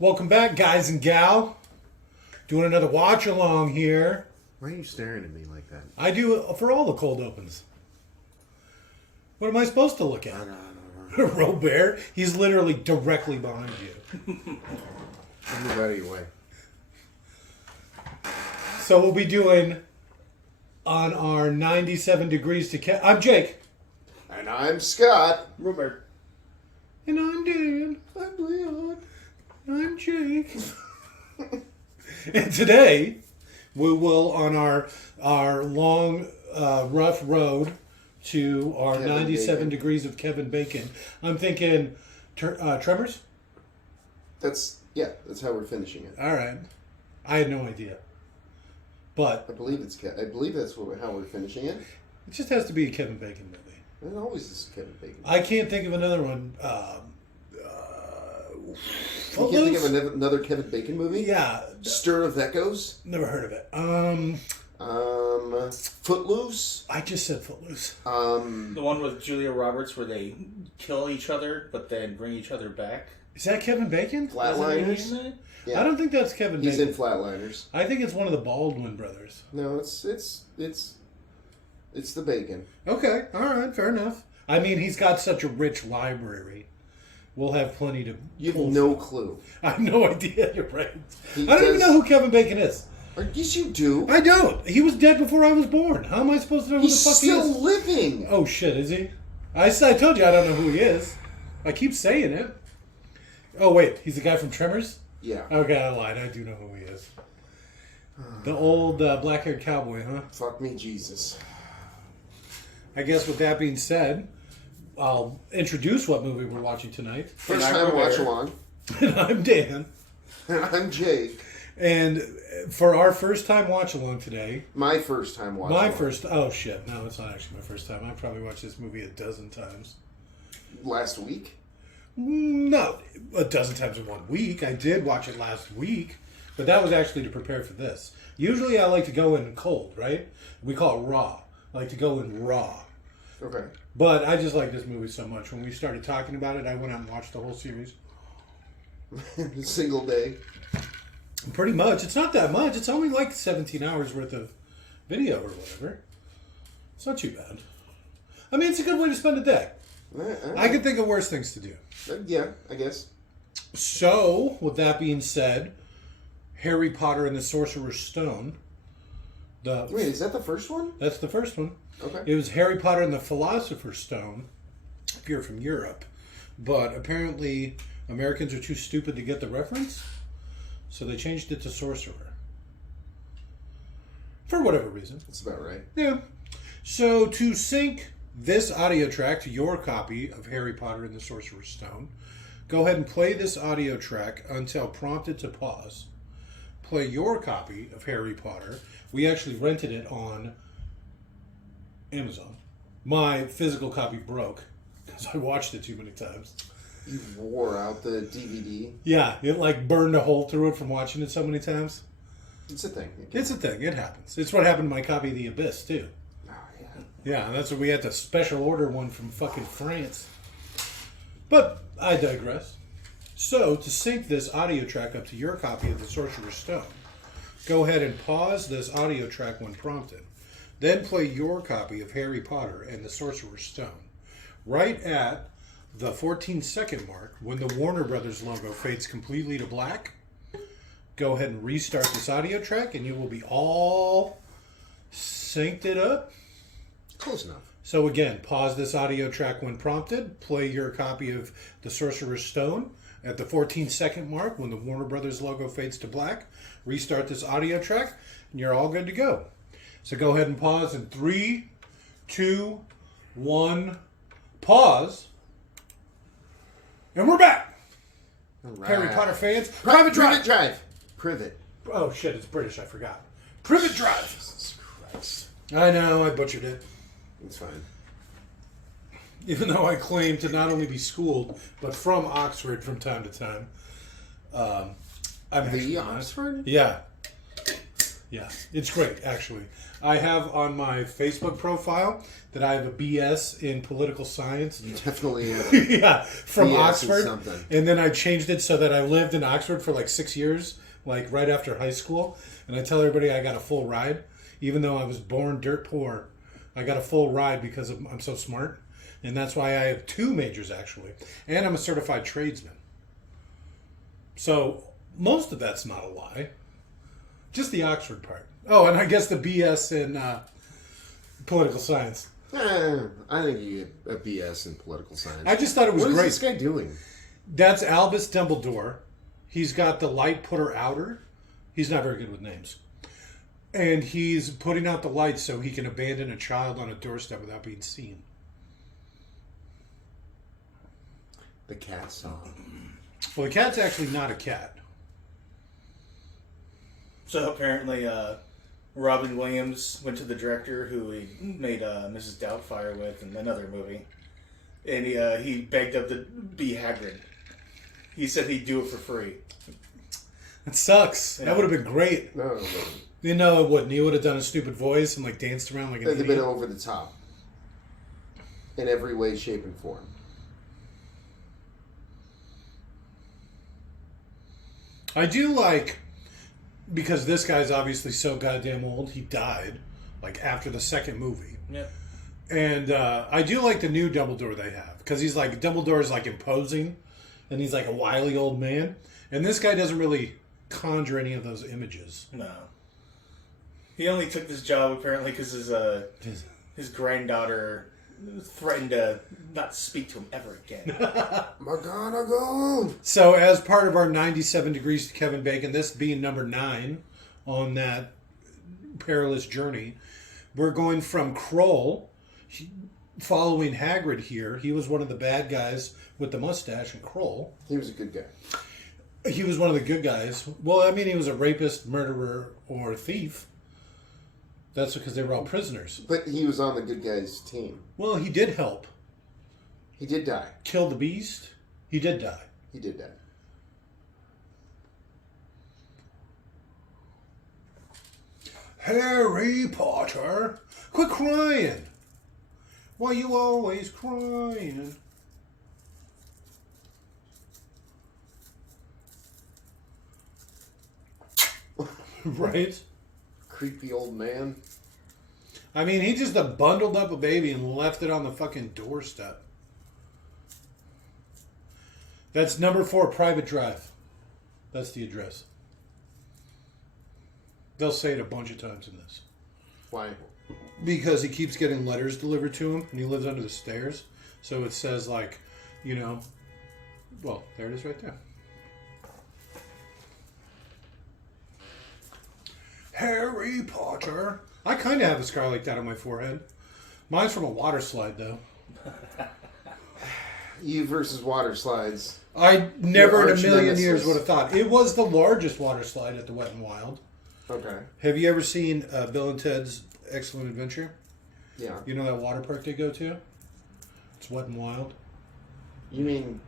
Welcome back, guys and gal. Doing another watch along here. Why are you staring at me like that? I do it for all the cold opens. What am I supposed to look at? Robert, he's literally directly behind you. Move out of your way. So we'll be doing on our 97 degrees to I'm Jake. And I'm Scott. Robert. And I'm Dan. I'm Leon. I'm Jake. And today, we will, on our long, rough road to our Kevin 97 Bacon. degrees of Kevin Bacon, I'm thinking Tremors? That's how we're finishing it. All right. I had no idea. But I believe I believe that's how we're finishing it. it just has to be a Kevin Bacon movie. It always is Kevin Bacon. I can't think of another one. You can't think of another Kevin Bacon movie? Yeah. Stir of Echoes? Never heard of it. Footloose? I just said Footloose. The one with Julia Roberts where they kill each other but then bring each other back. Is that Kevin Bacon? Flatliners? I don't think that's Kevin He's Bacon. in Flatliners. I think it's one of the Baldwin brothers. No, it's the Bacon. Okay, all right, fair enough. I mean, he's got such a rich library. We'll have plenty to. You have pull no from. clue. I have no idea. You're right. He I don't even does- know who Kevin Bacon is. Yes, you do. I don't. He was dead before I was born. How am I supposed to know who He's the fuck still he is? living. Oh shit, is he? I told you I don't know who he is. I keep saying it. Oh wait, he's the guy from Tremors? Yeah. Okay, I lied. I do know who he is. The old black-haired cowboy, huh? Fuck me, Jesus. I guess with that being said, I'll introduce what movie we're watching tonight. First And I'm time watch Robert. along. And I'm Dan. And I'm Jake. And for our first time watch along today, My first time watch my along. first, oh shit, no, it's not actually my first time. I've probably watched this movie a dozen times. Last week? No, a dozen times in 1 week. I did watch it last week, but that was actually to prepare for this. Usually I like to go in cold, right? We call it raw. I like to go in raw. Okay. But I just like this movie so much. When we started talking about it, I went out and watched the whole series. Single day. Pretty much. It's not that much. It's only like 17 hours worth of video or whatever. It's not too bad. I mean, it's a good way to spend a day. I could think of worse things to do. Yeah, I guess. So, with that being said, Harry Potter and the Sorcerer's Stone. Wait, is that the first one? That's the first one. Okay. It was Harry Potter and the Philosopher's Stone, if you're from Europe. But apparently, Americans are too stupid to get the reference, so they changed it to Sorcerer. For whatever reason. That's about right. Yeah. So, to sync this audio track to your copy of Harry Potter and the Sorcerer's Stone, go ahead and play this audio track until prompted to pause. Play your copy of Harry Potter. We actually rented it on Amazon. My physical copy broke because I watched it too many times. You wore out the DVD. Yeah, it like burned a hole through it from watching it so many times. It's a thing. It's a thing. It happens. It's what happened to my copy of The Abyss, too. Oh, yeah. Yeah, that's what we had to special order one from fucking France. But I digress. So, to sync this audio track up to your copy of The Sorcerer's Stone, go ahead and pause this audio track when prompted. Then play your copy of Harry Potter and the Sorcerer's Stone. Right at the 14-second mark, when the Warner Brothers logo fades completely to black, go ahead and restart this audio track and you will be all synced it up. Close enough. So again, pause this audio track when prompted, play your copy of The Sorcerer's Stone at the 14-second mark when the Warner Brothers logo fades to black, restart this audio track, and you're all good to go. So go ahead and pause in 3, 2, 1, pause, and we're back! Right. Harry Potter fans, Private Drive! Privet. Oh shit, it's British, I forgot. Privet Drive! Jesus Christ. I know, I butchered it. It's fine. Even though I claim to not only be schooled, but from Oxford from time to time. I'm actually not. Oxford? Yeah. Yeah, it's great, actually. I have on my Facebook profile that I have a BS in political science. You definitely have. Yeah, from BS in Oxford. something. And then I changed it so that I lived in Oxford for like 6 years, like right after high school. And I tell everybody I got a full ride, even though I was born dirt poor. I got a full ride because I'm so smart. And that's why I have 2 majors, actually. And I'm a certified tradesman. So most of that's not a lie. Just the Oxford part. Oh, and I guess the BS in political science. I think you get a BS in political science. I just thought it was What great. is this guy doing? That's Albus Dumbledore. He's got the light putter outer. He's not very good with names. And he's putting out the light so he can abandon a child on a doorstep without being seen. The cat song. Well, the cat's actually not a cat. So apparently, Robin Williams went to the director who he made Mrs. Doubtfire with in another movie, and he begged up to be Hagrid. He said he'd do it for free. That sucks. Yeah. That would have been great. No, it wouldn't. You know it wouldn't. He would have done a stupid voice and like danced around like an They've been idiot. over the top. In every way, shape, and form. I do like, because this guy's obviously so goddamn old, he died like after the second movie. Yeah. And I do like the new Dumbledore they have, because he's like, Dumbledore's like imposing, and he's like a wily old man. And this guy doesn't really conjure any of those images. No. He only took this job apparently because his granddaughter threatened to not speak to him ever again. McGonagall! So as part of our 97 Degrees to Kevin Bacon, this being number 9 on that perilous journey, we're going from Kroll, following Hagrid here. He was one of the bad guys with the mustache in Kroll. He was a good guy. He was one of the good guys. Well, I mean, he was a rapist, murderer, or thief. That's because they were all prisoners. But he was on the good guys' team. Well, he did help. He did die. Kill the beast. He did die. He did die. Harry Potter, quit crying. Why you always crying? Right? Creepy old man. I mean, he just bundled up a baby and left it on the fucking doorstep. That's number 4 Private Drive. That's the address. They'll say it a bunch of times in this. Why? Because he keeps getting letters delivered to him, and he lives under the stairs. So it says, like, you know... Well, there it is right there. Harry Potter. I kind of have a scar like that on my forehead. Mine's from a water slide, though. You versus water slides. I never in a arch million nemesis. years would have thought. It was the largest water slide at the Wet n Wild. Okay. Have you ever seen Bill and Ted's Excellent Adventure? Yeah. You know that water park they go to? It's Wet n Wild. You mean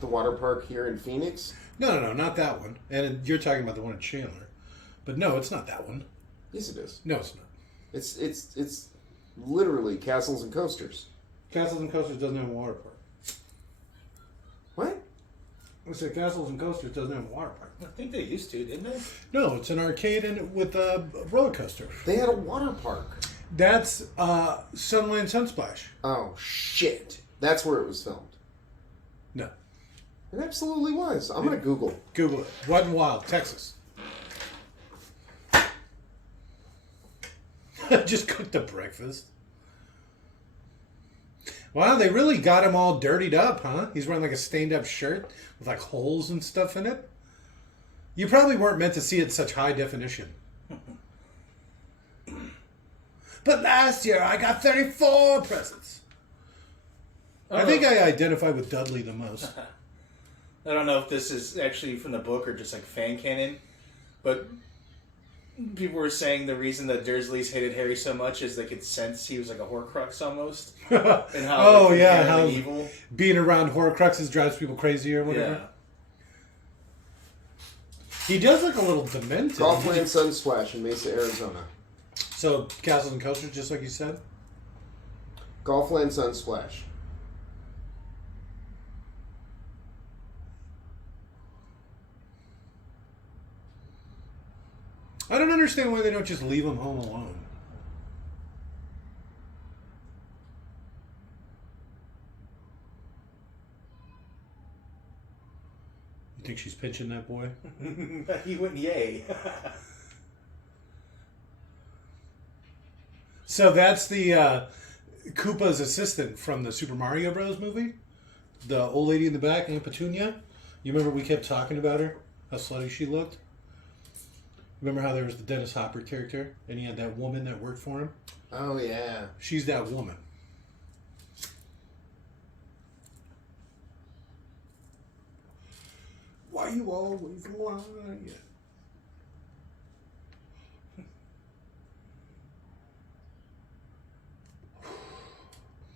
the water park here in Phoenix? No, not that one. And you're talking about the one in Chandler. But no, it's not that one. Yes, it is. No, it's not. It's literally castles and coasters. Castles and Coasters doesn't have a water park. What? I said Castles and Coasters doesn't have a water park. I think they used to, didn't they? No, it's an arcade and with a roller coaster. They had a water park. That's Sunland Sunsplash. Oh shit! That's where it was filmed. No. It absolutely was. I'm gonna Google. Google it. Wet n Wild, Texas. Just cooked the breakfast. Wow, they really got him all dirtied up, huh? He's wearing like a stained up shirt with like holes and stuff in it. You probably weren't meant to see it in such high definition. But last year I got 34 presents. I think I identify with Dudley the most. I don't know if this is actually from the book or just like fan canon, but people were saying the reason that Dursleys hated Harry so much is they could sense he was like a Horcrux almost. And how Oh, like, yeah, inherently how- evil. Being around Horcruxes drives people crazy or whatever. He does look a little demented. Golfland Sunsplash in Mesa, Arizona. So, Castles and Coasters, just like you said? Golfland Sunsplash. I don't understand why they don't just leave him home alone. You think she's pinching that boy? He went yay. So that's the Koopa's assistant from the Super Mario Bros. Movie? The old lady in the back, Aunt Petunia? You remember we kept talking about her? How slutty she looked? Remember how there was the Dennis Hopper character? And he had that woman that worked for him? Oh, yeah. She's that woman. Why you always lying?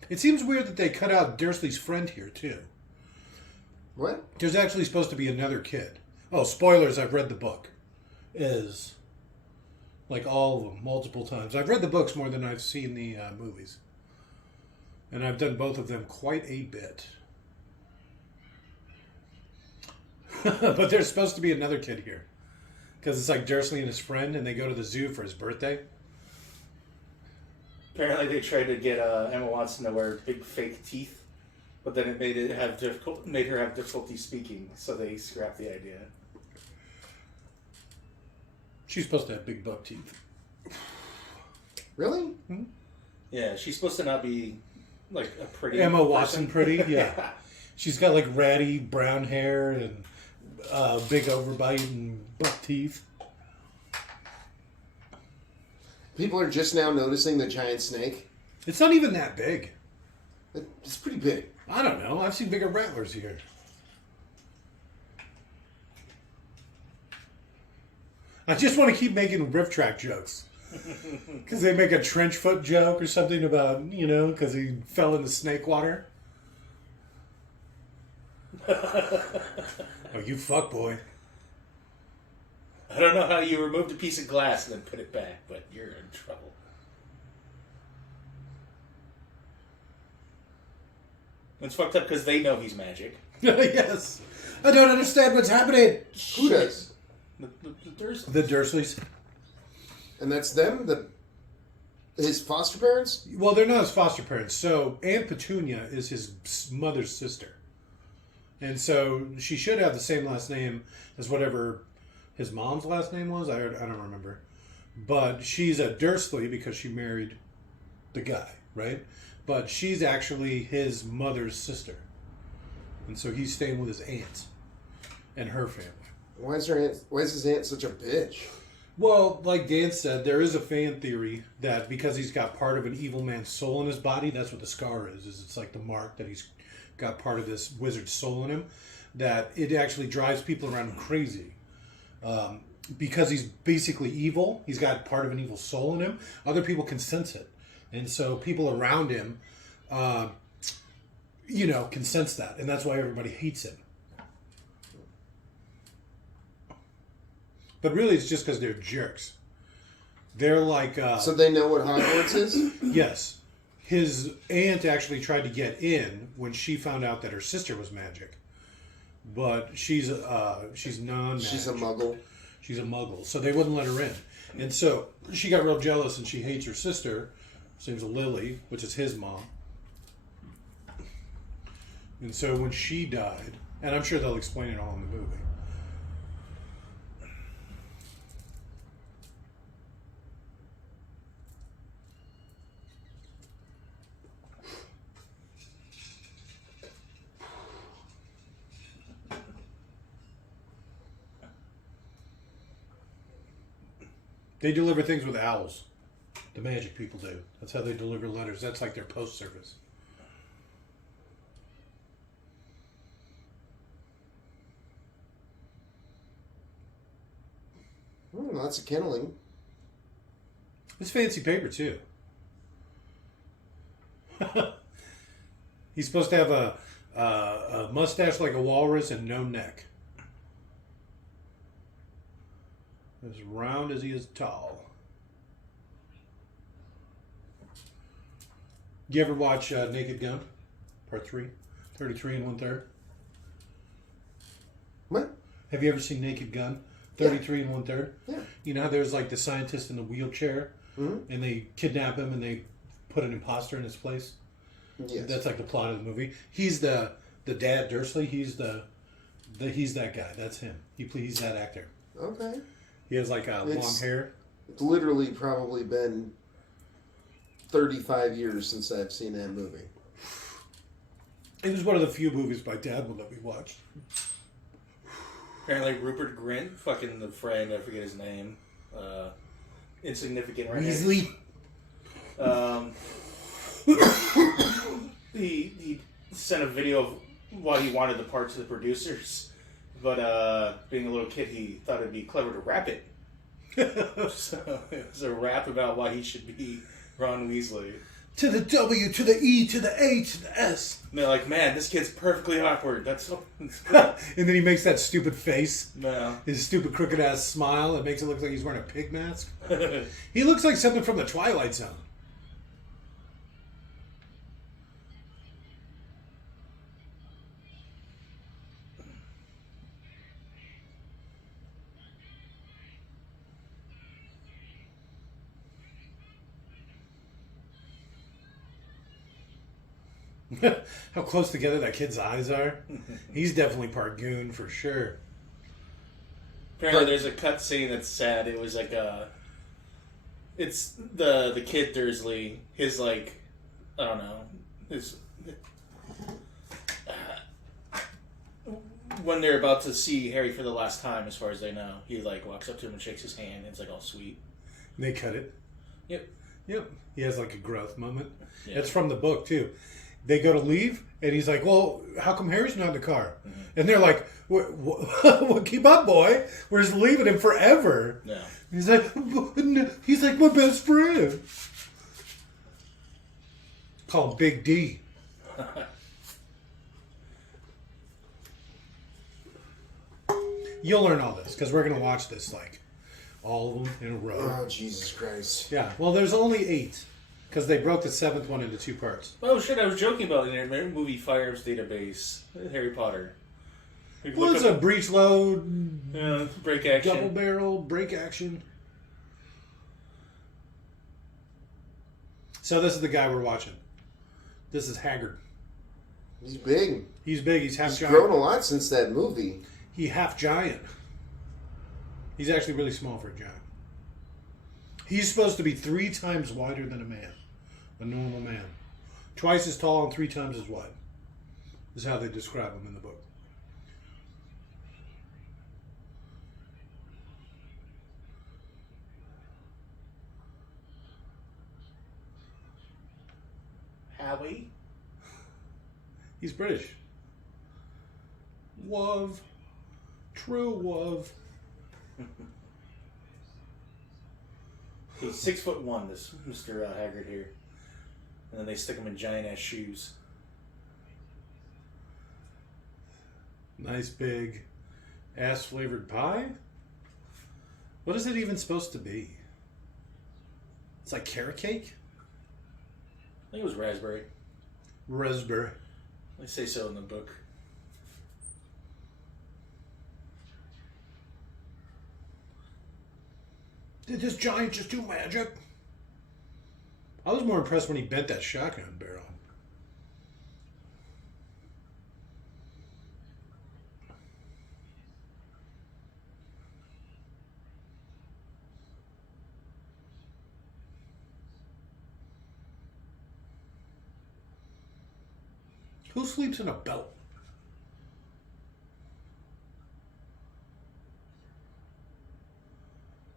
It seems weird that they cut out Dursley's friend here, too. What? There's actually supposed to be another kid. Oh, spoilers, I've read the book. Is like all of them, multiple times. I've read the books more than I've seen the movies. And I've done both of them quite a bit. But there's supposed to be another kid here. Because it's like Dursley and his friend, and they go to the zoo for his birthday. Apparently, they tried to get Emma Watson to wear big fake teeth, but then it made her have difficulty speaking, so they scrapped the idea. She's supposed to have big buck teeth. Really? Hmm? Yeah, she's supposed to not be like a pretty Emma person. Watson pretty, yeah. She's got like ratty brown hair and big overbite and buck teeth. People are just now noticing the giant snake. It's not even that big. It's pretty big. I don't know. I've seen bigger rattlers here. I just want to keep making riff track jokes. Because they make a trench foot joke or something about, because he fell in the snake water. Oh, you fuck boy. I don't know how you removed a piece of glass and then put it back, but you're in trouble. It's fucked up because they know he's magic. Yes. I don't understand what's happening. Who does? The Dursleys. The Dursleys. And that's them? His foster parents? Well, they're not his foster parents. So Aunt Petunia is his mother's sister. And so she should have the same last name as whatever his mom's last name was. I don't remember. But she's a Dursley because she married the guy, right? But she's actually his mother's sister. And so he's staying with his aunt and her family. Why is his aunt such a bitch? Well, like Dan said, there is a fan theory that because he's got part of an evil man's soul in his body, that's what the scar is it's like the mark that he's got part of this wizard's soul in him, that it actually drives people around him crazy. Because he's basically evil, he's got part of an evil soul in him, other people can sense it. And so people around him, can sense that. And that's why everybody hates him. But really, it's just because they're jerks. They're like... so they know what Hogwarts is? Yes. His aunt actually tried to get in when she found out that her sister was magic. But she's non-magic. She's a muggle. She's a muggle. So they wouldn't let her in. And so she got real jealous and she hates her sister. Her name's Lily, which is his mom. And so when she died, and I'm sure they'll explain it all in the movie. They deliver things with owls. The magic people do. That's how they deliver letters. That's like their post service. Lots of kindling. It's fancy paper, too. He's supposed to have a mustache like a walrus and no neck. As round as he is tall. You ever watch Naked Gun? Part 3? 33 and 1/3? What? Have you ever seen Naked Gun? 33 and 1/3? Yeah. You know how there's like the scientist in the wheelchair? Mm-hmm. And they kidnap him and they put an imposter in his place? Yes. That's like the plot of the movie. He's the dad Dursley. He's he's that guy. That's him. He's that actor. Okay. He has like long hair. It's literally probably been 35 years since I've seen that movie. It was one of the few movies my dad would let me watch. Apparently Rupert Grint, fucking the friend, I forget his name. Insignificant right Weasley. He sent a video of what he wanted the parts of the producers, but being a little kid, he thought it'd be clever to rap it. So it was a rap about why he should be Ron Weasley. To the W, to the E, to the A, to the S. And they're like, man, this kid's perfectly awkward. That's And then he makes that stupid face. no. His stupid crooked ass smile that makes it look like he's wearing a pig mask. He looks like something from the Twilight Zone. How close together that kid's eyes are. He's definitely part goon for sure. Apparently, there's a cut scene that's sad. It was like it's the kid Dursley. His like, I don't know, his when they're about to see Harry for the last time, as far as they know, he like walks up to him and shakes his hand. And it's like all sweet. And they cut it. Yep. Yep. He has like a growth moment. Yeah. It's from the book too. They go to leave, and he's like, "Well, how come Harry's not in the car?" Mm-hmm. And they're like, "Well, keep up, boy. We're just leaving him forever." No. He's like, my best friend. Call him Big D. You'll learn all this because we're gonna watch this like all of them in a row. Oh, Jesus Christ. Yeah. Well, there's only 8 because they broke the 7th one into 2 parts. Oh shit! I was joking about it in their movie Firearms Database, Harry Potter. Well, it's a breech load, break action, double barrel, break action. So this is the guy we're watching. This is Haggard. He's big. He's big. He's half He's giant. grown a lot since that movie. He's half giant. He's actually really small for a giant. He's supposed to be 3 times wider than a man. A normal man. Twice as tall and 3 times as wide. Is how they describe him in the book. Howie. He's British. Love. True love. He's 6'1", this Mr. Haggard here. And then they stick him in giant ass shoes. Nice big ass flavored pie? What is it even supposed to be? It's like carrot cake? I think it was raspberry. Raspberry. They say so in the book. Did this giant just do magic? I was more impressed when he bent that shotgun barrel. Who sleeps in a belt?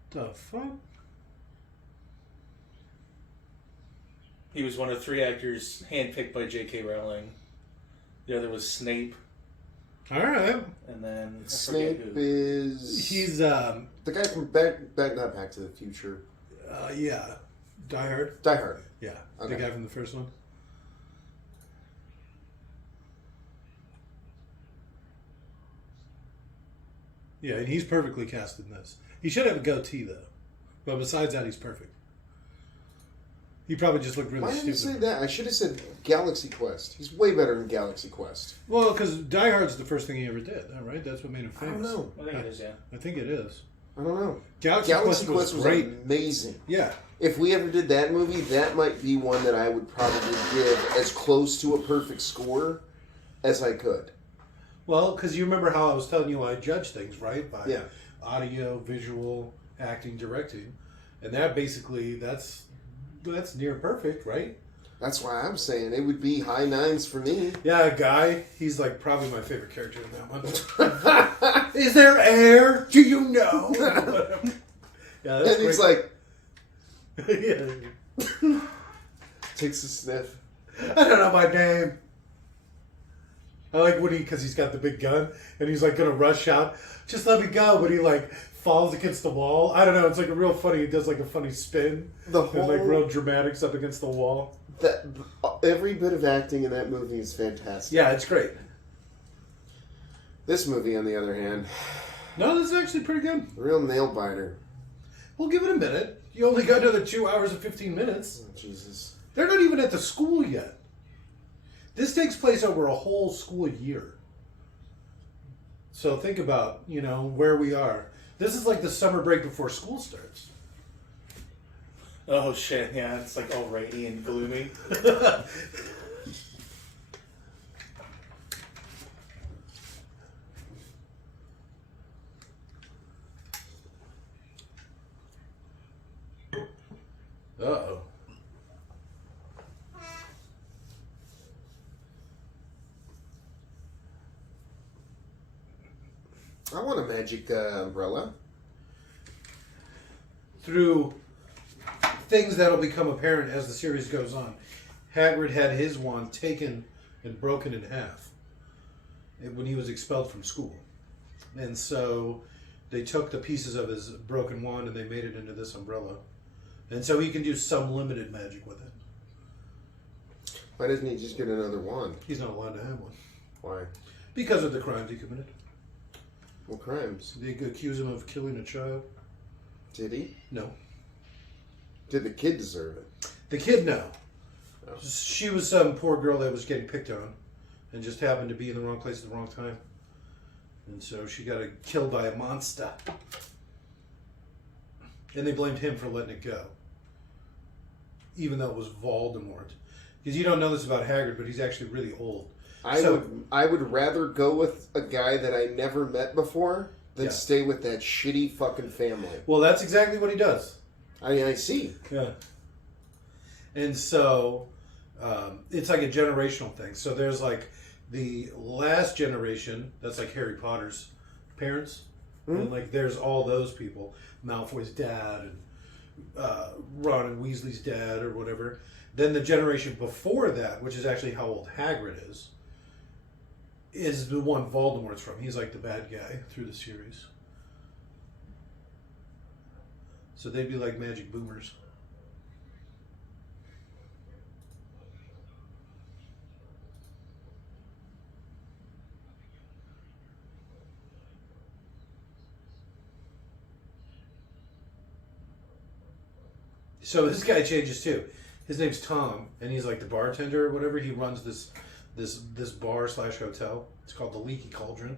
The fuck? He was one of 3 actors handpicked by J.K. Rowling. The other was Snape, Alright. and then I Snape forget who. is He's, the guy from not Back to the Future. yeah. Die Hard? Die Hard. Yeah. Okay. The guy from the first one. Yeah, and he's perfectly cast in this. He should have a goatee, though. But besides that, he's perfect. He probably just looked really Why did you stupid. say that? I should have said Galaxy Quest. He's way better than Galaxy Quest. Well, because Die Hard's the first thing he ever did, right? That's what made him I don't famous. know. I think it is, yeah. I think it is. I don't know. Galaxy Quest was great. amazing. Yeah. If we ever did that movie, that might be one that I would probably give as close to a perfect score as I could. Well, because you remember how I was telling you I judge things, right? By Yeah. audio, visual, acting, directing. And that basically, that's near perfect, right? That's why I'm saying it would be high nines for me. Yeah, Guy, he's like probably my favorite character in that one. Is there air? Do you know? Yeah, that's And he's great. like, Yeah. takes a sniff. I don't know my name. I like when because he's got the big gun and he's like gonna rush out. Just let me go, but he like falls against the wall. I don't know. It's like a real funny. He does like a funny spin. The And like real dramatics up against the wall. Every bit of acting in that movie is fantastic. Yeah, it's great. This movie, on the other hand, No, this is actually pretty good. a real nail biter. We'll give it a minute. You only got another 2 hours and 15 minutes. Oh, Jesus. They're not even at the school yet. This takes place over a whole school year. So think about, where we are. This is like the summer break before school starts. Oh shit, yeah, it's like all rainy and gloomy. Uh-oh. I want a magic umbrella. Through things that'll become apparent as the series goes on, Hagrid had his wand taken and broken in half when he was expelled from school. And so they took the pieces of his broken wand and they made it into this umbrella. And so he can do some limited magic with it. Why doesn't he just get another wand? He's not allowed to have one. Why? Because of the crimes he committed. What crimes? They accuse him of killing a child. Did he? No. Did the kid deserve it? The kid, no. Oh. She was some poor girl that was getting picked on and just happened to be in the wrong place at the wrong time. And so she got killed by a monster. And they blamed him for letting it go. Even though it was Voldemort. Because you don't know this about Hagrid, but he's actually really old. I would rather go with a guy that I never met before than stay with that shitty fucking family. Well, that's exactly what he does. I see. Yeah. And so it's like a generational thing. So there's like the last generation, that's like Harry Potter's parents. Mm-hmm. And like there's all those people. Malfoy's dad and Ron and Weasley's dad or whatever. Then the generation before that, which is actually how old Hagrid is the one Voldemort's from. He's like the bad guy through the series. So they'd be like magic boomers. So this guy changes too. His name's Tom, and he's like the bartender or whatever. He runs this bar / hotel. It's called the Leaky Cauldron,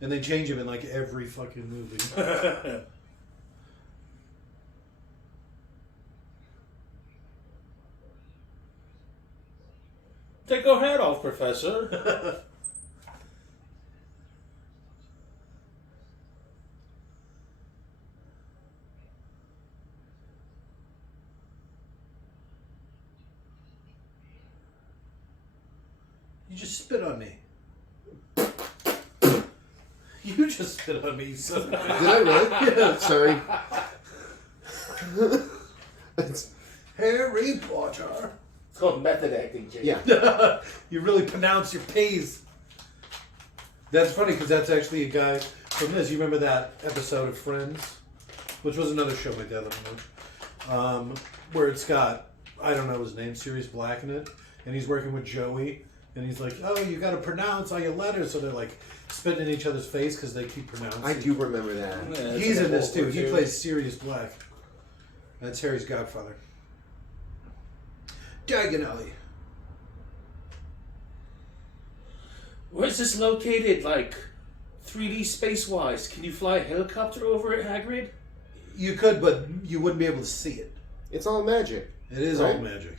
and they change him in like every fucking movie. Take your hat off, Professor. You just spit on me. You just spit on me. So. Did I really? Yeah. Sorry. Harry Potter. It's called method acting, Jake. Yeah. You really pronounce your P's. That's funny because that's actually a guy from this. You remember that episode of Friends? Which was another show my dad loved much. Where it's got, I don't know his name, Sirius Black in it. And he's working with Joey. And he's like, "Oh, you got to pronounce all your letters." So they're like spitting in each other's face because they keep pronouncing. I do remember that. Yeah, He's like in this too. World War He II. plays Sirius Black. That's Harry's godfather. Diagon Alley. Where's this located, like, 3D space-wise? Can you fly a helicopter over it, Hagrid? You could, but you wouldn't be able to see it. It's all magic. It is Right. all magic.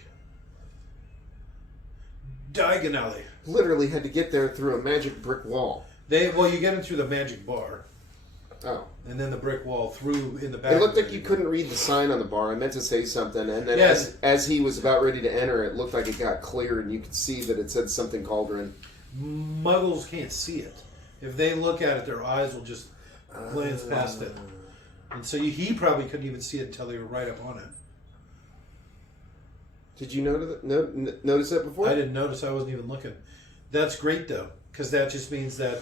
Diagon Alley. Literally had to get there through a magic brick wall. You get in through the magic bar, Oh. and then the brick wall through in the back. It looked of like the you magic couldn't read the sign on the bar. I meant to say something, and then Yes. as he was about ready to enter, it looked like it got clear, and you could see that it said something cauldron. bar. Muggles can't see it. If they look at it, their eyes will just glance past it. And so he probably couldn't even see it until they were right up on it. Did you notice that before? I didn't notice. I wasn't even looking. That's great, though, because that just means that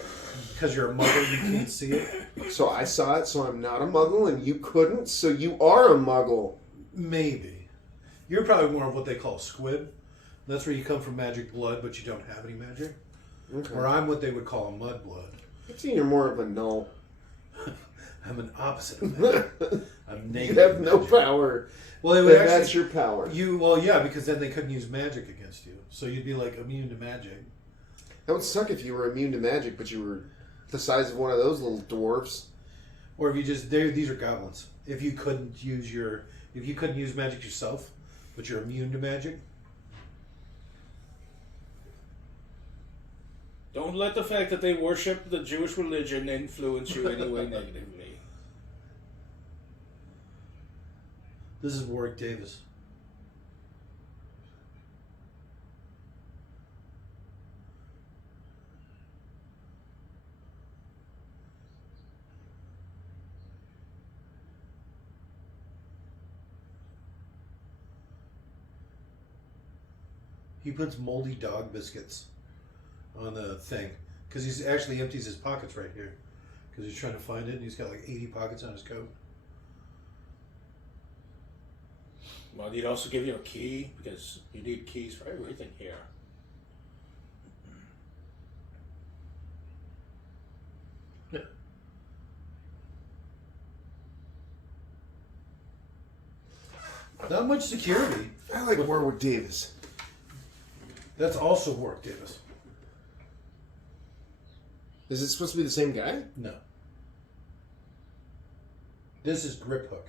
because you're a Muggle, you can't see it. So I saw it, so I'm not a muggle, and you couldn't, so you are a muggle. Maybe. You're probably more of what they call a squib. That's where you come from magic blood, but you don't have any magic. Okay. Or I'm what they would call a mud blood. I've seen you're more of a null. I'm an opposite of magic. I'm You negative. have no magic. power. Well, it would And actually, that's your power. yeah, because then they couldn't use magic against you. So you'd be like immune to magic. That would suck if you were immune to magic, but you were the size of one of those little dwarves. Or if you just these are goblins. If you couldn't use magic yourself, but you're immune to magic. Don't let the fact that they worship the Jewish religion influence you anyway negatively. This is Warwick Davis. He puts moldy dog biscuits on the thing because he actually empties his pockets right here because he's trying to find it and he's got like 80 pockets on his coat. Well, he'd also give you a key, because you need keys for everything here. Not much security. I like Warwick Davis. That's also Warwick Davis. Is it supposed to be the same guy? No. This is Grip Hook.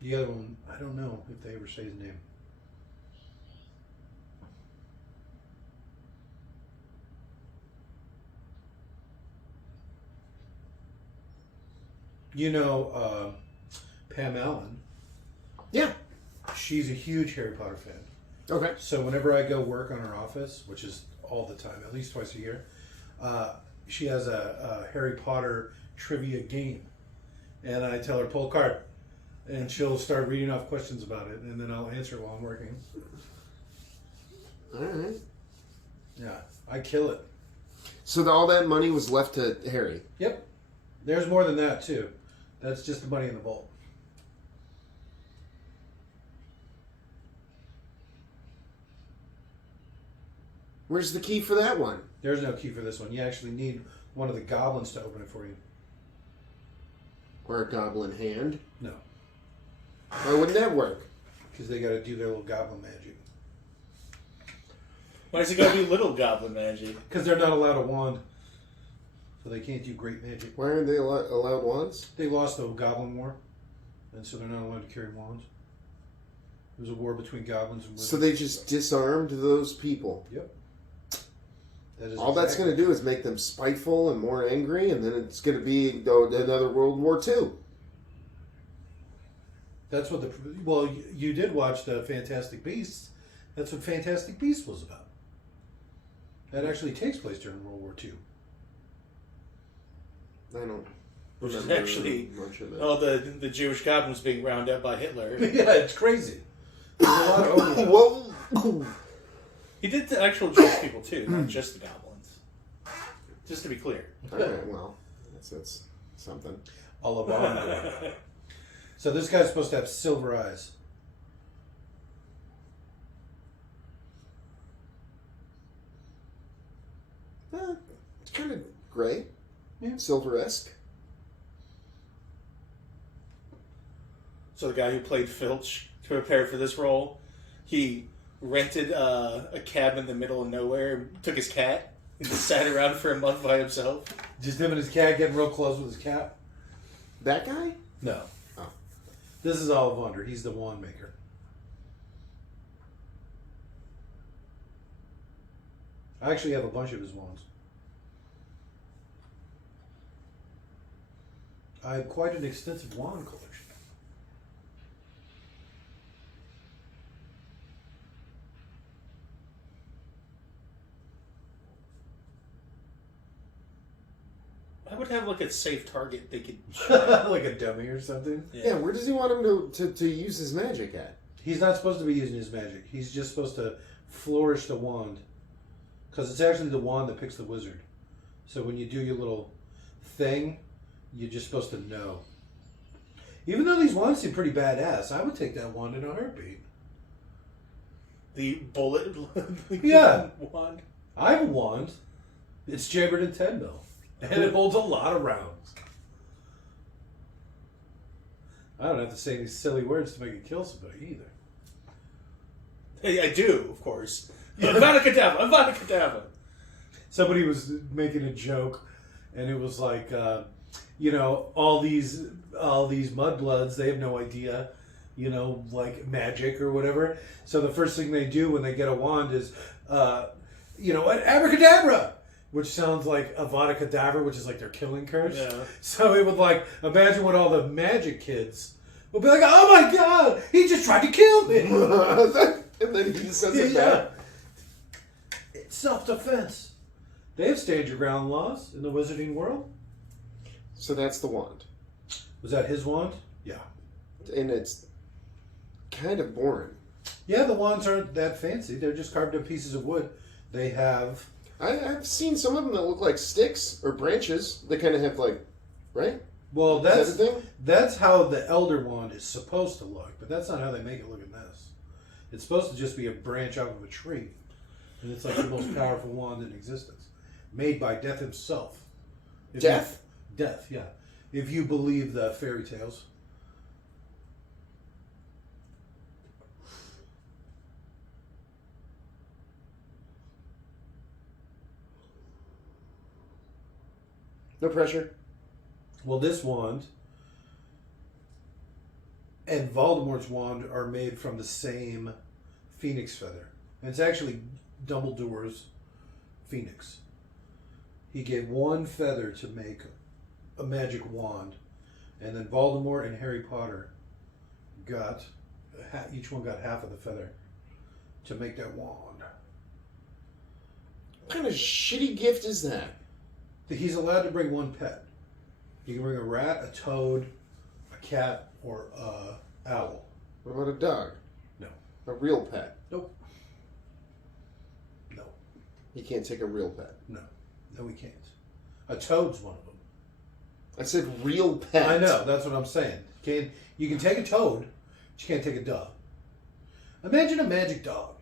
The other one, I don't know if they ever say his name. You know, Pam Allen. Yeah. She's a huge Harry Potter fan. Okay. So whenever I go work on her office, which is all the time, at least twice a year, she has a Harry Potter trivia game. And I tell her, pull a card. And she'll start reading off questions about it, and then I'll answer it while I'm working. All right. Yeah, I kill it. So all that money was left to Harry. Yep. There's more than that, too. That's just the money in the vault. Where's the key for that one? There's no key for this one. You actually need one of the goblins to open it for you. Or a goblin hand? No, Why wouldn't that work? because they got to do their little goblin magic. Why is it gotta be little goblin magic? Because they're not allowed a wand. So they can't do great magic. Why aren't they allowed wands? They lost the Goblin War, and so they're not allowed to carry wands. It was a war between goblins and wizards. So they just disarmed those people. Yep. That is All that's going to do is make them spiteful and more angry, and then it's going to be another World War II. That's what you did watch the Fantastic Beasts. That's what Fantastic Beasts was about. That actually takes place during World War II. I don't Which is remember actually much of it. all the Jewish goblins being rounded up by Hitler. Yeah, it's crazy. There's a lot of overlap. Whoa! He did the actual Jewish people too, not just the goblins. Just to be clear. All right, well, that's something. Alabama. So this guy's supposed to have silver eyes. Gray. Yeah. Silver-esque. So the guy who played Filch to prepare for this role, he rented a cabin in the middle of nowhere, took his cat, and just sat around for a month by himself. Just him and his cat getting real close with his cat? That guy? No. Oh. This is Ollivander. He's the wand maker. I actually have a bunch of his wands. I have quite an extensive wand collection. I would have like a safe target they could. Like a dummy or something? Yeah, where does he want him to use his magic at? He's not supposed to be using his magic. He's just supposed to flourish the wand. Because it's actually the wand that picks the wizard. So when you do your little thing, you're just supposed to know. Even though these wands seem pretty badass, I would take that wand in a heartbeat. The bullet Yeah. wand. I have a wand. It's chambered in 10 mil. And it holds a lot of rounds. I don't have to say any silly words to make it kill somebody either. Hey, I do, of course. Avada Kedavra. Somebody was making a joke, and it was like, all these mudbloods, they have no idea, like magic or whatever. So the first thing they do when they get a wand is, an abracadabra, which sounds like Avada Kedavra, which is like their killing curse. Yeah. So it would imagine what all the magic kids would be like, oh my god, he just tried to kill me. And then he just says it back. It's self-defense. They have stand your ground laws in the wizarding world. So that's the wand. Was that his wand? Yeah. And it's kind of boring. Yeah, the wands aren't that fancy. They're just carved up pieces of wood. They have... I've seen some of them that look like sticks or branches. They kind of have right? Well, Is that a thing? that's how the Elder Wand is supposed to look, but that's not how they make it look in this. It's supposed to just be a branch off of a tree. And it's like the most powerful wand in existence. Made by Death himself. Death? Death, yeah. If you believe the fairy tales. No pressure. Well, this wand and Voldemort's wand are made from the same phoenix feather. And it's actually Dumbledore's phoenix. He gave one feather to make a magic wand, and then Voldemort and Harry Potter got each one got half of the feather to make that wand. What kind of shitty gift is that? He's allowed to bring one pet. You can bring a rat, a toad, a cat, or a owl. What about a dog? No. A real pet? Nope. No. You can't take a real pet. No. No, we can't. A toad's one of them. I said real pet. I know, that's what I'm saying. You can take a toad, but you can't take a dog. Imagine a magic dog.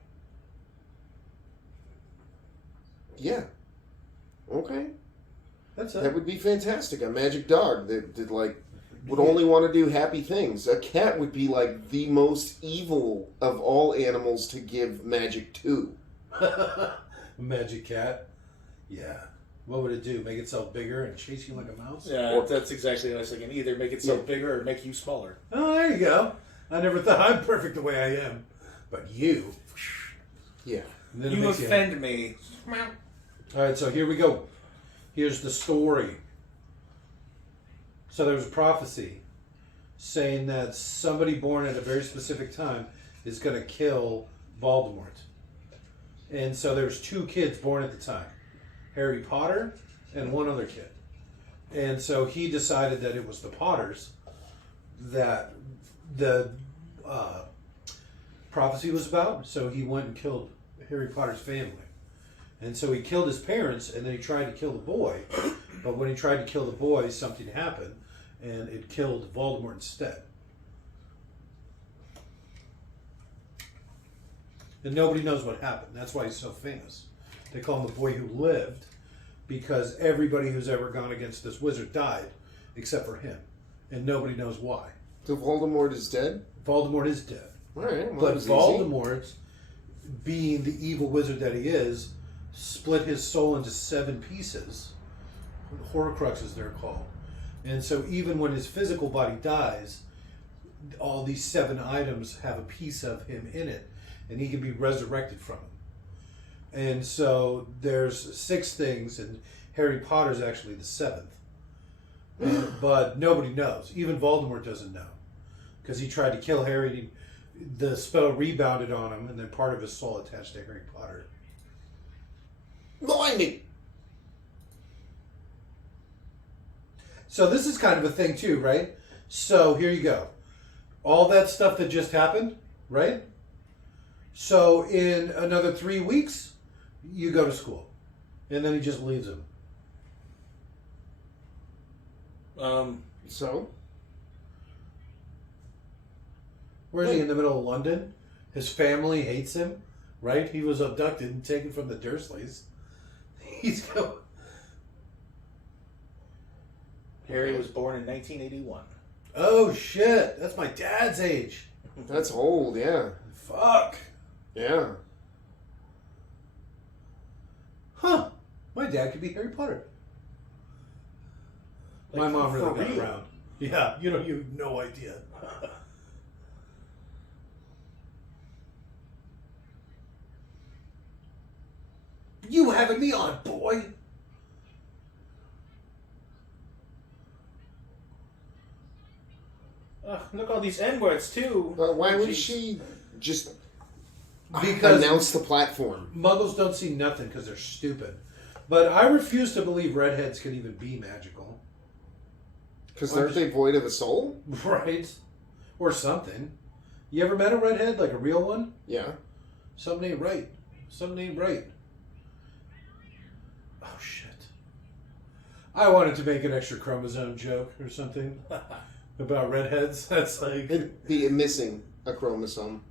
Yeah. Okay. That's it. That would be fantastic. A magic dog that would only want to do happy things. A cat would be the most evil of all animals to give magic to. A magic cat. Yeah. What would it do? Make itself bigger and chase you like a mouse? Yeah, that's exactly what I was thinking. Either make itself bigger or make you smaller. Oh, there you go. I never thought I'm perfect the way I am. But you. Yeah. And then it You makes offend me. All right, so here we go. Here's the story. So there was a prophecy saying that somebody born at a very specific time is going to kill Voldemort. And so there's two kids born at the time. Harry Potter and one other kid. And so he decided that it was the Potters that the prophecy was about. So he went and killed Harry Potter's family. And so he killed his parents, and then he tried to kill the boy. But when he tried to kill the boy, something happened, and it killed Voldemort instead. And nobody knows what happened. That's why he's so famous. They call him the boy who lived, because everybody who's ever gone against this wizard died, except for him, and nobody knows why. So Voldemort is dead? Voldemort is dead. All right, well, But that was easy. Voldemort, being the evil wizard that he is, split his soul into 7 pieces. Horcruxes, they're called. And so even when his physical body dies, all these 7 items have a piece of him in it, and he can be resurrected from them. And so there's 6 things, and Harry Potter's actually the 7th. But nobody knows. Even Voldemort doesn't know. Because he tried to kill Harry, the spell rebounded on him, and then part of his soul attached to Harry Potter. Blimey! So this is kind of a thing too, right? So here you go. All that stuff that just happened, right? So in another 3 weeks, you go to school. And then he just leaves him. So? Where is he? In the middle of London? His family hates him, right? He was abducted and taken from the Dursleys. He's go. Harry was born in 1981. Oh shit! That's my dad's age. That's old, yeah. Fuck. Yeah. Huh? My dad could be Harry Potter. My Like, mom really for got real? around. Yeah, you have no idea. You having me on, boy? Look, all these N-words, too. Why would Jeez. she just Because announce the platform? Muggles don't see nothing because they're stupid. But I refuse to believe redheads can even be magical. Because aren't they void of a soul? Right? Or something. You ever met a redhead, like a real one? Yeah. Something ain't right. Something ain't right. Oh, shit. I wanted to make an extra chromosome joke or something about redheads. That's like... It'd be missing a chromosome.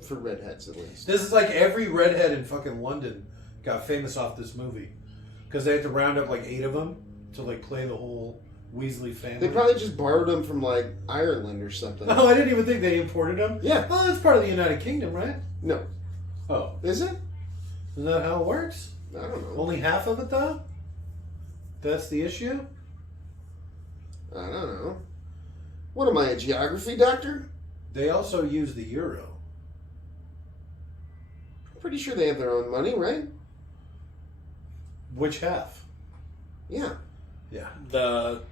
For redheads, at least. This is like every redhead in fucking London got famous off this movie. Because they had to round up like 8 of them to like play the whole Weasley family. They probably just borrowed them from, like, Ireland or something. Oh, I didn't even think they imported them. Yeah. Well, that's part of the United Kingdom, right? No. Oh. Is it? Isn't that how it works? I don't know. Only half of it, though? That's the issue? I don't know. What am I, a geography doctor? They also use the euro. Pretty sure they have their own money, right? Which half? Yeah. Yeah. The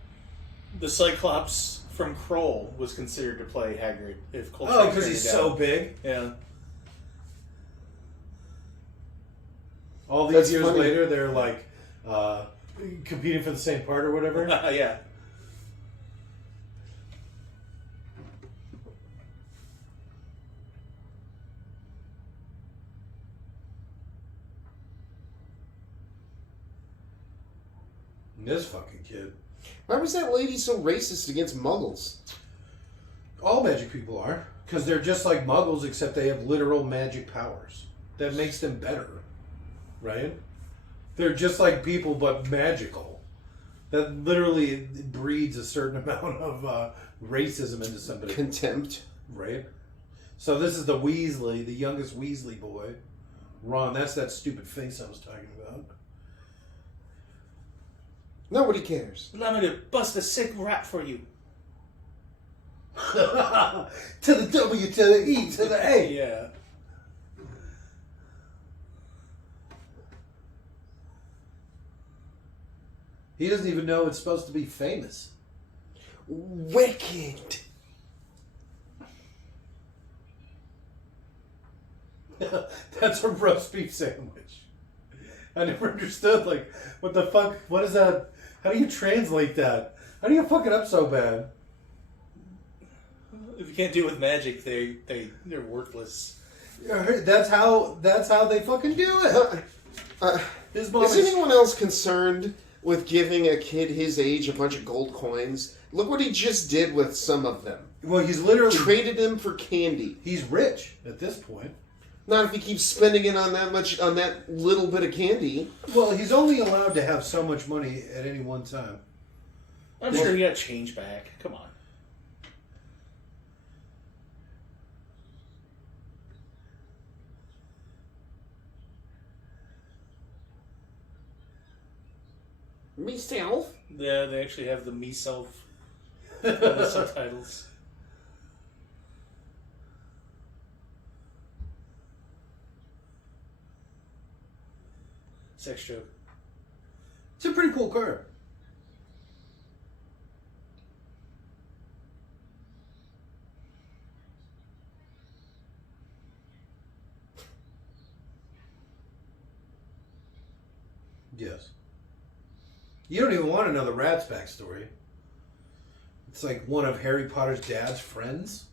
Cyclops from Kroll was considered to play Hagrid if Coltrane Oh, because turned he's it so down. big. Yeah. All these That's years funny. later, they're like competing for the same part or whatever. Yeah. This fucking kid. Why was that lady so racist against muggles? All magic people are. Because they're just like muggles, except they have literal magic powers. That makes them better. Right? They're just like people, but magical. That literally breeds a certain amount of racism into somebody. Contempt. Right? So this is the Weasley, the youngest Weasley boy. Ron, that's that stupid face I was talking about. Nobody cares. Allow me to bust a sick rap for you. To the W, to the E, to the A. Yeah. He doesn't even know it's supposed to be famous. Wicked. That's a roast beef sandwich. I never understood, like, what the fuck? What is that? How do you translate that? How do you fuck it up so bad? If you can't do it with magic, they're worthless. That's how they fucking do it. His mom Is anyone else concerned with giving a kid his age a bunch of gold coins? Look what he just did with some of them. Well, he's literally Traded them for candy. he's rich at this point. Not if he keeps spending it on that little bit of candy. Well, he's only allowed to have so much money at any one time. I'm sure he got change back. Come on. Myself? Yeah, they actually have the me-self on the subtitles. Sex joke. It's a pretty cool car. Yes. You don't even want to know the rat's backstory. It's like one of Harry Potter's dad's friends.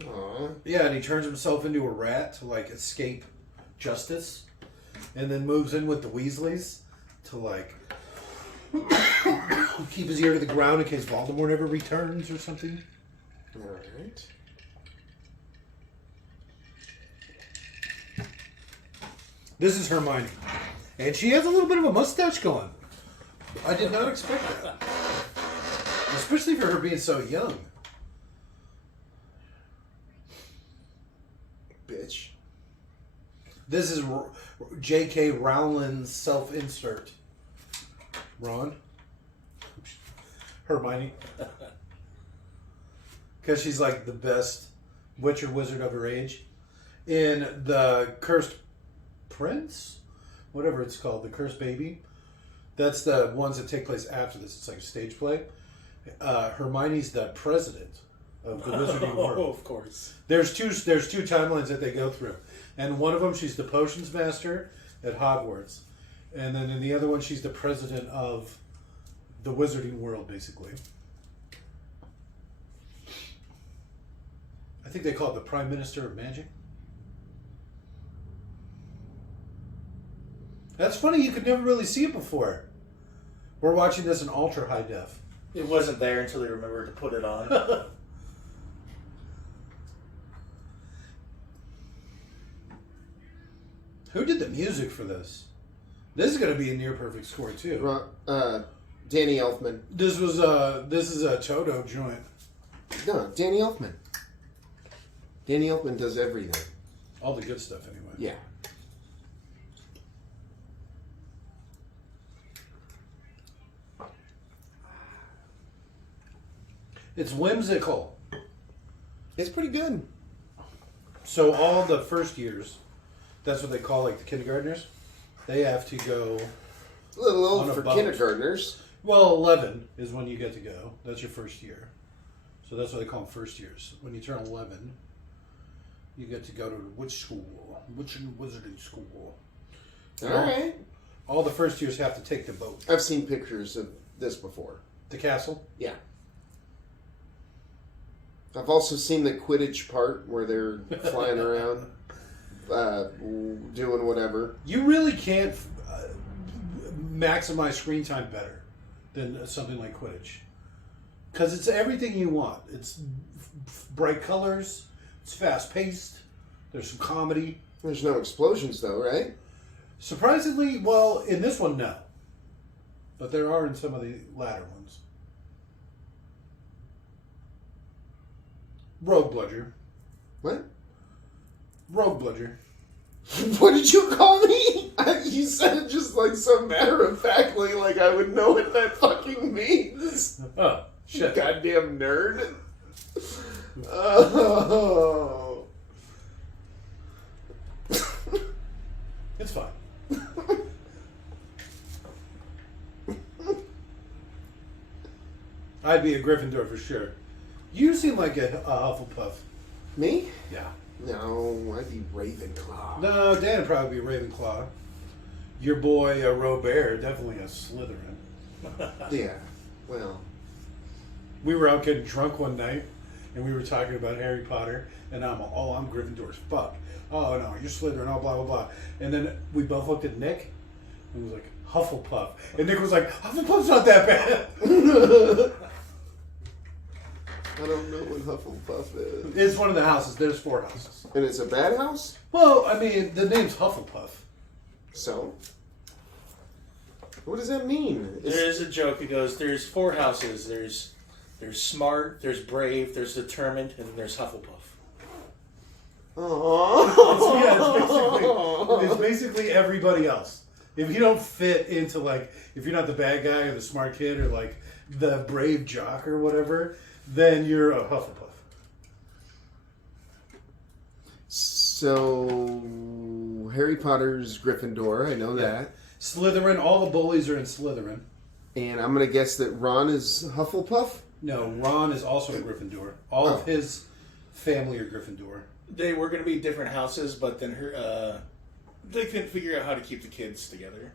Aww. Yeah, and he turns himself into a rat to like escape justice, and then moves in with the Weasleys to like keep his ear to the ground in case Voldemort ever returns or something. Alright. This is Hermione, and she has a little bit of a mustache going. I did not expect that, especially for her being so young. Bitch. This is J.K. Rowling's self-insert. Ron? Hermione. Because she's like the best Witcher wizard of her age. In the Cursed Prince? Whatever it's called, the Cursed Baby. That's the ones that take place after this. It's like a stage play. Hermione's the president of the Wizarding World. Oh, of course. There's two timelines that they go through. And one of them, she's the potions master at Hogwarts. And then in the other one, she's the president of the Wizarding World, basically. I think they call it the Prime Minister of Magic. That's funny, you could never really see it before. We're watching this in ultra high def. It wasn't there until they remembered to put it on. Who did the music for this? This is going to be a near perfect score too. Danny Elfman. This is a Toto joint. No, Danny Elfman. Danny Elfman does everything. All the good stuff anyway. Yeah. It's whimsical. It's pretty good. So all the first years, that's what they call like the kindergartners. They have to go. A little old On a for boat. kindergartners. Well, 11 is when you get to go. That's your first year. So that's what they call them first years. When you turn 11, you get to go to which school? Which wizarding school? All right. All the first years have to take the boat. I've seen pictures of this before. The castle? Yeah. I've also seen the Quidditch part where they're flying around, doing whatever. You really can't maximize screen time better than something like Quidditch. Because it's everything you want. It's bright colors, it's fast paced, there's some comedy. There's no explosions though, right? Surprisingly, well, in this one, no. But there are in some of the latter ones. Rogue Bludger. What? Rogue Bludger. What did you call me? You said it just like so matter-of-factly, like I would know what that fucking means. Oh, shit. Goddamn nerd. Oh. It's fine. I'd be a Gryffindor for sure. You seem like a Hufflepuff. Me? Yeah. No, I'd be Ravenclaw. No, Dan would probably be Ravenclaw. Your boy Robert, definitely a Slytherin. Yeah, well. We were out getting drunk one night, and we were talking about Harry Potter, and I'm Gryffindor as fuck. Oh no, you're Slytherin, oh blah blah blah. And then we both looked at Nick, and was like, Hufflepuff. And Nick was like, Hufflepuff's not that bad. I don't know what Hufflepuff is. It's one of the houses. There's 4 houses. And it's a bad house? Well, I mean, the name's Hufflepuff. So? What does that mean? There is a joke. It goes, there's 4 houses. There's smart, there's brave, there's determined, and there's Hufflepuff. Oh. It's basically everybody else. If you don't fit into, like, if you're not the bad guy or the smart kid or, like, the brave jock or whatever, then you're a Hufflepuff. So, Harry Potter's Gryffindor, I know that. Slytherin, all the bullies are in Slytherin. And I'm going to guess that Ron is Hufflepuff? No, Ron is also a Gryffindor. All of his family are Gryffindor. They were going to be different houses, but then they couldn't figure out how to keep the kids together.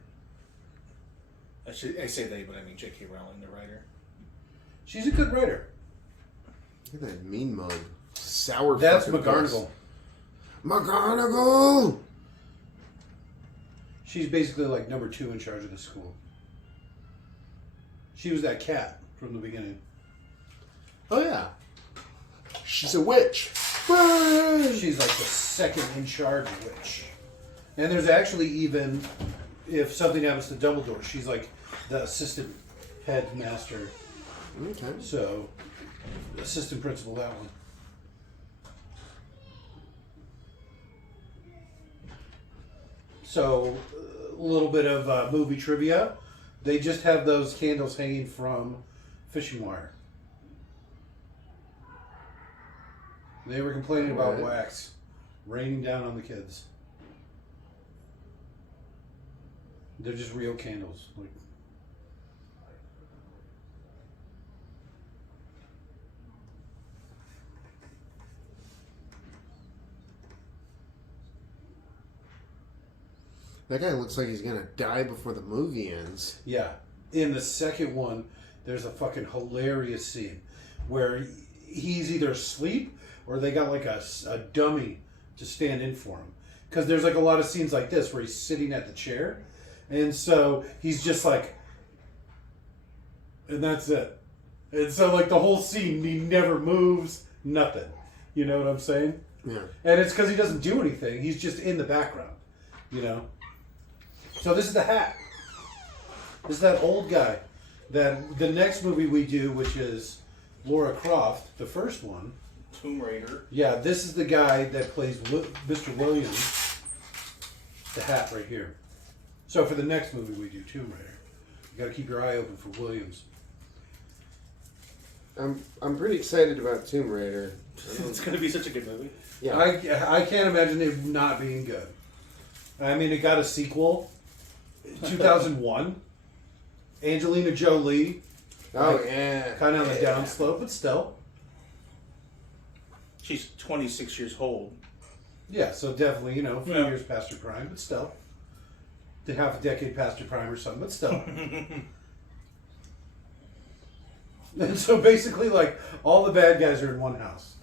I say they, but I mean J.K. Rowling, the writer. She's a good writer. Look at that mean mug. Sour That's fucking McGonagall. face. McGonagall! She's basically like number 2 in charge of the school. She was that cat from the beginning. Oh, yeah. She's a witch. She's like the second in charge witch. And there's actually even, if something happens to Dumbledore, she's like the assistant headmaster. Okay. So, assistant principal, that one. So, a little bit of movie trivia. They just have those candles hanging from fishing wire. They were complaining about Right. wax raining down on the kids. They're just real candles. Like, That guy looks like he's gonna die before the movie ends. yeah. In the second one, there's a fucking hilarious scene where he's either asleep or they got like a dummy to stand in for him. Because there's like a lot of scenes like this where he's sitting at the chair. And so he's just like, and that's it. And so like the whole scene, he never moves, nothing. You know what I'm saying? Yeah. And it's because he doesn't do anything. He's just in the background, you know? So this is the hat. This is that old guy. That the next movie we do, which is Laura Croft, the first one. Tomb Raider. Yeah, this is the guy that plays Mr. Williams. The hat right here. So for the next movie we do, Tomb Raider, you got to keep your eye open for Williams. I'm pretty excited about Tomb Raider. It's going to be such a good movie. Yeah. I can't imagine it not being good. I mean, it got a sequel, 2001. Angelina Jolie, Oh, yeah. kind of on the downslope, but still. She's 26 years old. Yeah, so definitely, you know, a few Yeah. years past her prime, but still. Did half a decade past her prime or something, but still. And so basically, like, all the bad guys are in one house.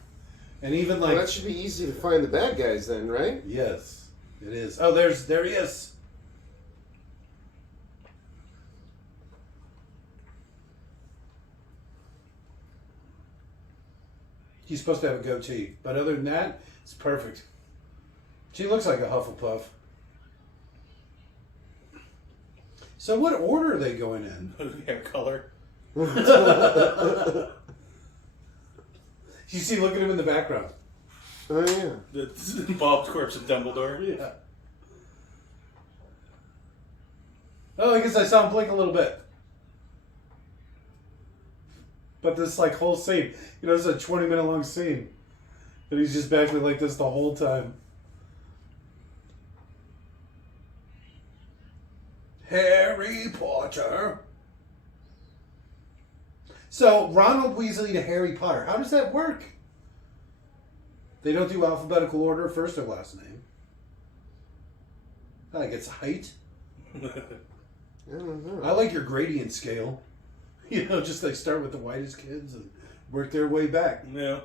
And even Well, like... that should be easy to find the bad guys then, right? Yes, it is. Oh, there he is. He's supposed to have a goatee, but other than that, it's perfect. She looks like a Hufflepuff. So what order are they going in? Hair color. You see, look at him in the background. Oh, yeah. The bobbed corpse of Dumbledore. Yeah. Oh, I guess I saw him blink a little bit. But this like whole scene, you know, it's a 20-minute long scene. And he's just acting like this the whole time. Harry Potter. So, Ronald Weasley to Harry Potter. How does that work? They don't do alphabetical order, first or last name. I think it's height. I don't know. I like your gradient scale. You know, just like start with the whitest kids and work their way back. Yeah.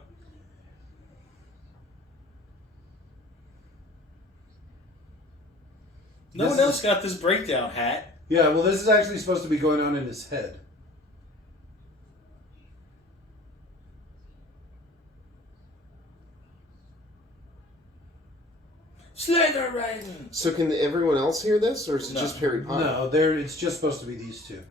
No This one is- else got this breakdown hat. Yeah, well, this is actually supposed to be going on in his head. Slytherin! So can everyone else hear this, or is it just Harry Potter? No, it's just supposed to be these two.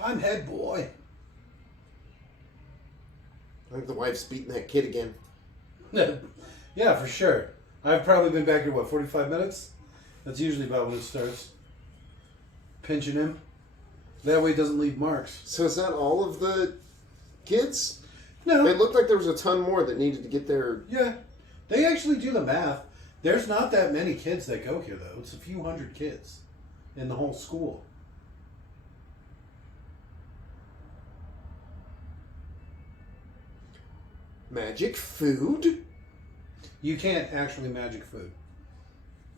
I'm head boy. I think the wife's beating that kid again. Yeah, for sure. I've probably been back here, 45 minutes? That's usually about when it starts. Pinching him. That way it doesn't leave marks. So is that all of the kids? No. It looked like there was a ton more that needed to get there. Yeah. They actually do the math. There's not that many kids that go here, though. It's a few hundred kids in the whole school. Magic food? You can't actually magic food.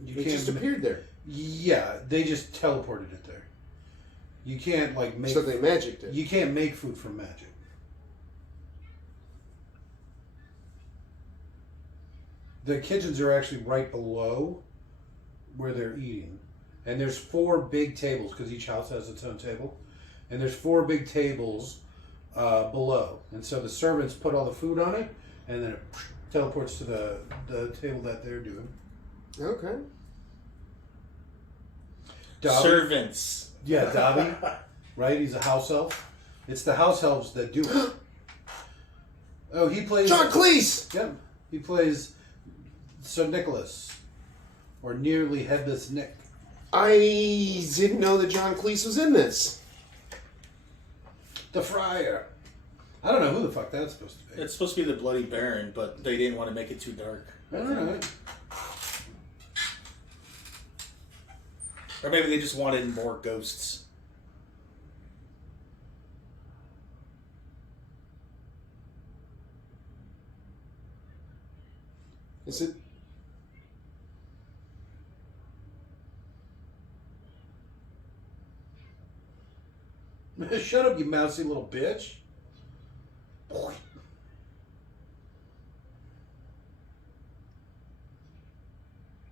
You It can't just appeared there. Yeah, they just teleported it there. You can't make. So they magicked it. You can't make food from magic. The kitchens are actually right below where they're eating, and there's 4 big tables because each house has its own table, and there's 4 big tables below, and so the servants put all the food on it, and then it teleports to the table that they're doing. Okay. Dobby, Servants. yeah, Dobby, right? He's a house elf. It's the house elves that do it. Oh, he plays John Cleese! Yep, he plays Sir Nicholas, or Nearly Headless Nick. I didn't know that John Cleese was in this. The Friar. I don't know who the fuck that's supposed to be. It's supposed to be the Bloody Baron, but they didn't want to make it too dark. All right. Or maybe they just wanted more ghosts. Is it? Shut up, you mousy little bitch. Oh,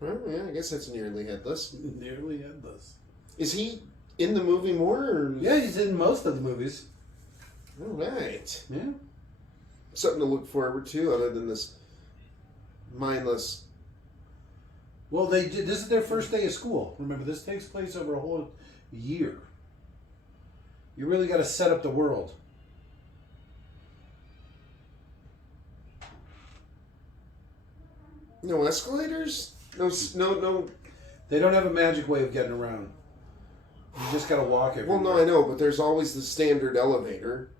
yeah, I guess that's nearly headless. Nearly Headless. Is he in the movie more? Or... Yeah, he's in most of the movies. All right. Yeah. Something to look forward to other than this mindless. Well, they did. This is their first day of school. Remember, this takes place over a whole year. You really got to set up the world. No escalators? No. They don't have a magic way of getting around. You just got to walk everywhere. Well, no, I know, but there's always the standard elevator.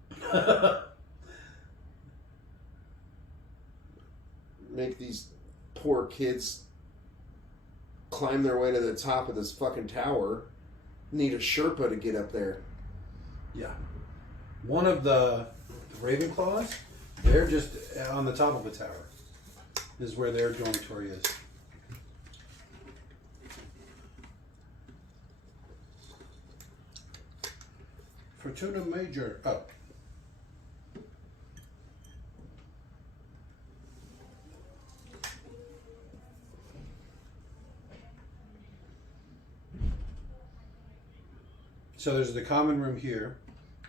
Make these poor kids climb their way to the top of this fucking tower. Need a Sherpa to get up there. Yeah. One of the Ravenclaws, they're just on the top of a tower. This is where their dormitory is. Fortuna Major. Oh. So there's the common room here,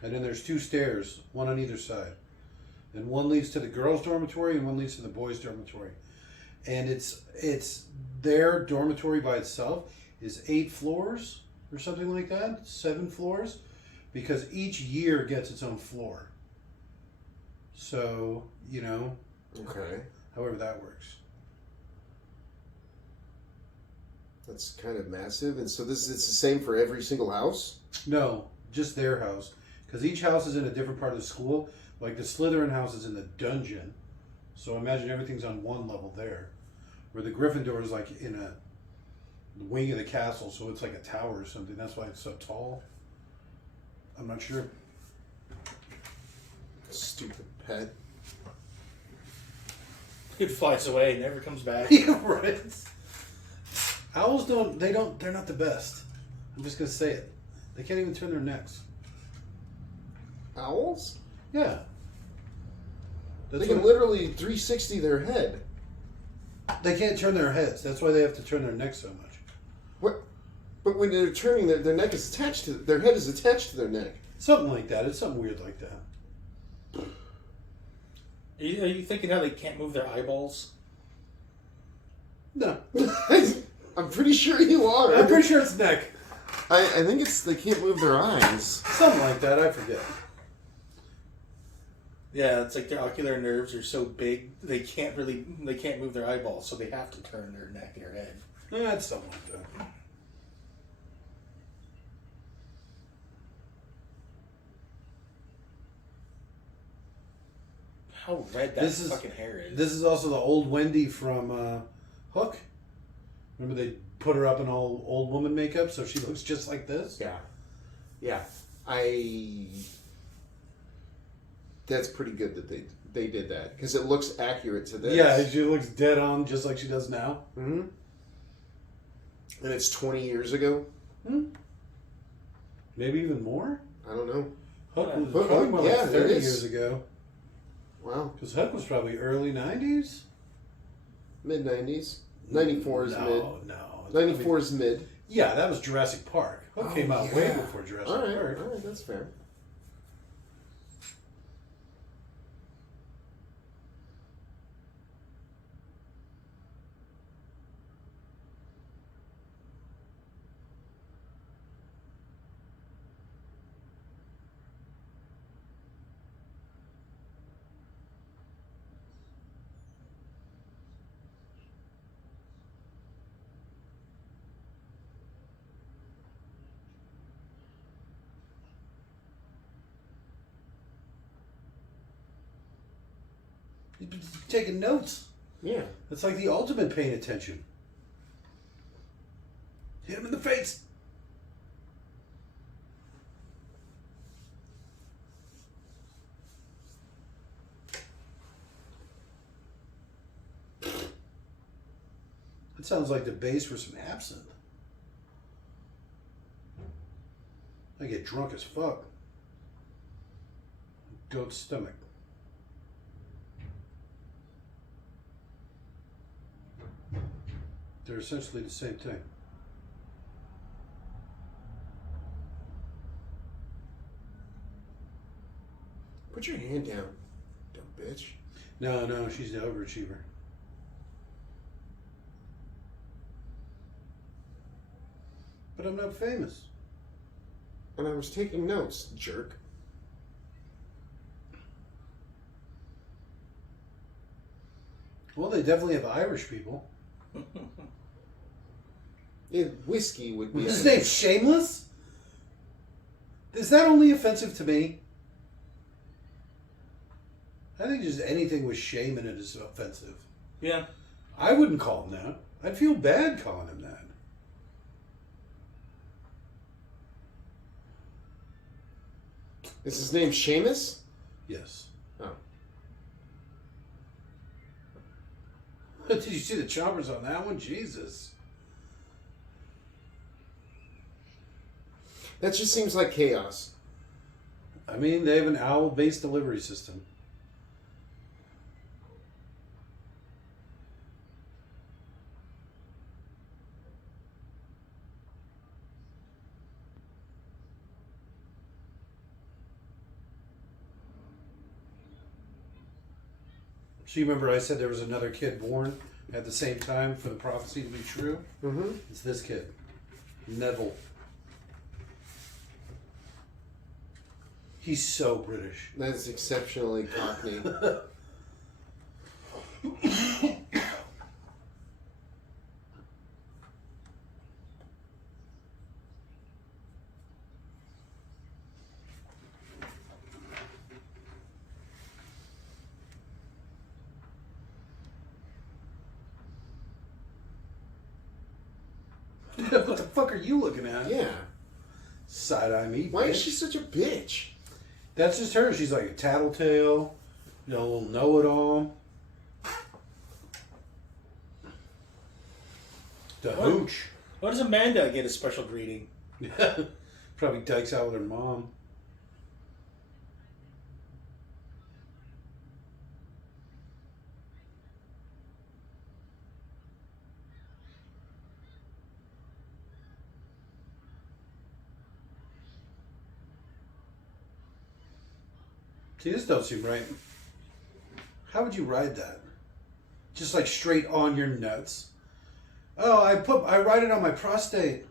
and then there's 2 stairs, one on either side. And one leads to the girls' dormitory and one leads to the boys' dormitory. And it's their dormitory by itself is 8 floors or something like that, 7 floors, because each year gets its own floor. So, Okay. however that works. That's kind of massive. And so it's the same for every single house? No, just their house. Because each house is in a different part of the school. Like the Slytherin house is in the dungeon. So imagine everything's on one level there. Where the Gryffindor is like in a wing of the castle. So it's like a tower or something. That's why it's so tall. I'm not sure. Stupid pet. It flies away, never comes back. Yeah, right. Owls they're not the best. I'm just going to say it. They can't even turn their necks. Owls? Yeah. That's They can what- literally 360 their head. They can't turn their heads. That's why they have to turn their neck so much. What? But when they're turning, their neck is attached to their head is attached to their neck. Something like that. It's something weird like that. Are you thinking how they can't move their eyeballs? No. I'm pretty sure you are. I'm pretty sure it's neck. I think it's they can't move their eyes. Something like that. I forget. Yeah, it's like their ocular nerves are so big they can't move their eyeballs, so they have to turn their neck and their head. Yeah, it's something like that. How red that This is- fucking hair is. This is also the old Wendy from Hook. Remember they put her up in all old woman makeup so she looks just like this? Yeah. That's pretty good that they did that because it looks accurate to this. Yeah, she looks dead on just like she does now. Mm-hmm. And it's 20 years ago. Maybe even more? I don't know. Hook was Hook, probably more yeah, like it 30 is. years ago. Wow. Because Hook was probably early 90s? Mid 90s. 94 is mid. No. 94 is mid. Yeah, that was Jurassic Park. Hook came out way before Jurassic All Park. right, that's fair. You've been taking notes. Yeah. It's like the ultimate paying attention. Hit him in the face. That sounds like the base for some absinthe. I get drunk as fuck. Goat's stomach. They're essentially the same thing. Put your hand down, dumb bitch. No, she's the overachiever. But I'm not famous. And I was taking notes, jerk. Well, they definitely have Irish people. Yeah, whiskey would be. His name's Shameless? Is that only offensive to me? I think just anything with shame in it is offensive. Yeah. I wouldn't call him that. I'd feel bad calling him that. Is his name Seamus? Yes. Oh. Did you see the choppers on that one? Jesus. That just seems like chaos. I mean, they have an owl-based delivery system. So you remember I said there was another kid born at the same time for the prophecy to be true? Mm-hmm. It's this kid. Neville. He's so British. That's exceptionally Cockney. What the fuck are you looking at? Yeah. Side-eye me, Why bitch. is she such a bitch? That's just her. She's like a tattletale, you know, a little know-it-all. The What? hooch. Why does Amanda get a special greeting? Probably dykes out with her mom. See, this don't seem right. How would you ride that? Just like straight on your nuts? Oh, I ride it on my prostate.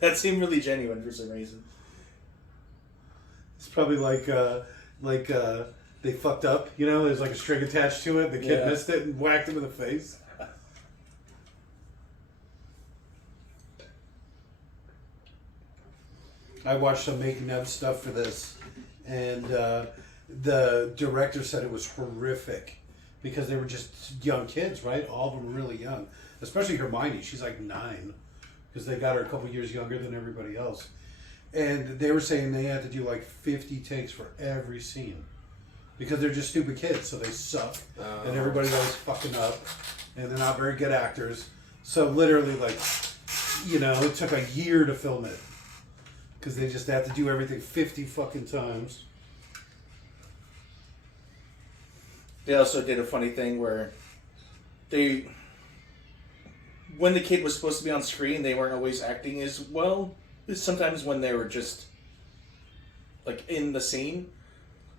That seemed really genuine for some reason. It's probably like they fucked up, you know, there's like a string attached to it, the kid missed it and whacked him in the face. I watched some making of stuff for this, and the director said it was horrific because they were just young kids, right? All of them were really young, especially Hermione. She's like 9 because they got her a couple years younger than everybody else. And they were saying they had to do like 50 takes for every scene because they're just stupid kids, so they suck, and everybody always fucking up, and they're not very good actors. So literally, like, you know, it took a year to film it because they just have to do everything 50 fucking times. They also did a funny thing where when the kid was supposed to be on screen, they weren't always acting as well. Sometimes when they were just like in the scene,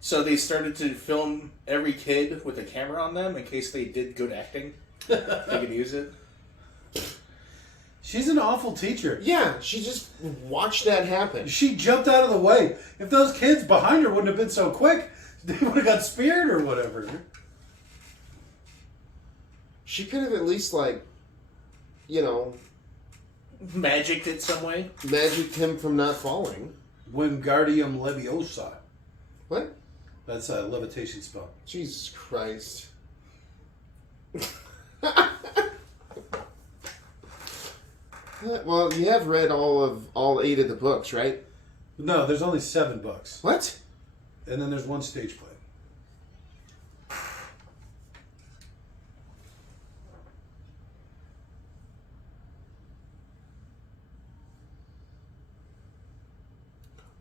so they started to film every kid with a camera on them in case they did good acting. They could use it. She's an awful teacher. Yeah, she just watched that happen. She jumped out of the way. If those kids behind her wouldn't have been so quick, they would have got speared or whatever. She could have at least, like, you know, Magicked it some way. magicked him from not falling. Wingardium Leviosa. What? That's a levitation spell. Jesus Christ. Well, you have read all 8 of the books, right? No, there's only 7 books. What? And then there's 1 stage play.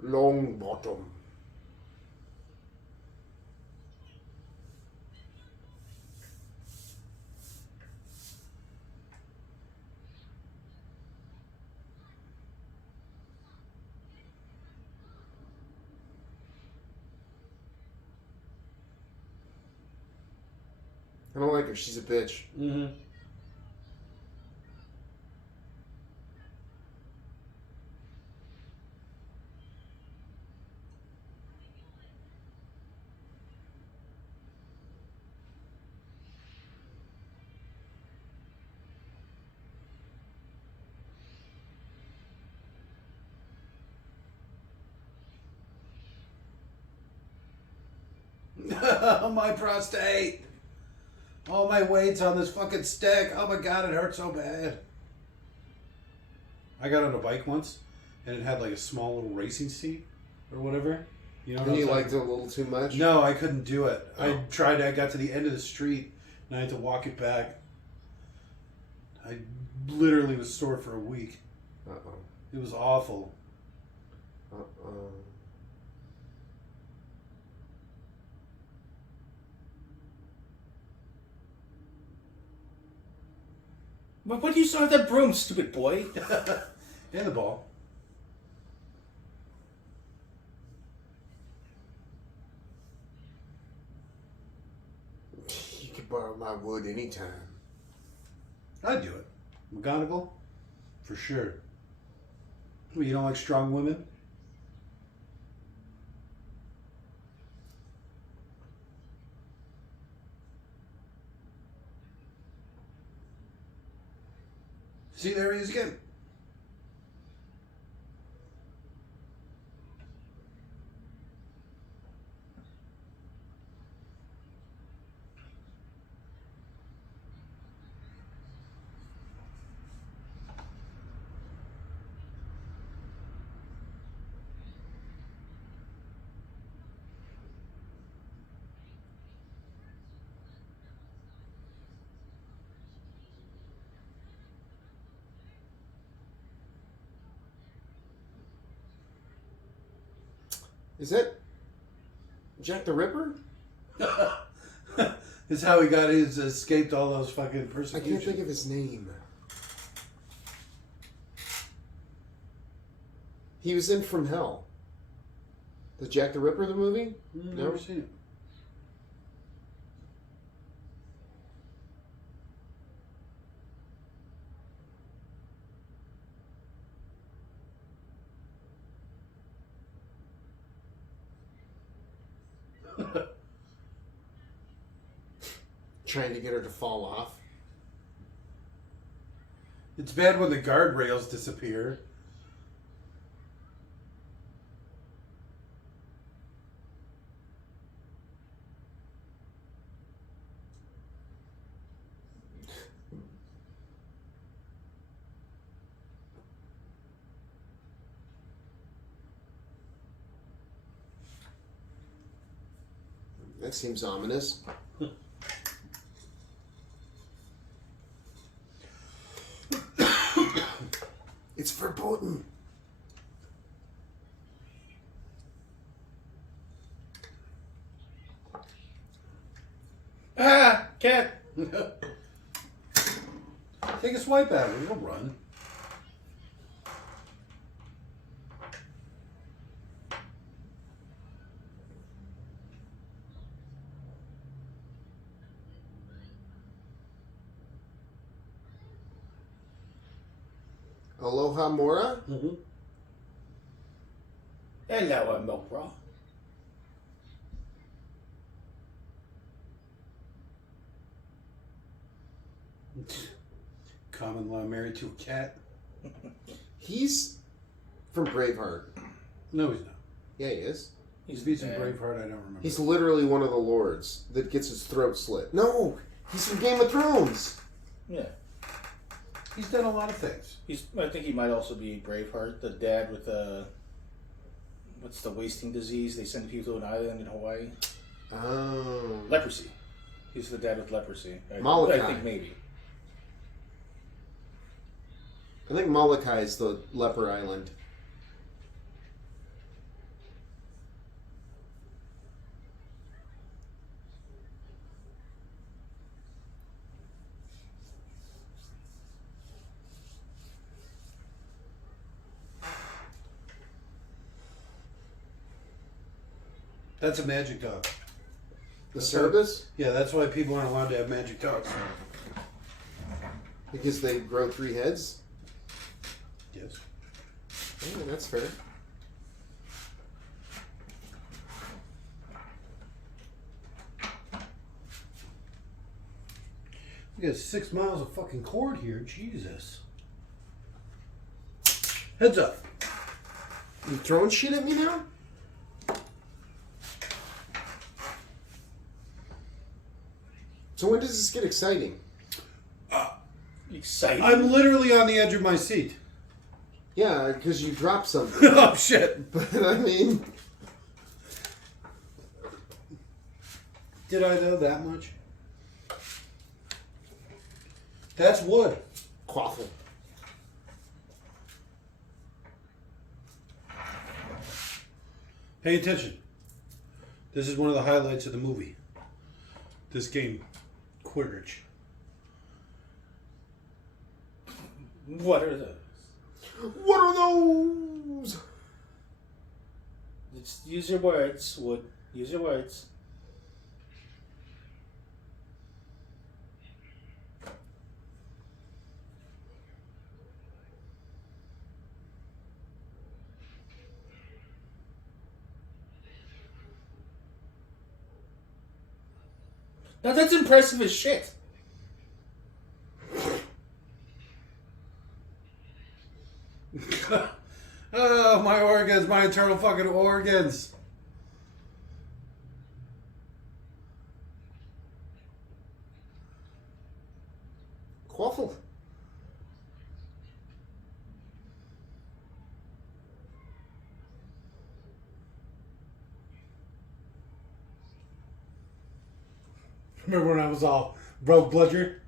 Long bottom. I don't like her. She's a bitch. Mm-hmm. My prostate. All my weight's on this fucking stick. Oh my god, it hurts so bad. I got on a bike once, and it had like a small little racing seat or whatever. You know what And I'm you talking liked it a little too much? No, I couldn't do it. Oh. I tried. I got to the end of the street, and I had to walk it back. I literally was sore for a week. Uh-oh. It was awful. Uh-oh. What do you saw that broom, stupid boy? And the ball. You can borrow my wood anytime. I'd do it. McGonagall? For sure. Well, you don't like strong women? See, there he is again. Is that Jack the Ripper? This is how he got his escaped all those fucking I persecutions. can't think of his name. He was in From Hell. The Jack the Ripper, the movie? Never seen it. Trying to get her to fall off. It's bad when the guardrails disappear. That seems ominous. It's verboten. Ah, cat. Take a swipe at it. It'll run. Aloha Mora? Mm-hmm. Hello, Amora. Common law married to a cat? He's from Braveheart. No, he's not. Yeah, he is. If he's in Braveheart, I don't remember. He's literally one of the lords that gets his throat slit. No! He's from Game of Thrones! Yeah. He's done a lot of things. I think he might also be Braveheart, the dad with the... What's the wasting disease? They send people to an island in Hawaii. Oh. Leprosy. He's the dad with leprosy. Malachi. I think maybe. I think Molokai is the leper island. That's a magic dog. The Cerebus? Yeah, that's why people aren't allowed to have magic dogs. Because they grow 3 heads? Yes. Yeah, that's fair. We got 6 miles of fucking cord here. Jesus. Heads up. You throwing shit at me now? So when does this get exciting? Exciting. I'm literally on the edge of my seat. Yeah, because you dropped something. Oh, shit. But I mean... Did I know that much? That's wood. Quaffle. Pay attention. This is one of the highlights of the movie. This game, Quidditch. What are those? What are those? Just use your words, Wood. Use your words. Now that's impressive as shit. Oh, my organs, my internal fucking organs. Quaffle. Remember when I was all broke bludger?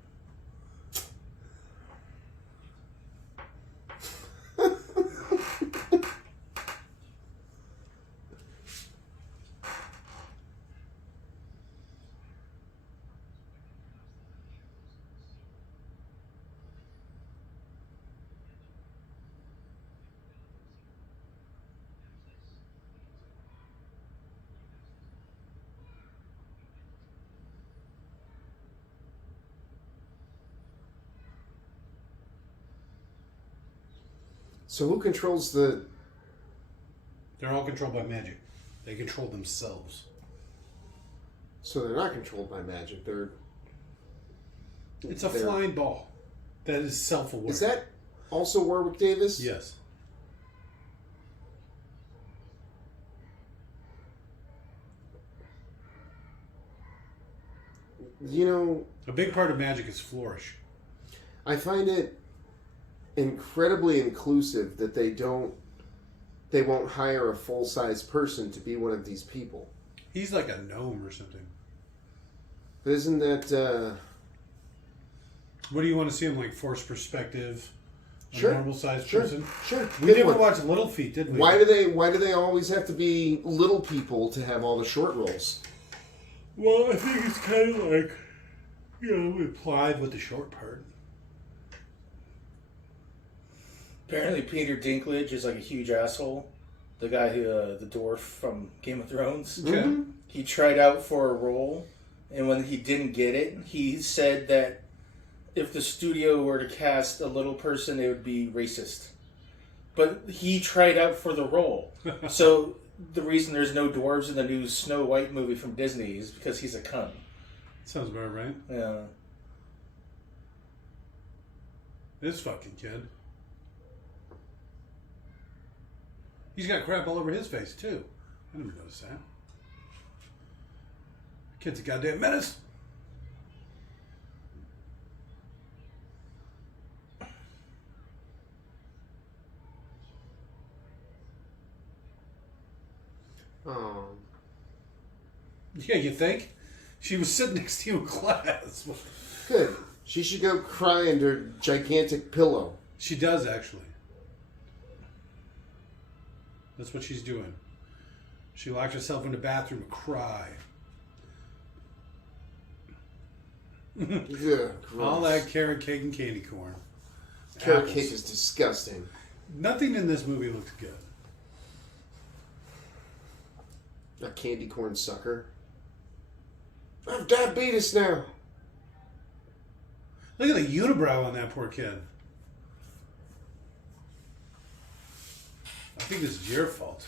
So who controls the... They're all controlled by magic. They control themselves. So they're not controlled by magic. It's a flying ball that is self-aware. Is that also Warwick Davis? Yes. You know, A big part of magic is flourish. I find it incredibly inclusive that they won't hire a full-size person to be one of these people. He's like a gnome or something. But isn't that... What do you want to see him like? Force perspective? A Sure. normal-sized Sure. person? Sure. We Pick never one. watched Little Feet, did we? Why do they always have to be little people to have all the short roles? Well, I think it's kind of like, implied with the short part. Apparently, Peter Dinklage is like a huge asshole. The guy who, the dwarf from Game of Thrones. Okay. Mhm. He tried out for a role, and when he didn't get it, he said that if the studio were to cast a little person, it would be racist. But he tried out for the role. So the reason there's no dwarves in the new Snow White movie from Disney is because he's a cunt. Sounds about right. Yeah. This fucking kid. He's got crap all over his face, too. I didn't notice that. Kid's a goddamn menace. Oh. Yeah, you think? She was sitting next to you in class. Good. She should go cry under a gigantic pillow. She does, actually. That's what she's doing. She locked herself in the bathroom to cry. Ugh, All gross. that carrot cake and candy corn. Carrot Apples. cake is disgusting. Nothing in this movie looks good. A candy corn sucker. I have diabetes now. Look at the unibrow on that poor kid. I think this is your fault.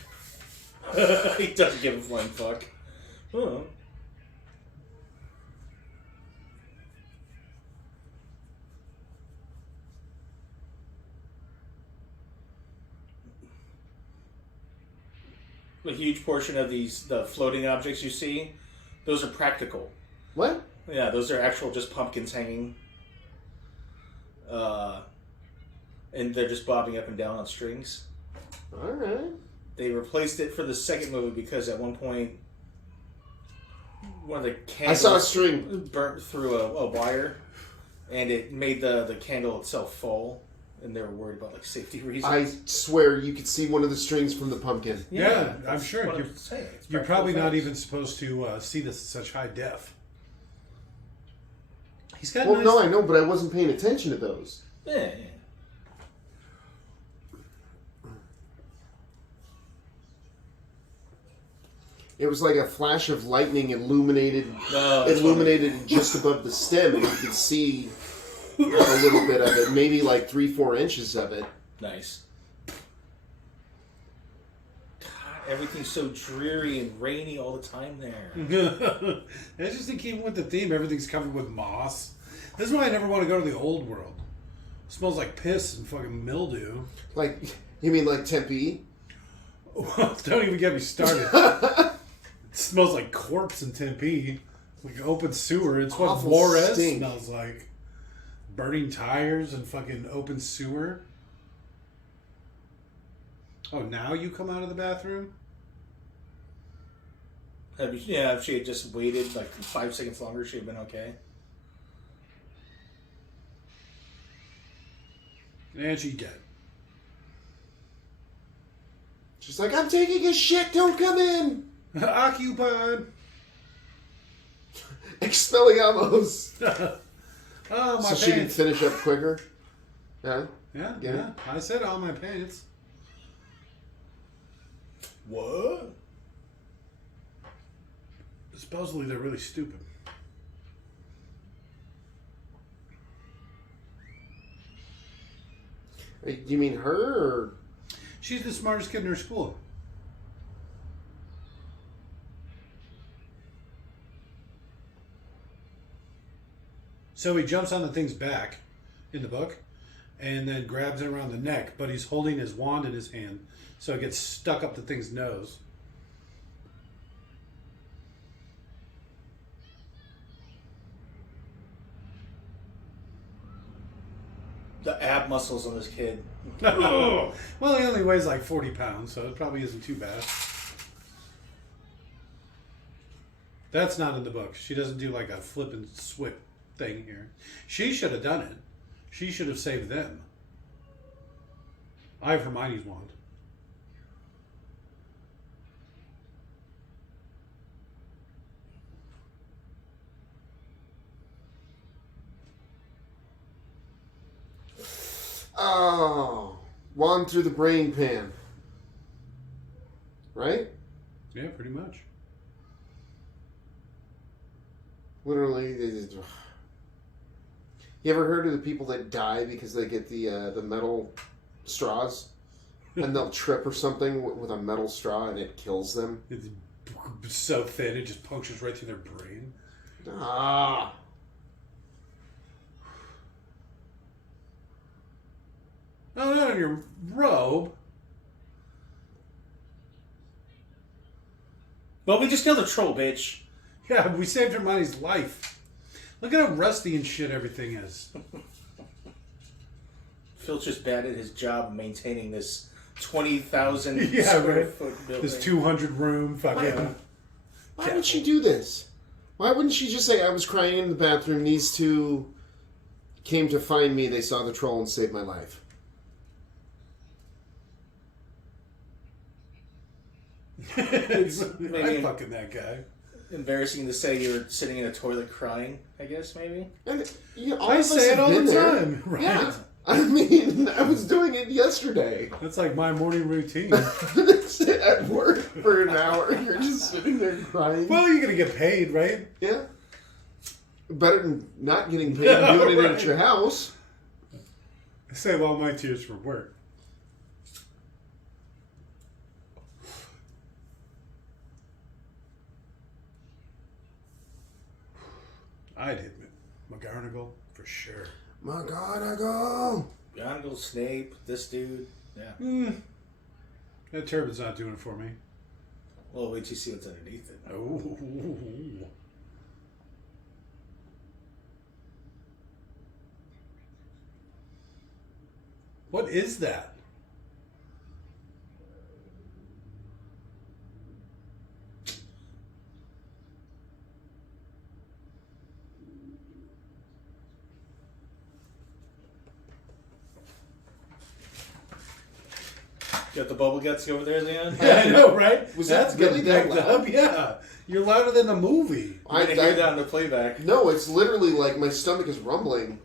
He doesn't give a flying fuck. Oh. A huge portion of the floating objects you see, those are practical. What? Yeah, those are actual just pumpkins hanging. And they're just bobbing up and down on strings. Alright. They replaced it for the second movie because at one point, one of the I saw a candles string. burnt through a wire, and it made the candle itself fall, and they were worried about like safety reasons. I swear you could see one of the strings from the pumpkin. Yeah, I'm that's sure. what You're, I'm saying. It's you're practical probably not effects. even supposed to see this at such high def. He's got Well, nice... no, I know, but I wasn't paying attention to those. Yeah. It was like a flash of lightning illuminated That's illuminated just above the stem, and you could see a little bit of it, maybe like 3-4 inches of it. Nice. God, everything's so dreary and rainy all the time there. It's just in keeping with the theme. Everything's covered with moss. This is why I never want to go to the old world. It smells like piss and fucking mildew. Like, you mean like Tempe? Don't even get me started. It smells like corpse in Tempe. Like open sewer. It's what Awful Juarez stink. smells like. Burning tires and fucking open sewer. Oh, now you come out of the bathroom? Yeah, if she had just waited like 5 seconds longer, she'd have been okay. And she's dead. She's like, I'm taking a shit, don't come in! Occupied. Expelliarmus! Oh, my So she can pants. finish up quicker? Yeah? Yeah, Get yeah. I said all my pants. What? Supposedly they're really stupid. Do you mean her or? She's the smartest kid in her school. So he jumps on the thing's back in the book and then grabs it around the neck, but he's holding his wand in his hand, so it gets stuck up the thing's nose. The ab muscles on this kid. Well, he only weighs like 40 pounds, so it probably isn't too bad. That's not in the book. She doesn't do like a flip and swip thing here. She should have done it. She should have saved them. I have Hermione's wand. Oh, wand through the brain pan. Right? Yeah, pretty much. Literally, you ever heard of the people that die because they get the metal straws, and they'll trip or something with a metal straw and it kills them? It's so thin it just punctures right through their brain. Ah. Oh, not on your robe. Well, we just killed a troll, bitch. Yeah, we saved Hermione's life. Look at how rusty and shit everything is. Filch is bad at his job of maintaining this 20,000 Yeah, square right. foot building. This 200 room fucking... Why would she do this? Why wouldn't she just say, I was crying in the bathroom, these two came to find me, they saw the troll and saved my life? I'm fucking that guy. Embarrassing to say you're sitting in a toilet crying, I guess, maybe? And, you know, all I of us say it have all been the there. time, right? Yeah. I mean, I was doing it yesterday. That's like my morning routine. Sit at work for an hour and you're just sitting there crying. Well, you're going to get paid, right? Yeah. Better than not getting paid and doing it at your house. I save all my tears for work. I'd hit McGonagall for sure. McGonagall. McGonagall, Snape, this dude. Yeah. That turban's not doing it for me. Well, wait till you see what's underneath it. Oh. What is that? You got the bubble guts over there, Leon? Yeah, I know, right? Was That's that really getting that picked loud? up. Yeah, you're louder than the movie. I'm going to hear that on the playback. No, it's literally like my stomach is rumbling.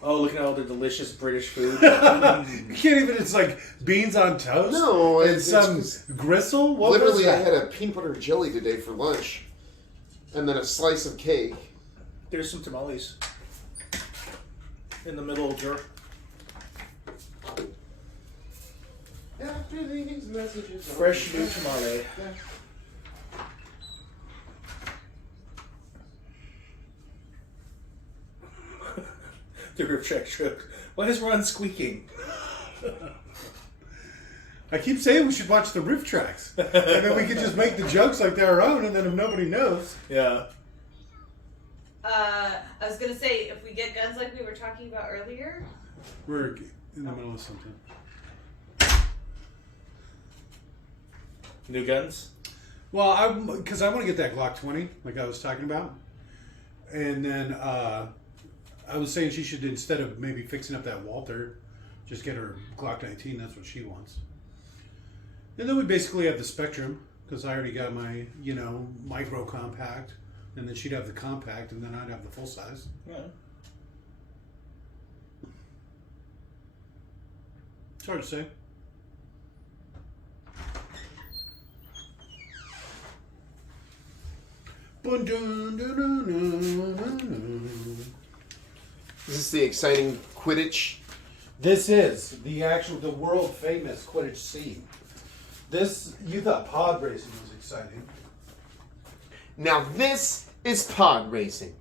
Oh, look at all the delicious British food. You can't even. It's like beans on toast. No, and it's some just- gristle. What was Literally, I that? had a peanut butter jelly today for lunch. And then a slice of cake. There's some tamales in the middle drawer. After these messages. Fresh new tamale. The rip track joke. Why is Ron squeaking? I keep saying we should watch the riff tracks, and then we could just make the jokes like they're our own, and then if nobody knows, Yeah. I was gonna say, if we get guns like we were talking about earlier, we're in the middle of something. New guns? Well, because I want to get that Glock 20, like I was talking about, and then I was saying she should, instead of maybe fixing up that Walter, just get her Glock 19. That's what she wants. And then we basically have the Spectrum, because I already got my, micro compact, and then she'd have the compact, and then I'd have the full size. Yeah. It's hard to say. Is this the exciting Quidditch This is the world famous Quidditch scene. This, you thought pod racing was exciting. Now this is pod racing.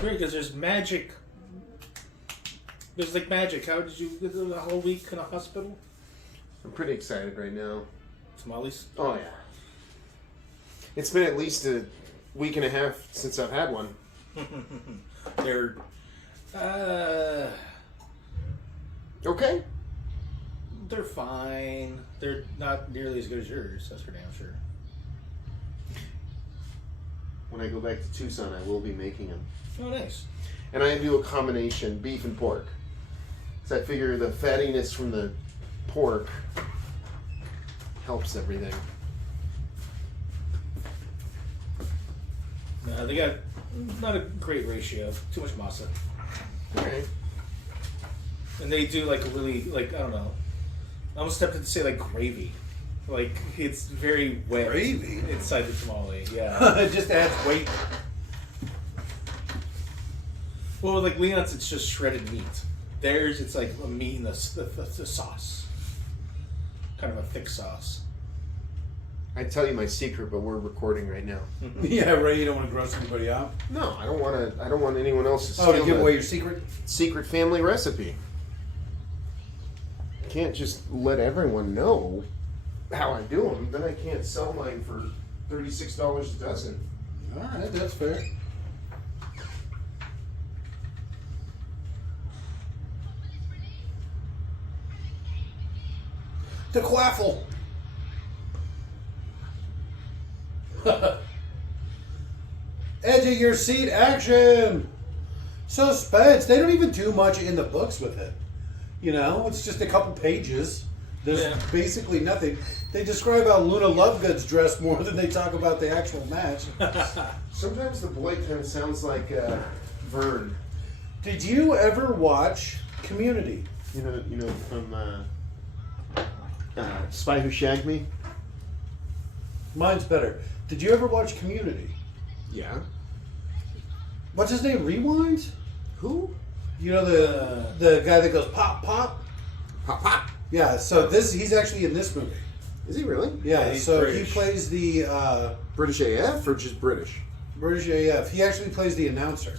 Great, because there's magic. There's like magic. How did you get the whole week in a hospital? I'm pretty excited right now. Tamales? Oh, yeah. It's been at least a week and a half since I've had one. They're, Okay. they're fine. They're not nearly as good as yours, that's for damn sure. When I go back to Tucson, I will be making them. Oh, nice. And I do a combination beef and pork. So I figure the fattiness from the pork helps everything. No, they got not a great ratio. Too much masa. Okay. And they do like a really, like, I don't know. I almost tempted to say like gravy. Like, it's very wet. Gravy? Inside the tamale, yeah. It just adds weight. Well, like Leon's, it's just shredded meat. Theirs, it's like a meat in the sauce. Kind of a thick sauce. I'd tell you my secret, but we're recording right now. Yeah, right. You don't want to gross anybody out. No, I don't want to. I don't want anyone else to Oh, to steal give the away your secret? secret family recipe. Can't just let everyone know how I do them. Then I can't sell mine for $36 a dozen. All right, that's fair. The quaffle. Edge of your seat action. Suspense. They don't even do much in the books with it. You know, it's just a couple pages. There's basically nothing. They describe how Luna Lovegood's dressed more than they talk about the actual match. Sometimes the boy kind of sounds like Vern. Did you ever watch Community? You know from Spy Who Shagged Me. Mine's better. Did you ever watch Community? Yeah. What's his name? Rewind? Who? You know the guy that goes pop pop? Pop pop. Yeah, so he's actually in this movie. Is he really? Yeah, he's so British. he plays the British AF or just British? British AF. He actually plays the announcer.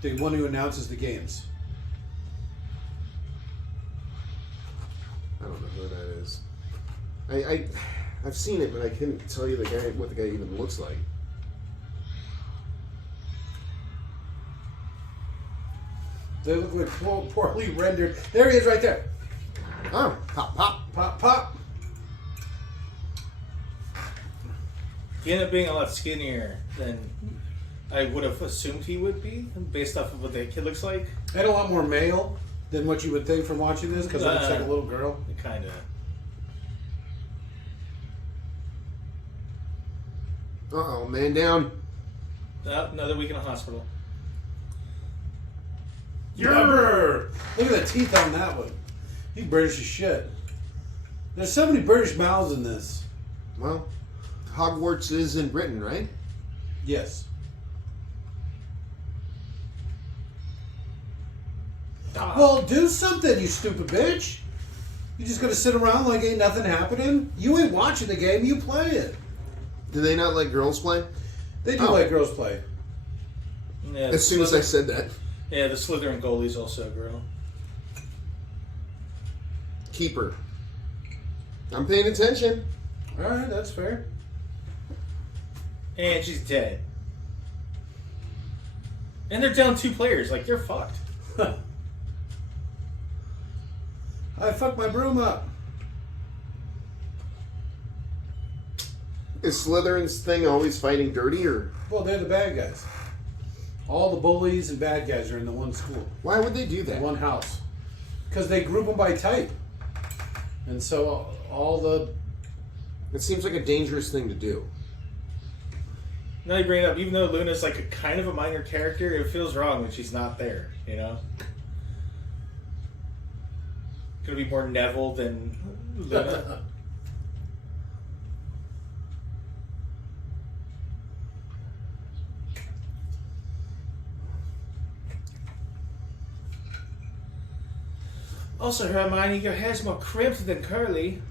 The one who announces the games. I don't know who that is. I've seen it, but I couldn't tell you what the guy even looks like. They look like poorly rendered. There he is right there. Oh, pop pop. Pop pop. He ended up being a lot skinnier than I would have assumed he would be, based off of what the kid looks like. And a lot more male than what you would think from watching this, because it looks like a little girl. Kind of. Uh-oh, man down. Another week in a hospital. Yurr! Look at the teeth on that one. He's British as shit. There's so many British mouths in this. Well, Hogwarts is in Britain, right? Yes. Well, do something, you stupid bitch. You just gonna sit around like ain't nothing happening? You ain't watching the game, you play it. Do they not let girls play? They do Oh. let girls play. Yeah, As soon as I said that. Yeah, the Slytherin goalie's also a girl. Keeper. I'm paying attention. Alright, that's fair. And she's dead. And they're down 2 players. Like, they're fucked. I fucked my broom up. Is Slytherin's thing always fighting dirty, or Well, they're the bad guys. All the bullies and bad guys are in the one school, why would they do the that? one house. Because they group them by type. And so all the... It seems like a dangerous thing to do. Now you bring it up, even though Luna's like a kind of a minor character, it feels wrong when she's not there, you know? Gonna be more Neville than Luna. Also, Hermione, your hair's more crimped than curly.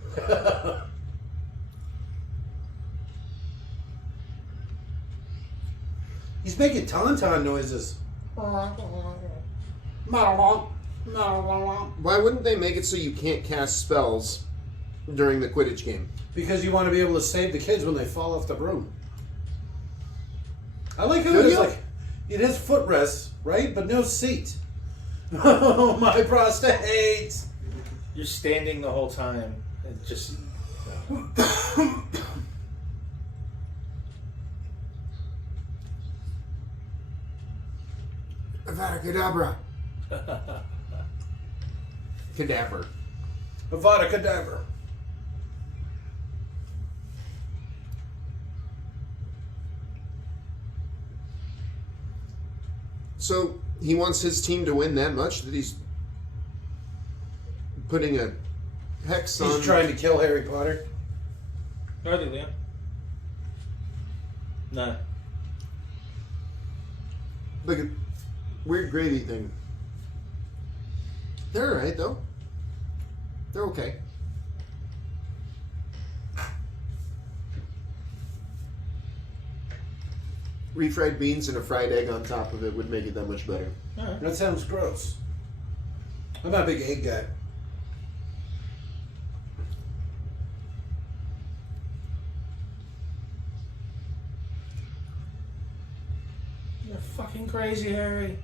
He's making tauntaun noises. Why wouldn't they make it so you can't cast spells during the Quidditch game? Because you want to be able to save the kids when they fall off the broom. I like how Do it is you? like it has footrests, right? But no seat. Oh, my prostate! You're standing the whole time. And just... Avada Kedavra. Cadaver. Avada Kedavra. So he wants his team to win that much that he's putting a hex on. He's trying to kill Harry Potter. Are they, Liam? No. Look at weird gravy thing. They're alright though. They're okay. Refried beans and a fried egg on top of it would make it that much better. Alright. That sounds gross. I'm not a big egg guy. You're fucking crazy, Harry.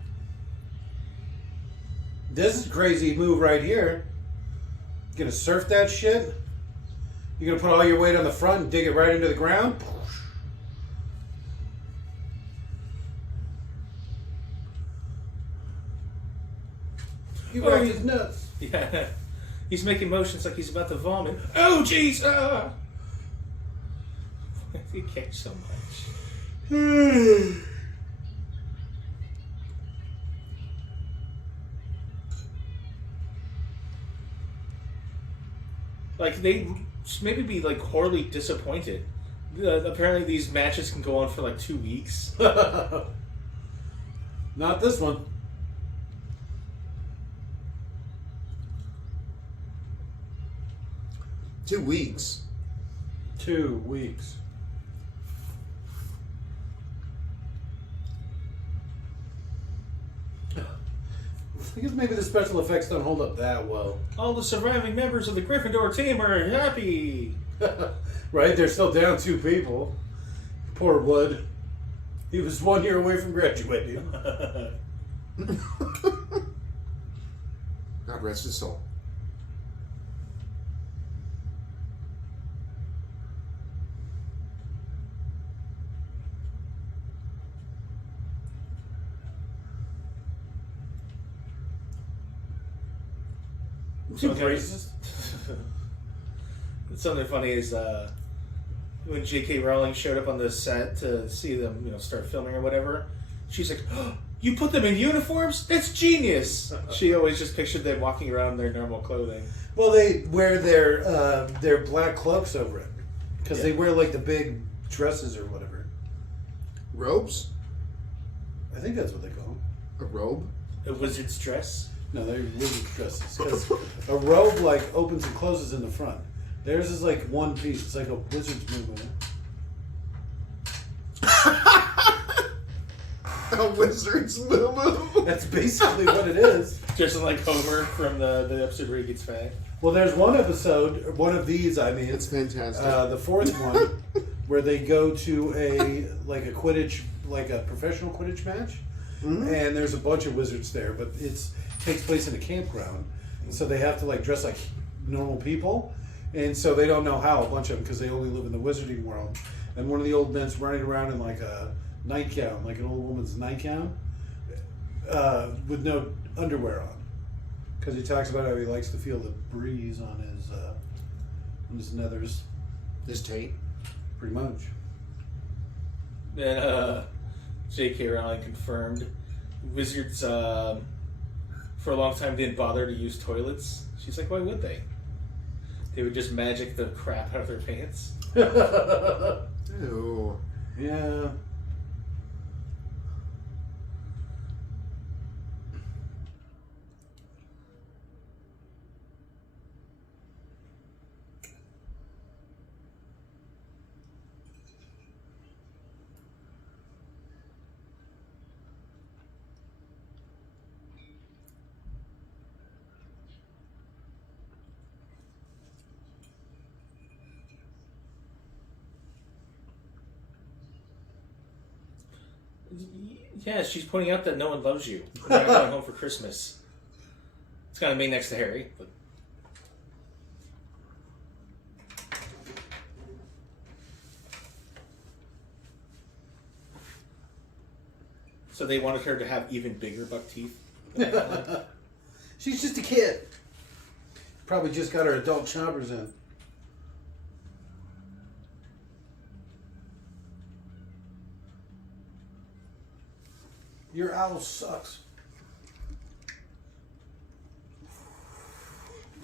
This is a crazy move right here. You gonna surf that shit? You gonna put all your weight on the front and dig it right into the ground? He Oh, whacked he- his nuts. Yeah. He's making motions like he's about to vomit. Oh, jeez! Ah! He kicked so much. Like, they maybe be, like, horribly disappointed. Apparently these matches can go on for, like, 2 weeks. Not this one. Two weeks. 2 weeks. I guess maybe the special effects don't hold up that well. All the surviving members of the Gryffindor team are happy. Right? They're still down 2 people. Poor Wood. He was 1 year away from graduating. God rest his soul. Too Okay. racist. Something funny is when J.K. Rowling showed up on the set to see them, start filming or whatever. She's like, oh, "You put them in uniforms? That's genius!" She always just pictured them walking around in their normal clothing. Well, they wear their black cloaks over it because they wear like the big dresses or whatever. Robes? I think that's what they call them. A robe? A wizard's dress. No, they're wizard dresses. 'Cause a robe like opens and closes in the front. Theirs is like one piece. It's like a wizard's movement. A wizard's moo. That's basically what it is. Just like Homer from the episode where he gets fat. Well, there's one episode, one of these. I mean, It's fantastic. the fourth one, where they go to a Quidditch, like a professional Quidditch match, and there's a bunch of wizards there, but it takes place in a campground, so they have to like dress like normal people, and so they don't know how, a bunch of them, because they only live in the wizarding world, and one of the old men's running around in like a nightgown, like an old woman's nightgown, with no underwear on, because he talks about how he likes to feel the breeze on his nethers, His tape. pretty much. Then J.K. Rowling confirmed wizards for a long time didn't bother to use toilets. She's like, why would they? They would just magic the crap out of their pants. Ew. Yeah. Yeah, she's pointing out that no one loves you. You're not going home for Christmas. It's kind of me next to Harry, but. So they wanted her to have even bigger buck teeth. She's just a kid. Probably just got her adult chompers in. Your owl sucks.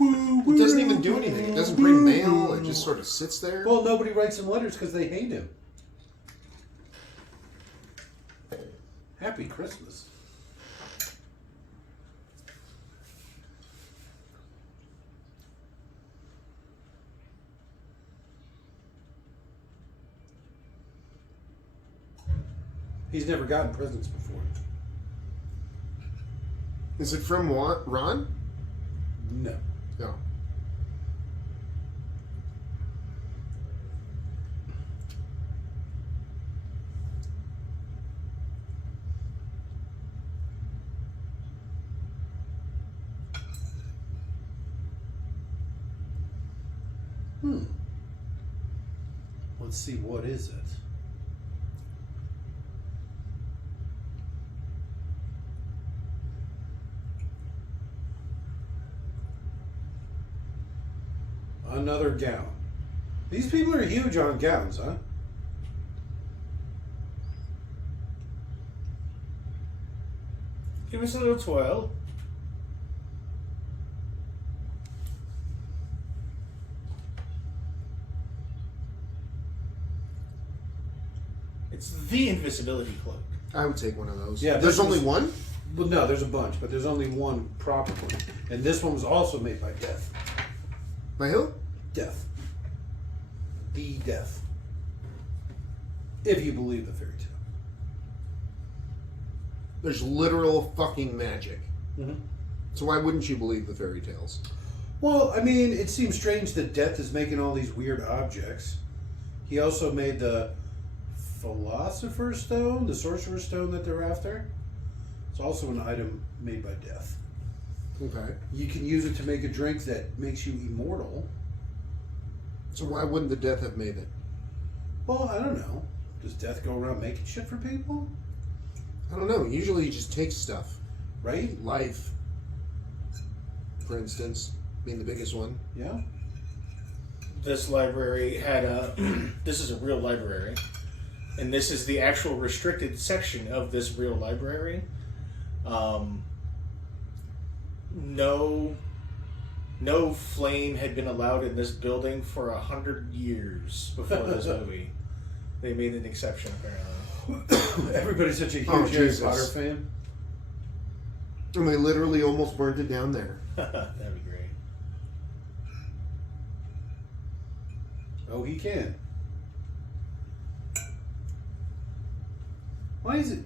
It doesn't even do anything. It doesn't bring mail. It just sort of sits there. Well, nobody writes him letters because they hate him. Happy Christmas. He's never gotten presents before. Is it from what? Ron? No. No. Let's see, what is it? Another gown. These people are huge on gowns, huh? Give us a little twirl. It's the invisibility cloak. I would take one of those. Yeah, There's this only is- one? Well, no, there's a bunch, but there's only one proper one. And this one was also made by Death. By who? Death. The Death. If you believe the fairy tale. There's literal fucking magic. Mm-hmm. So why wouldn't you believe the fairy tales? Well, I mean, it seems strange that Death is making all these weird objects. He also made the Philosopher's Stone, the Sorcerer's Stone that they're after. It's also an item made by Death. Okay. You can use it to make a drink that makes you immortal. So why wouldn't the Death have made it? Well, I don't know. Does Death go around making shit for people? I don't know. Usually he just takes stuff. Right? Life, for instance, being the biggest one. Yeah. This library had a. This is a real library, and this is the actual restricted section of this real library. No flame had been allowed in this building for 100 years before this movie. They made an exception, apparently. Everybody's such a huge Oh, Harry Jesus. Potter fan. And they literally almost burned it down there. That'd be great. Oh, he can. Why is it?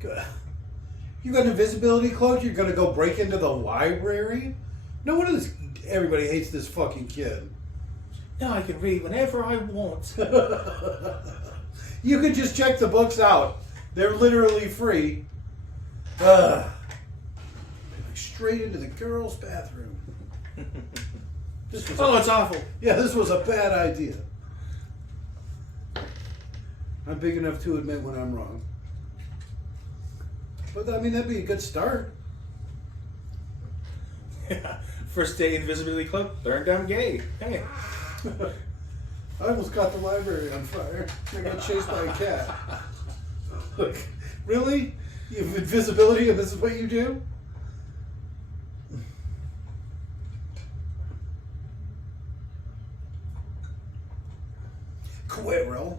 Good. You got an invisibility cloak? You're gonna go break into the library? No wonder this. Everybody hates this fucking kid. Now I can read whenever I want. You can just check the books out. They're literally free. Like straight into the girls' bathroom. This was Oh, it's awful. yeah, this was a bad idea. I'm big enough to admit when I'm wrong. But I mean, that'd be a good start. First day invisibility cloak, learned I'm gay. Hey. I almost got the library on fire. I got chased by a cat. Look, really? You have invisibility and this is what you do? Quirrell.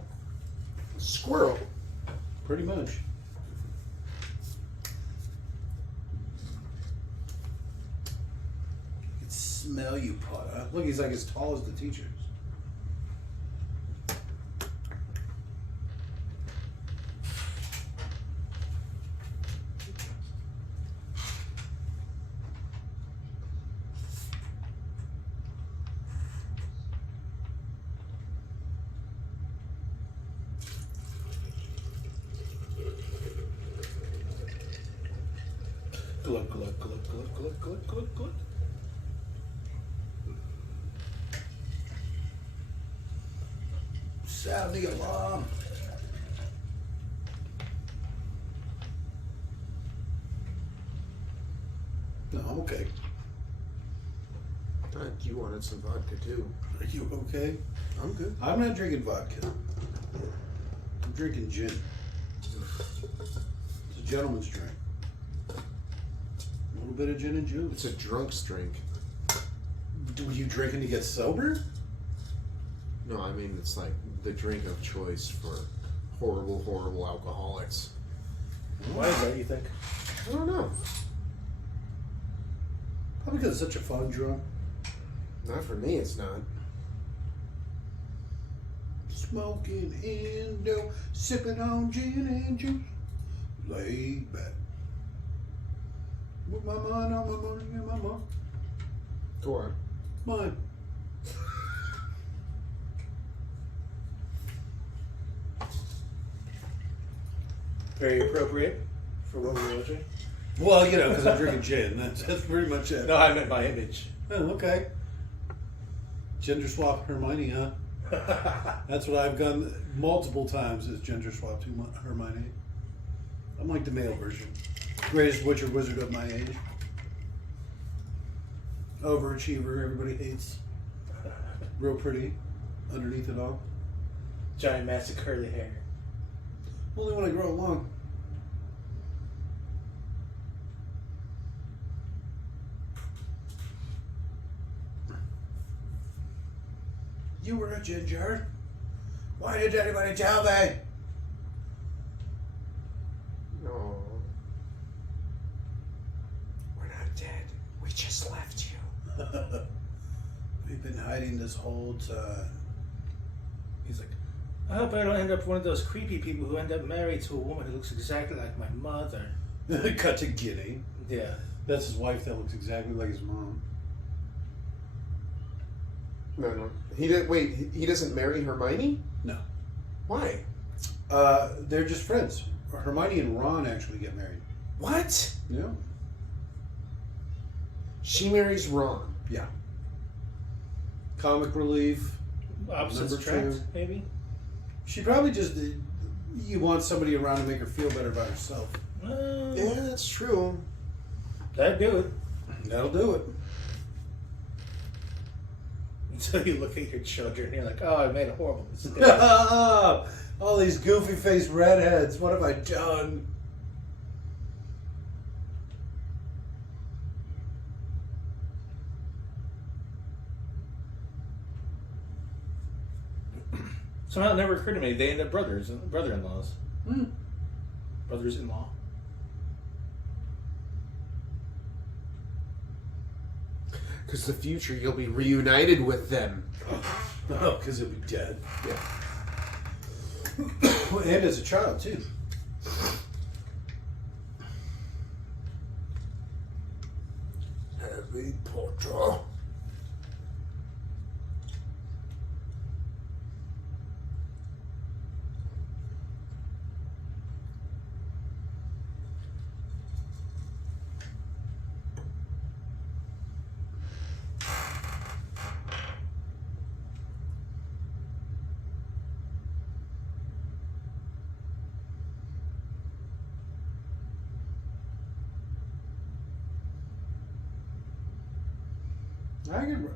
Squirrel. Pretty much. I can smell you, Potter. Look, he's like as tall as the teachers. Glug, glug, glug, glug, glug, glug, glug, glug. Sound the alarm. No, I'm okay. You wanted some vodka too. Are you okay? I'm good. I'm not drinking vodka. I'm drinking gin. It's a gentleman's drink. A little bit of gin and juice. It's a drunk's drink. Were you drinking to get sober? No, I mean it's like the drink of choice for horrible, horrible alcoholics. Why is that, you think? I don't know. Probably because it's such a fun drunk. Not for me, it's not. Smoking Indo, sipping on gin and juice, laid back. With my mind on my money and my mind. Go on. Mine. Very appropriate for what we're watching. Well, you know, because I'm drinking gin. That's pretty much it. No, I meant my image. Oh, okay. Gender swap Hermione, huh? That's what I've done multiple times is gender swap to Hermione. I'm like the male version. Greatest witcher wizard of my age. Overachiever, everybody hates. Real pretty underneath it all. Giant massive curly hair. Only when I grow it long. You were a ginger. Why did anybody tell me? No. We're not dead. We just left you. We've been hiding this whole time. He's like, I hope I don't end up one of those creepy people who end up married to a woman who looks exactly like my mother. Cut to Guinea. Yeah. That's his wife that looks exactly like his mom. No. He didn't. Wait. He doesn't marry Hermione? No. Why? They're just friends. Hermione and Ron actually get married. What? Yeah. She marries Ron. Yeah. Comic relief. Opposites Number attract, two. maybe? She probably just. You want somebody around to make her feel better about herself. Yeah, that's true. That'd do it. That'll do it. Until you look at your children and you're like, oh, I made a horrible mistake. All these goofy faced redheads. What have I done? Somehow it never occurred to me they end up brother-in-laws. Hmm. Brothers-in-law. Because the future, you'll be reunited with them. Oh, because he'll be dead. Yeah. And as a child, too. Harry Potter.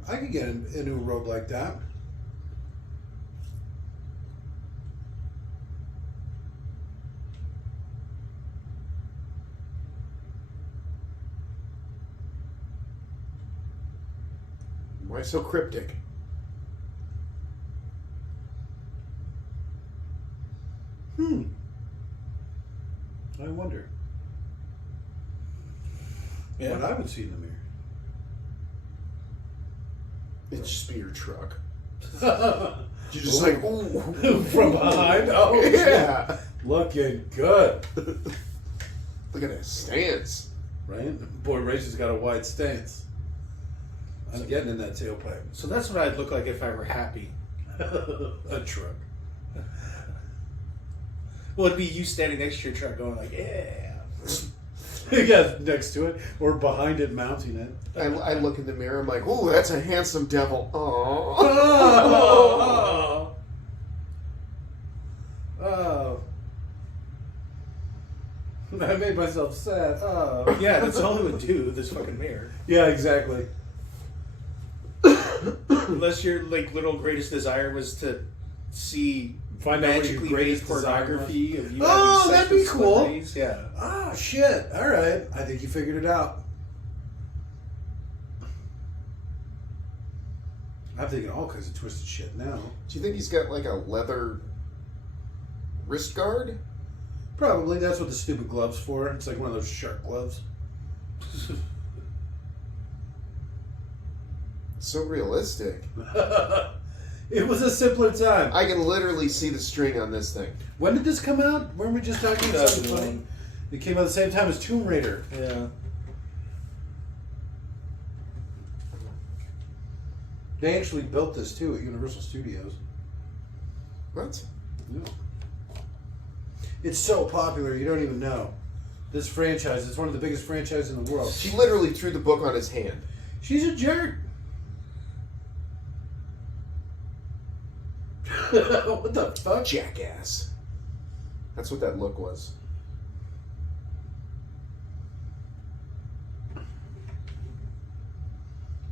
I could get into a robe like that. Why so cryptic? I wonder Yeah. what I would see in the mirror. It'd just be your truck. You're Just like, ooh. from behind. Oh, Yeah. looking good, Look at that stance. right? Boy, Rachel's got a wide stance. I'm getting in that tailpipe. So that's what I'd look like if I were happy. A truck. Well, it'd be you standing next to your truck going like, yeah. Yeah, next to it or behind it, mounting it. I look in the mirror. I'm like, "Ooh, that's a handsome devil." Aww. Oh. Oh. I made myself sad. Oh. Yeah, that's all it would do, this fucking mirror. Yeah, exactly. Unless your like little greatest desire was to see Find out what your magically greatest made pornography of you Oh, having sex that'd be with cool. celebrities. Yeah. Oh, shit. All right. I think you figured it out. I'm thinking all kinds of twisted shit now. Do you think he's got like a leather wrist guard? Probably. That's what the stupid glove's for. It's like one of those shark gloves. So realistic. It was a simpler time. I can literally see the string on this thing. When did this come out? Weren't we just talking about something funny? 2001. It came out at the same time as Tomb Raider. Yeah. They actually built this too at Universal Studios. What? Yeah. It's so popular, you don't even know. This franchise, it's one of the biggest franchises in the world. She literally threw the book on his hand. She's a jerk. What the fuck? Jackass. That's what that look was.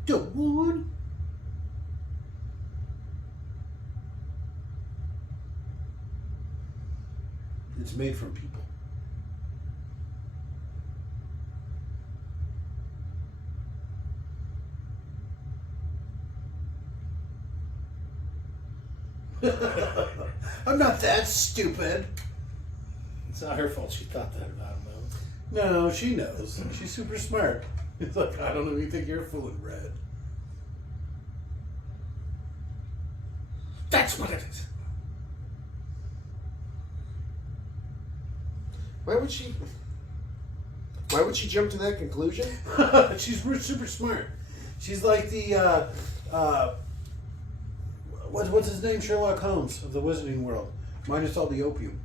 The wood. It's made from people. I'm not that stupid. It's not her fault she thought that about him, though. No, she knows. She's super smart. It's like, I don't know if you think you're fooling Red. That's what it is. Why would she jump to that conclusion? She's super smart. She's like the what's his name? Sherlock Holmes of the Wizarding World, minus all the opium.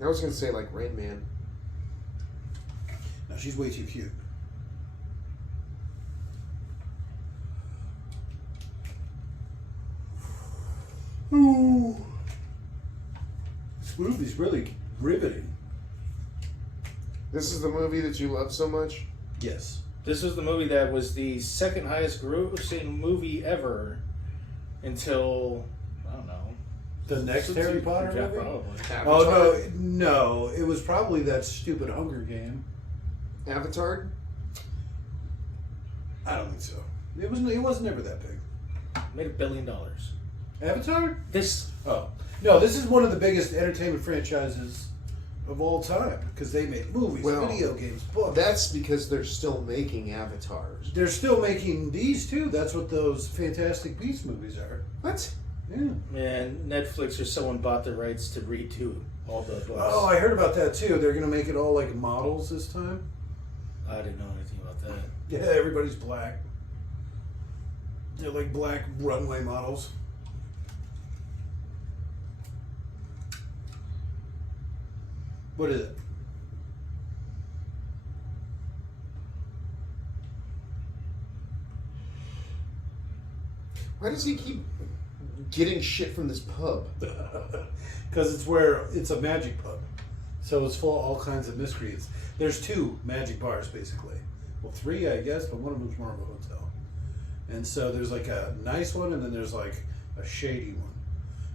I was gonna say like Rain Man. No, she's way too cute. Ooh, this movie's really riveting. This is the movie that you love so much? Yes. This was the movie that was the second highest grossing movie ever until, I don't know. The next Harry Potter Yeah, movie? probably. Oh no, it was probably that stupid Hunger Game. Avatar? I don't think so. It was never that big. Made $1 billion. Avatar? This, Oh no, this is one of the biggest entertainment franchises of all time because they made movies, Well, video games, books. That's because they're still making avatars. They're still making these too. That's what those Fantastic Beasts movies are. What? Yeah. and Netflix or someone bought the rights to redo all the books. Oh, I heard about that too. They're gonna make it all like models this time. I didn't know anything about that. Yeah, everybody's black. They're like black runway models. What is it? Why does he keep getting shit from this pub? Because it's a magic pub, so it's full of all kinds of mysteries. There's 2 magic bars basically. Well, 3 I guess, but one of them's more of a hotel. And so there's like a nice one, and then there's like a shady one.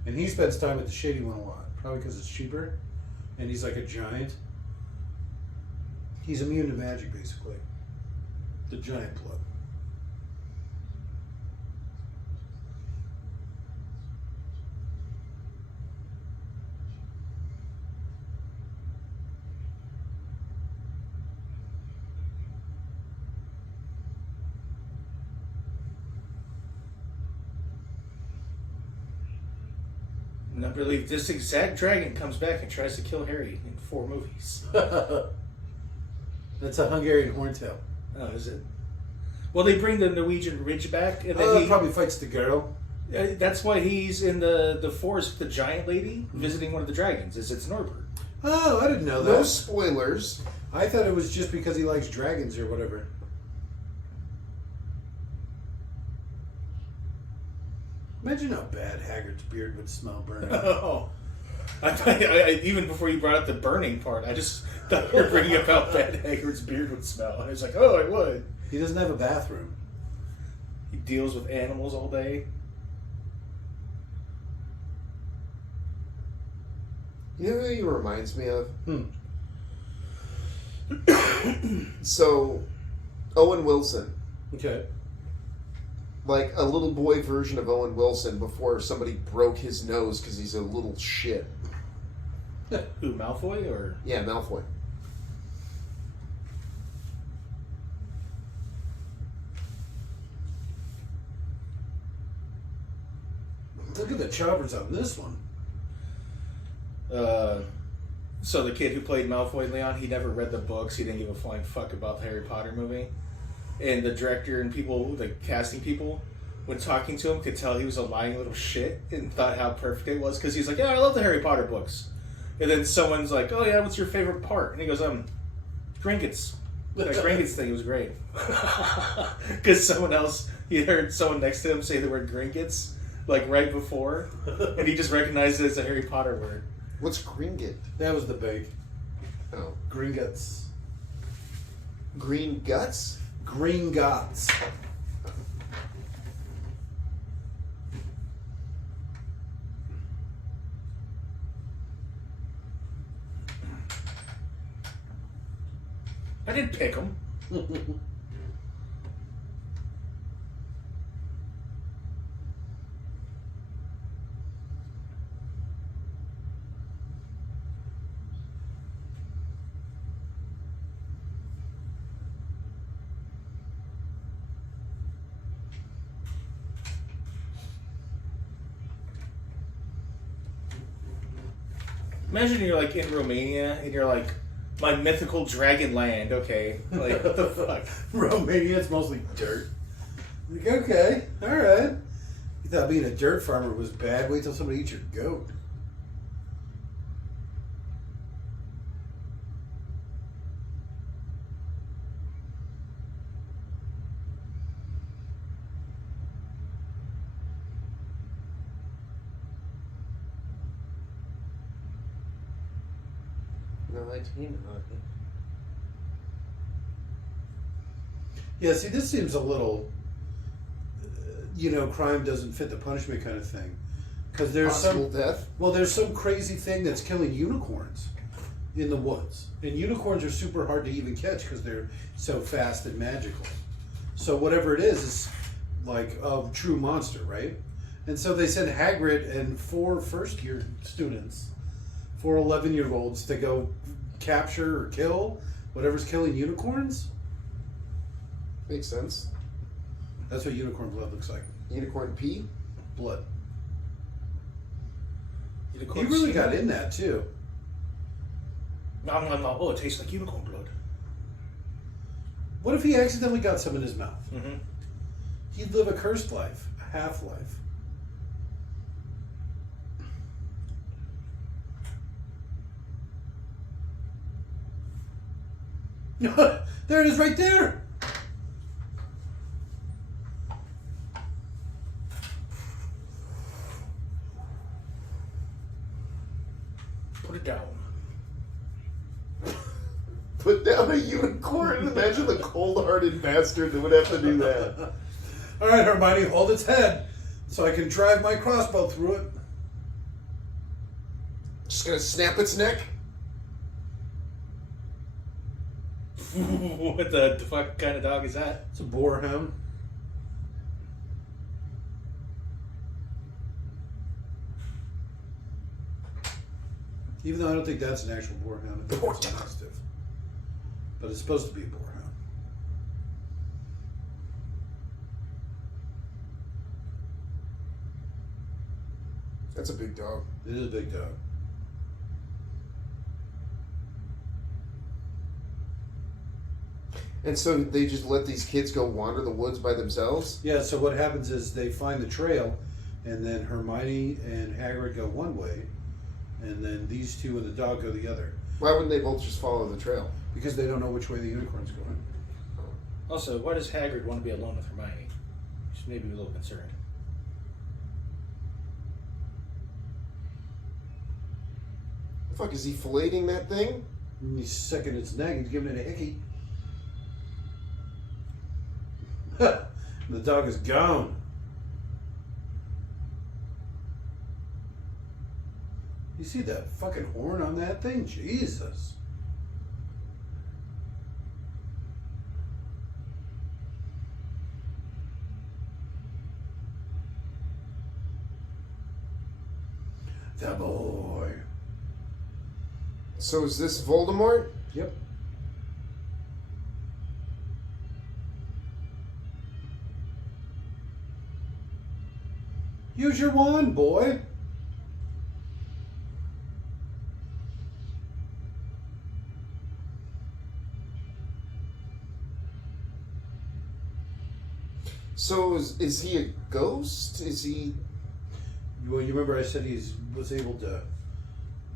And he spends time at the shady one a lot, probably because it's cheaper. And he's like a giant. He's immune to magic basically. The giant blood. And I believe this exact dragon comes back and tries to kill Harry in 4 movies. That's a Hungarian horntail. Oh, is it? Well, they bring the Norwegian Ridge back, and then he Probably fights the girl. That's why he's in the forest with the giant lady visiting one of the dragons. Is it's Norbert? Oh, I didn't know that. No spoilers. I thought it was just because he likes dragons or whatever. Imagine how bad Hagrid's beard would smell burning. Oh. I even before you brought up the burning part, I just thought you were bringing up how bad Hagrid's beard would smell. I was like, oh, it would. He doesn't have a bathroom. He deals with animals all day. You know who he reminds me of? Hmm. So, Owen Wilson. Okay. Like a little boy version of Owen Wilson before somebody broke his nose because he's a little shit. Who, Malfoy or? Yeah, Malfoy. Look at the choppers on this one. So the kid who played Malfoy, Leon, he never read the books. He didn't give a flying fuck about the Harry Potter movie. And the director and people, the casting people, when talking to him, could tell he was a lying little shit and thought how perfect it was because he's like, yeah, I love the Harry Potter books. And then someone's like, oh yeah, what's your favorite part? And he goes, Gringotts. That Gringotts thing was great. Because someone else, he heard someone next to him say the word Gringotts, like right before, and he just recognized it as a Harry Potter word. What's Gringot? That was the big. Oh. Gringotts. Green Guts? Gringotts. I didn't pick him. Imagine you're like in Romania and you're like, my mythical dragon land, okay. Like, what the fuck? Romania, it's mostly dirt. Like, okay, alright. You thought being a dirt farmer was bad? Wait till somebody eats your goat. No, I team hockey. Yeah, see, this seems a little, crime doesn't fit the punishment kind of thing. Because there's Possible death? there's some crazy thing that's killing unicorns in the woods. And unicorns are super hard to even catch because they're so fast and magical. So whatever it is like a true monster, right? And so they send Hagrid and 4 first-year students, 4 11-year-olds, to go capture or kill whatever's killing unicorns. Makes sense. That's what unicorn blood looks like. Unicorn pee? Blood. He Unicorn really semen? got in that too. Nom, nom, nom. Oh, it tastes like unicorn blood. What if he accidentally got some in his mouth? Mm-hmm. He'd live a cursed life, a half-life. There it is right there. Put it down. Put down a unicorn? Imagine the cold-hearted bastard that would have to do that. All right, Hermione, hold its head so I can drive my crossbow through it. Just gonna snap its neck? What the fuck kind of dog is that? It's a boarhound. Even though I don't think that's an actual boarhound. I think it's a mastiff. But it's supposed to be a boarhound. That's a big dog. It is a big dog. And so they just let these kids go wander the woods by themselves? Yeah, so what happens is they find the trail, and then Hermione and Hagrid go one way, and then these two and the dog go the other. Why wouldn't they both just follow the trail? Because they don't know which way the unicorn's going. Also, why does Hagrid want to be alone with Hermione? She's maybe a little concerned. The fuck, is he filleting that thing? And he's sucking its neck, he's giving it a hickey. The dog is gone. You see that fucking horn on that thing? Jesus. The boy. So is this Voldemort? Yep. Use your wand, boy. So is he a ghost? Is he... Well, you remember I said he was able to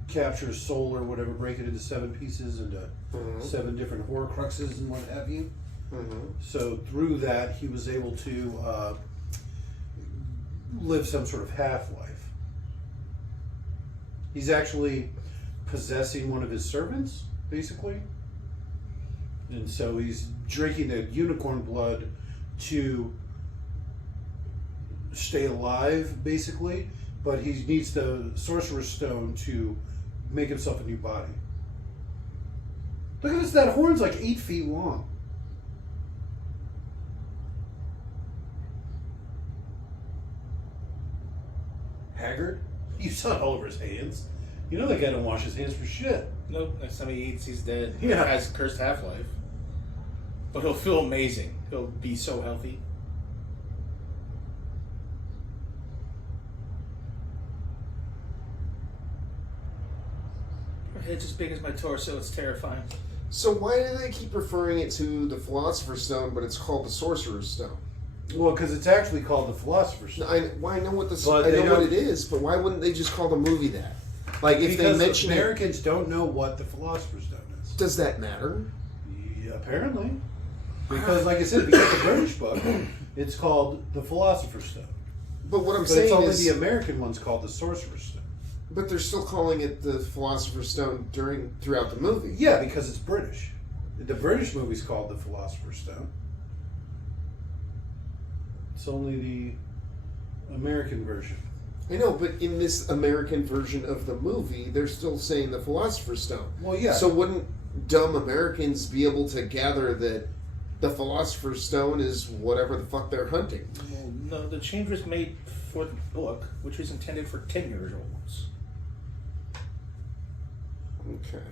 capture a soul or whatever, break it into 7 pieces into 7 different Horcruxes and what have you. So through that, he was able to live some sort of half-life. He's actually possessing one of his servants, basically. And so he's drinking the unicorn blood to stay alive, basically. But he needs the Sorcerer's Stone to make himself a new body. Look at this, that horn's like 8 feet long. Haggard? You saw it all over his hands. You know that guy don't wash his hands for shit. Nope, next time he eats, he's dead. Yeah. He has cursed half-life. But he'll feel amazing. He'll be so healthy. Her head's as big as my torso, it's terrifying. So why do they keep referring it to the Philosopher's Stone, but it's called the Sorcerer's Stone? Well, because it's actually called the Philosopher's Stone. I know what But I they know what don't- it is, but why wouldn't they just call the movie that? Like if Because they mention Americans don't know what the Philosopher's Stone is. it, does that matter? Yeah, apparently. Because, like I said, if you get the British book, it's called the Philosopher's Stone. But what I'm But it's saying only is, the American one's called the Sorcerer's Stone. but they're still calling it the Philosopher's Stone throughout the movie. Yeah, because it's British. The British movie's called the Philosopher's Stone. It's only the American version. I know, but in this American version of the movie, they're still saying the Philosopher's Stone. Well, yeah. So wouldn't dumb Americans be able to gather that the Philosopher's Stone is whatever the fuck they're hunting? Well, no, the change was made for the book, which was intended for 10-year-olds. Okay.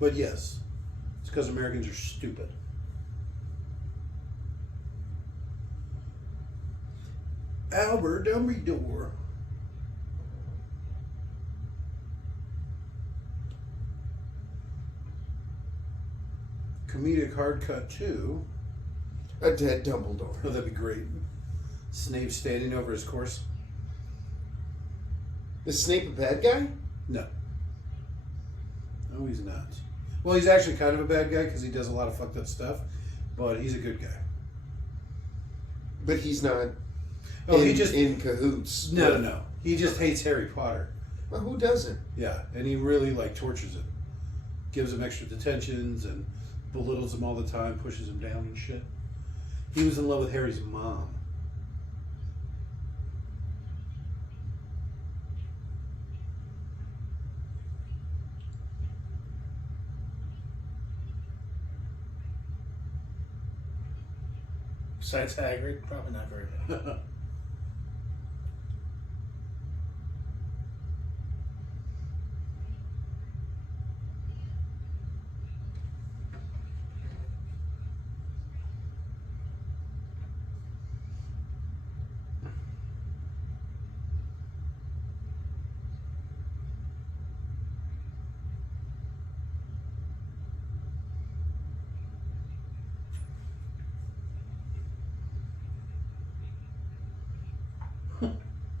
But yes, it's because Americans are stupid. Albert Dumbledore. Comedic hard cut too. A dead Dumbledore. Oh, that'd be great. Snape standing over his course. Is Snape a bad guy? No. No, he's not. Well, he's actually kind of a bad guy because he does a lot of fucked up stuff, but he's a good guy. But he's not He just in cahoots. no. He just hates Harry Potter. Well, who doesn't? Yeah, and he really tortures him, gives him extra detentions and belittles him all the time, pushes him down and shit. He was in love with Harry's mom. Besides Hagrid, probably not very bad.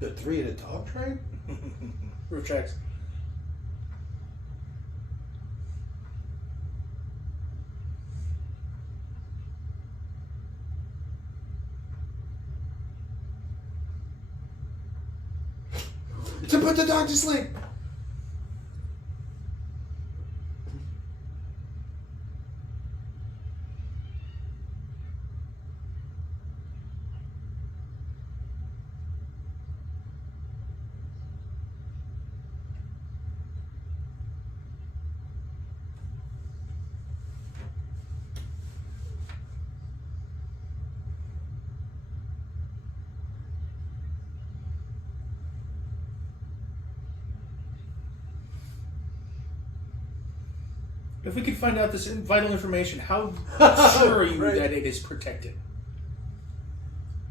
The 3 in a dog train? Roof tracks. To put the dog to sleep. If we could find out this vital information, how sure are you Right. that it is protected?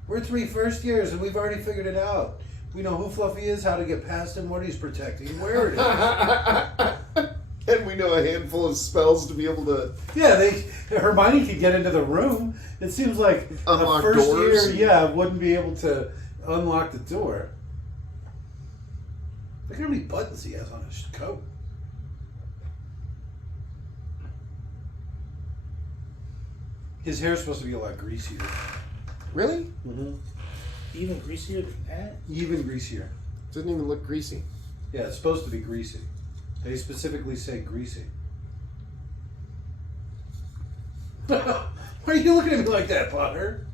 We're 3 first years and we've already figured it out. We know who Fluffy is, how to get past him, what he's protecting, and where it is. And we know a handful of spells to be able to. Yeah, Hermione could get into the room. It seems like Unlock a first doors. year, wouldn't be able to unlock the door. Look how many buttons he has on his coat. His hair's supposed to be a lot greasier. Really? Mm-hmm. Even greasier than that? Even greasier. Didn't even look greasy. Yeah, it's supposed to be greasy. They specifically say greasy. Why are you looking at me like that, Potter?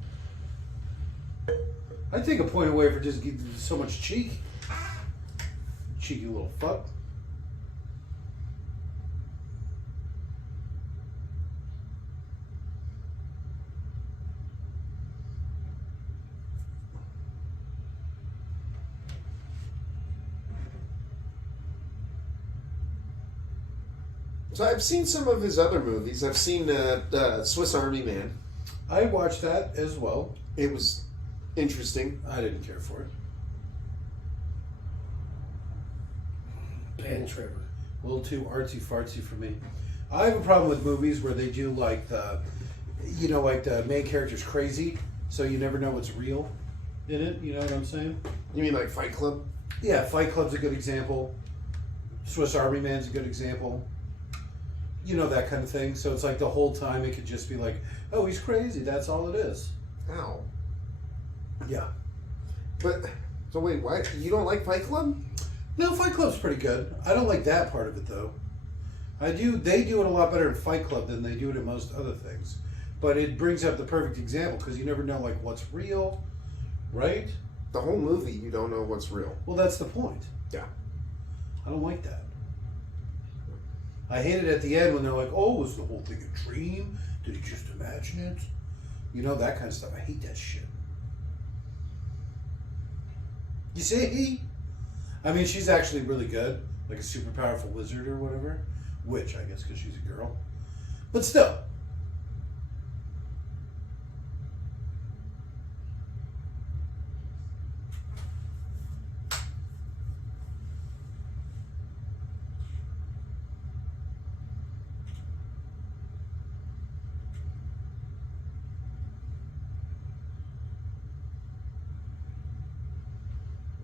I'd take a point away for just getting so much cheek. Cheeky little fuck. So I've seen some of his other movies. I've seen Swiss Army Man. I watched that as well. It was interesting. I didn't care for it. Bad Trevor. A little too artsy fartsy for me. I have a problem with movies where they do like the, like the main character's crazy, so you never know what's real in it. You know what I'm saying? You mean like Fight Club? Yeah, Fight Club's a good example. Swiss Army Man's a good example. You know, that kind of thing. So it's like the whole time it could just be like, oh, he's crazy. That's all it is. Ow. Yeah. But so wait, why you don't like Fight Club? No, Fight Club's pretty good. I don't like that part of it though. I do. They do it a lot better in Fight Club than they do it in most other things. But it brings up the perfect example because you never know like what's real, right? The whole movie, you don't know what's real. Well, that's the point. Yeah. I don't like that. I hate it at the end when they're like, "Oh, was the whole thing a dream? Did he just imagine it?" You know, that kind of stuff. I hate that shit. You see? I mean, she's actually really good, like a super powerful wizard or whatever. Witch, I guess, because she's a girl. But still.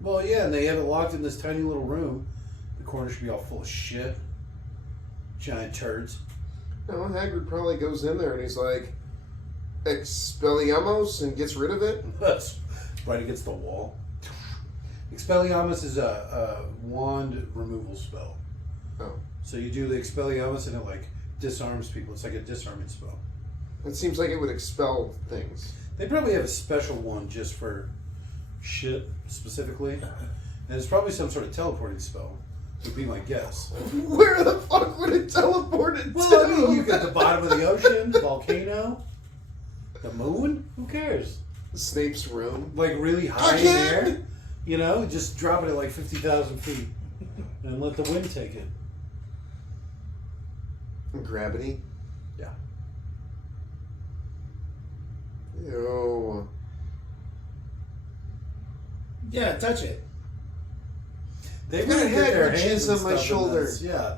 Well, yeah, and they have it locked in this tiny little room. The corner should be all full of shit. Giant turds. No, Hagrid probably goes in there and he's like, Expelliarmus, and gets rid of it. That's right against the wall. Expelliarmus is a wand removal spell. Oh. So you do the Expelliarmus and it like disarms people. It's like a disarming spell. It seems like it would expel things. They probably have a special one just for shit specifically. And it's probably some sort of teleporting spell, would be my guess. Where the fuck would it teleport it Well, to? I mean, you got the bottom of the ocean, the volcano, the moon. Who cares? Snape's room. Like really high in the air. Again? You know, just drop it at like 50,000 feet and let the wind take it. Gravity. Yeah. Ew. Yeah, touch it. They I've got really get their Hagrid hands jizz and on my stuff in shoulder. this. Yeah.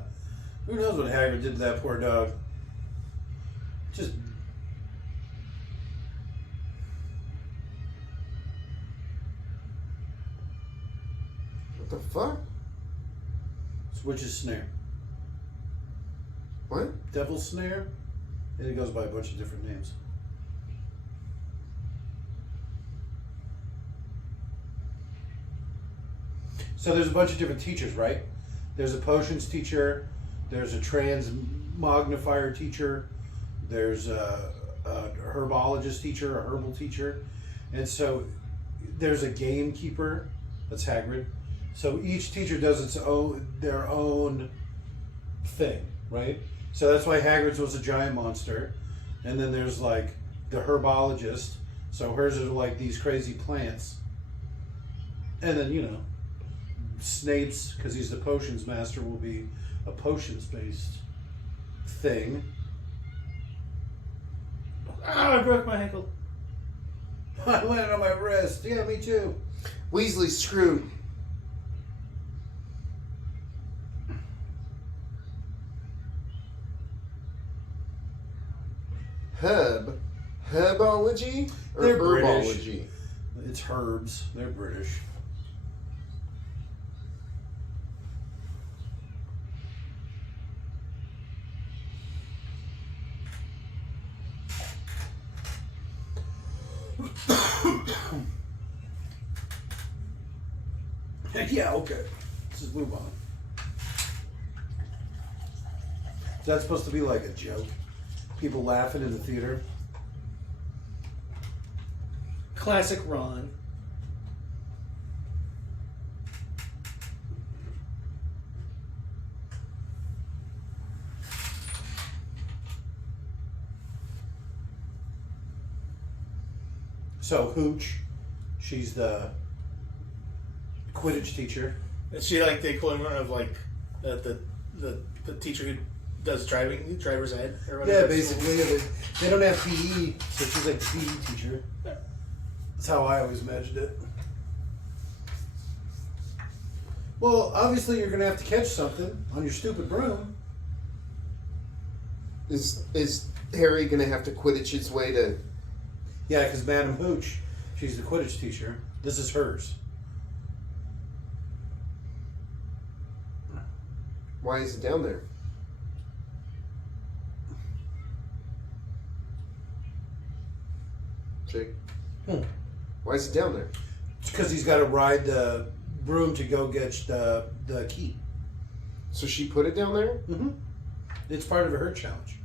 Who knows what Hagrid did to that poor dog? Just. What the fuck? It's witch's snare. What? Devil's snare. And it goes by a bunch of different names. So there's a bunch of different teachers, right? There's a potions teacher. There's a transmognifier teacher. There's a herbologist teacher, a herbal teacher. And so there's a gamekeeper. That's Hagrid. So each teacher does their own thing, right? So that's why Hagrid's was a giant monster. And then there's like the herbologist. So hers are like these crazy plants. And then, you know, Snape's, because he's the potions master, will be a potions-based thing. Ah, I broke my ankle. I landed on my wrist. Yeah, me too. Weasley's screwed. Herbology? Or They're herbology? British. It's herbs. They're British. Yeah, okay. Let's just move on. Is that supposed to be like a joke? People laughing in the theater? Classic Ron. So Hooch, she's the Quidditch teacher. Is she like the equivalent of like the teacher who does driver's ed or whatever? Yeah, basically. They don't have PE, so she's like the PE teacher. That's how I always imagined it. Well, obviously you're going to have to catch something on your stupid broom. Is Harry gonna have to Quidditch his way to... Yeah, because Madam Hooch, she's the Quidditch teacher. This is hers. Why is it down there? Jake? Why is it down there? It's because he's got to ride the broom to go get the key. So she put it down there? Mm-hmm. It's part of her challenge.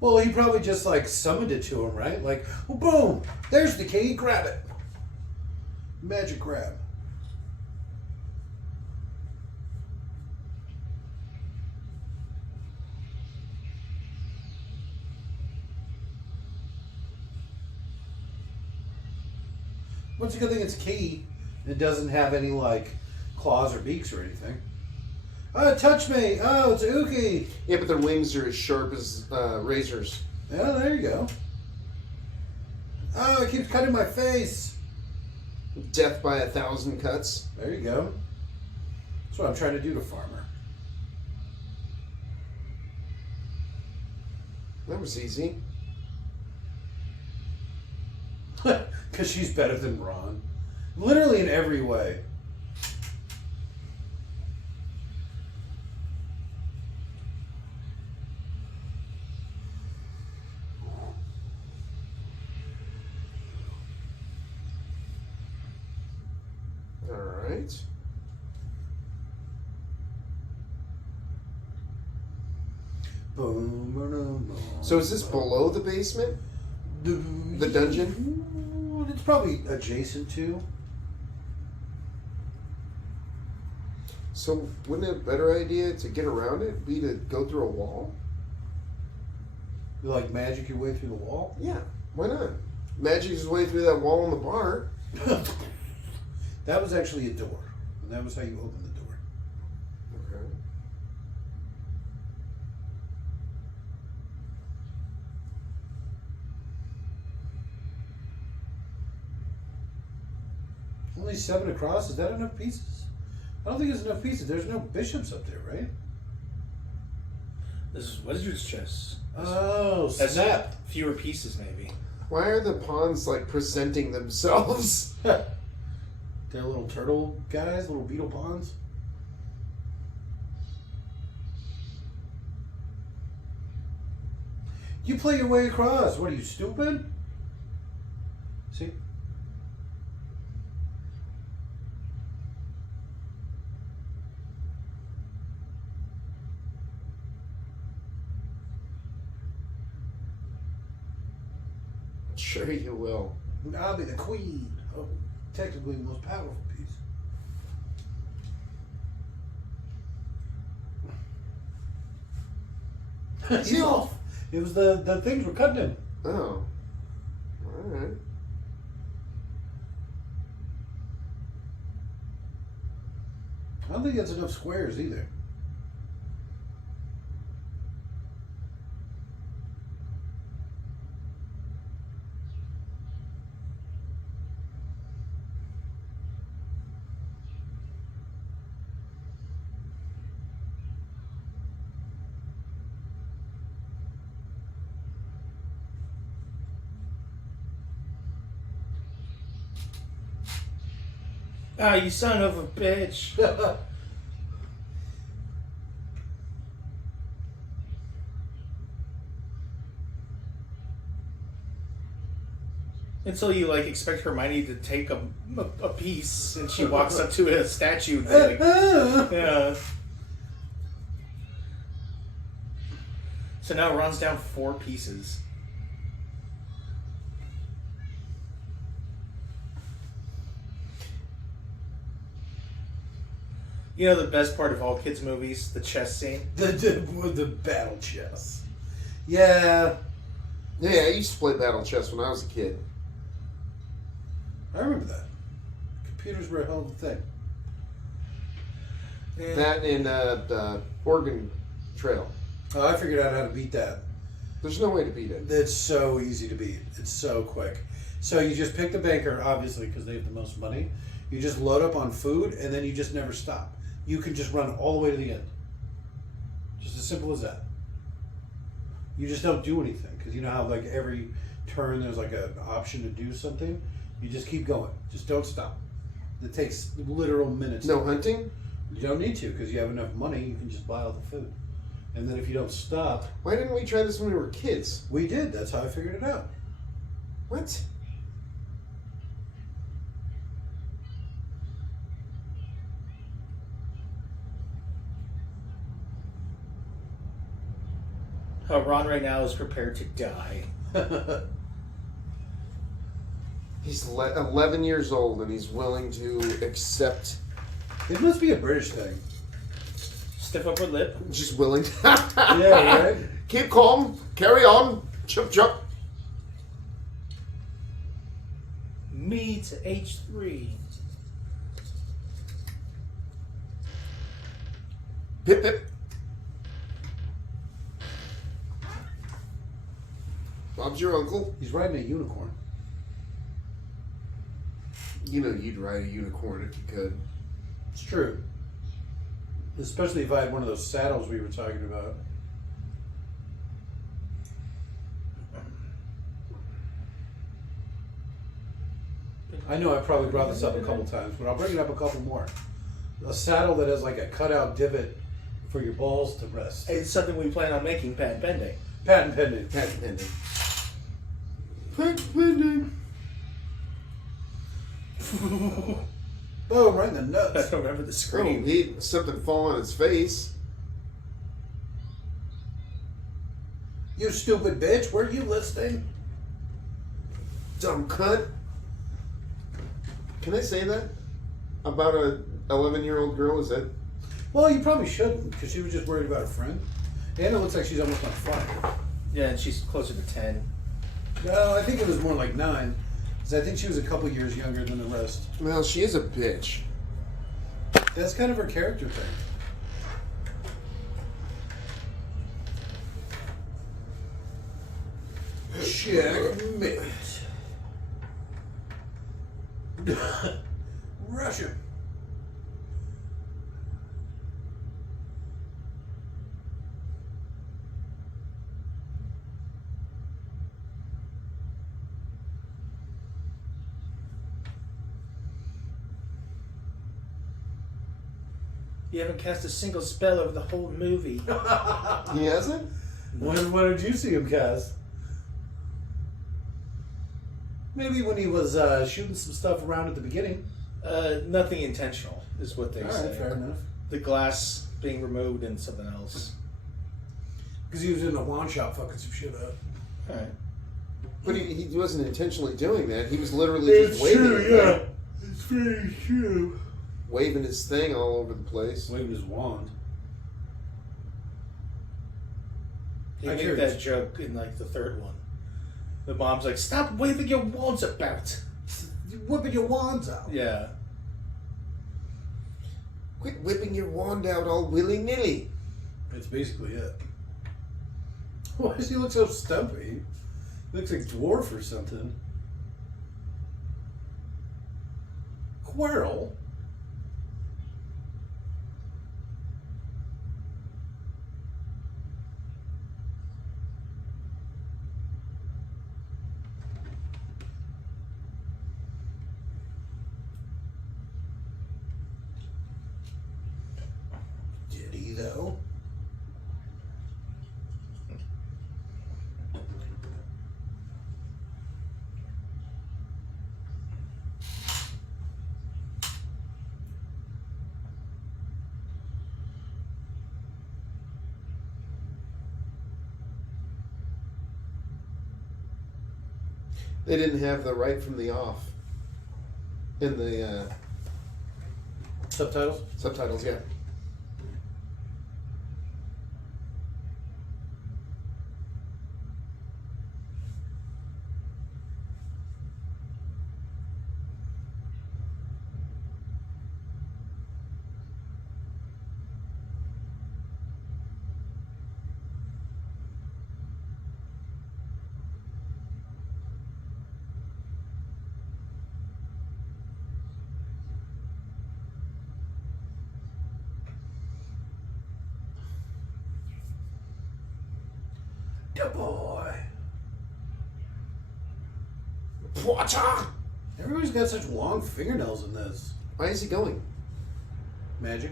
Well, he probably just like summoned it to him, right? Like, oh, boom, there's the key, grab it. Magic grab. What's a good thing it's key? It doesn't have any like claws or beaks or anything. Oh, touch me! Oh, it's Ookie! Yeah, but their wings are as sharp as razors. Yeah, there you go. Oh, it keeps cutting my face. Death by 1,000 cuts. There you go. That's what I'm trying to do to Farmer. That was easy. Because she's better than Ron. Literally in every way. Alright. Boom, boom, boom. So is this below the basement? The dungeon? It's probably adjacent to. So wouldn't a better idea to get around it be to go through a wall? You like magic your way through the wall? Yeah, why not? Magic his way through that wall in the bar. That was actually a door. And that was how you opened the door. Okay. Only 7 across? Is that enough pieces? I don't think it's enough pieces. There's no bishops up there, right? This is Wizard's chess. Oh, That's snap. fewer pieces, maybe. Why are the pawns like presenting themselves? They're little turtle guys, little beetle pawns. You play your way across. What are you, stupid? See? Sure you will. I'll be the queen. Oh, technically the most powerful piece. He's off. It was the things were cutting him. Oh. Alright. I don't think that's enough squares either. Ah, you son of a bitch. Until you like expect Hermione to take a piece, and she walks up to a statue. And like, yeah. So now Ron's down 4 pieces. You know the best part of all kids' movies, the chess scene. The battle chess. Yeah, Yeah, I used to play battle chess when I was a kid. I remember that. Computers were a hell of a thing. Yeah. That and the Oregon Trail. Oh, I figured out how to beat that. There's no way to beat it. It's so easy to beat. It's so quick. So you just pick the banker, obviously, because they have the most money. You just load up on food, and then you just never stop. You can just run all the way to the end. Just as simple as that. You just don't do anything, because you know how like every turn there's like an option to do something. You just keep going. Just don't stop. It takes literal minutes. No hunting? You don't need to, because you have enough money. You can just buy all the food. And then if you don't stop, Why didn't we try this when we were kids? we did. That's how I figured it out. What? Ron right now is prepared to die. He's 11 years old and he's willing to accept. It must be a British thing. Stiff upper lip. Just willing to. Yeah, right? Keep calm. Carry on. Chup chup. Me to H3. Pip pip. Bob's your uncle. He's riding a unicorn. You know you'd ride a unicorn if you could. It's true. Especially if I had one of those saddles we were talking about. I know I probably brought this up a couple times, but I'll bring it up a couple more. A saddle that has like a cutout divot for your balls to rest. It's something we plan on making patent pending. Patent pending. Patent pending. Patent pending. Boom, right in the I nuts. don't remember the Oh, scream. he something fall on his face. You stupid bitch, were you listening? Dumb cunt. Can I say that about a 11-year-old girl? Is that? Well, you probably shouldn't, because she was just worried about her friend. And it looks like she's almost on fire. Yeah, and she's closer to 10. No, I think it was more like 9. Because I think she was a couple years younger than the rest. Well, she is a bitch. That's kind of her character thing. Checkmate. Russia. You haven't cast a single spell over the whole movie. He hasn't? When did you see him cast? Maybe when he was shooting some stuff around at the beginning. Nothing intentional is what they All say. right, fair enough. The glass being removed and something else. Because he was in a wand shop fucking some shit up. All right. But he wasn't intentionally doing that. He was literally just waving it, right? It's very true. Waving his thing all over the place. Waving his wand. They I make curious. that joke in like the third one. The mom's like, "Stop waving your wands about." You're whipping your wands out. Yeah. Quit whipping your wand out all willy-nilly. That's basically it. Why does he look so stumpy? He looks like a dwarf or something. Quirrell? Did he, though? They didn't have the right from the off in the Subtitles? subtitles, yeah. Da boy. Pwacha! Everybody's got such long fingernails in this. Why is he going? Magic.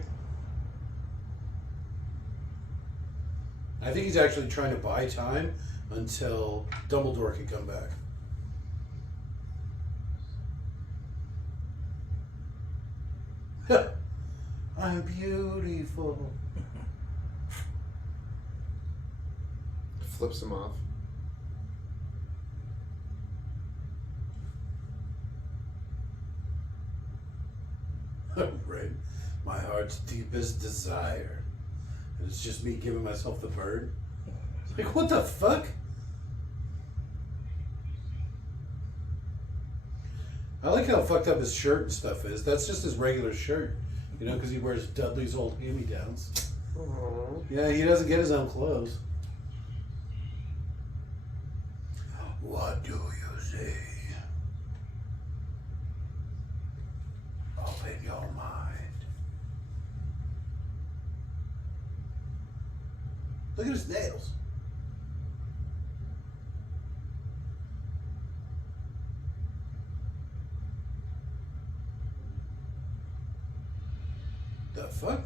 I think he's actually trying to buy time until Dumbledore can come back. I'm beautiful. Flips him off. Right. My heart's deepest desire. And it's just me giving myself the bird. Like, what the fuck? I like how fucked up his shirt and stuff is. That's just his regular shirt. You know, because he wears Dudley's old hand-me-downs. Aww. Yeah, he doesn't get his own clothes. What do you say? Open your mind. Look at his nails. The fuck?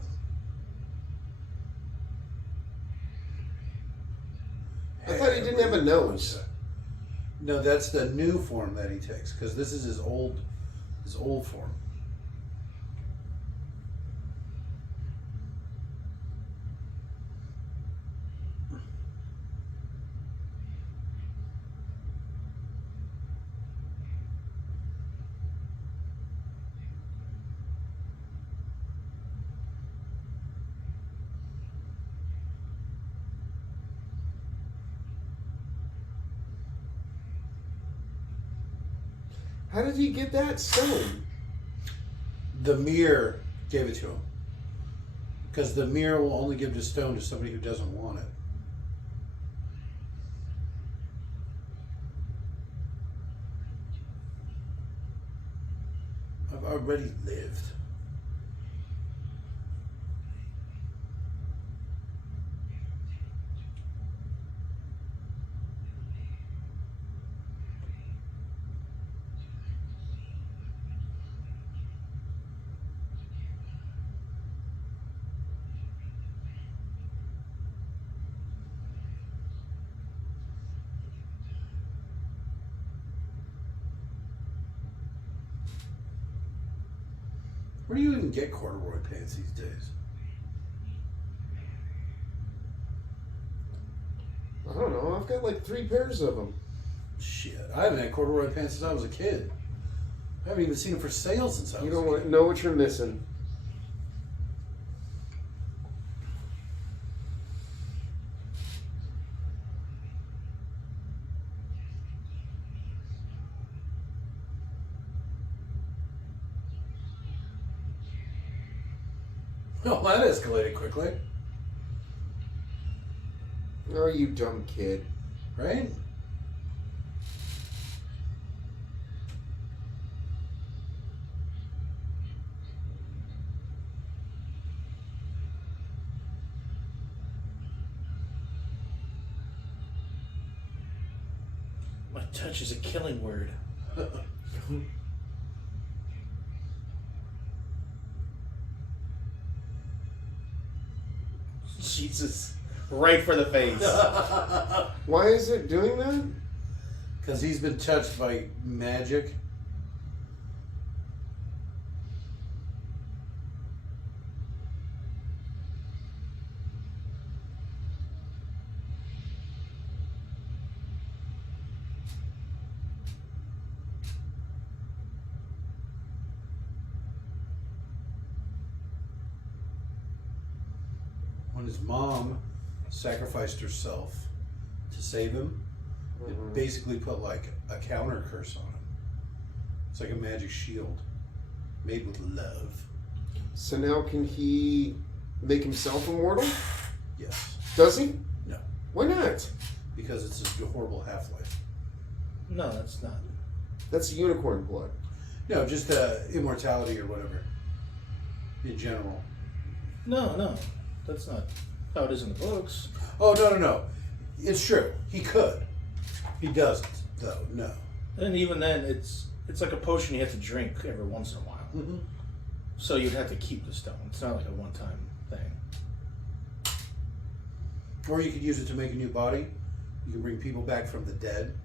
I thought he didn't have a nose. No, that's the new form that he takes, because this is his old form. How did he get that stone? The mirror gave it to him. Because the mirror will only give the stone to somebody who doesn't want it. I've already lived. Where do you even get corduroy pants these days? I don't know. I've got like 3 pairs of them. Shit, I haven't had corduroy pants since I was a kid. I haven't even seen them for sale since I was You a don't kid. know what you're missing. Oh, that escalated quickly, Oh, you dumb kid. right? My touch is a killing word. Jesus. Right for the face. Why is it doing that? Because he's been touched by magic. When his mom sacrificed herself to save him, it basically put like a counter curse on him. It's like a magic shield made with love. So now can he make himself immortal? Yes. Does he? No. Why not? Because it's a horrible half-life. No, that's not. That's unicorn blood. No, just immortality or whatever. In general. No. That's not how it is in the books. Oh, no. It's true. He could. He doesn't, though. No. And even then, it's like a potion you have to drink every once in a while. Mm-hmm. So you'd have to keep the stone. It's not like a one-time thing. Or you could use it to make a new body. You can bring people back from the dead,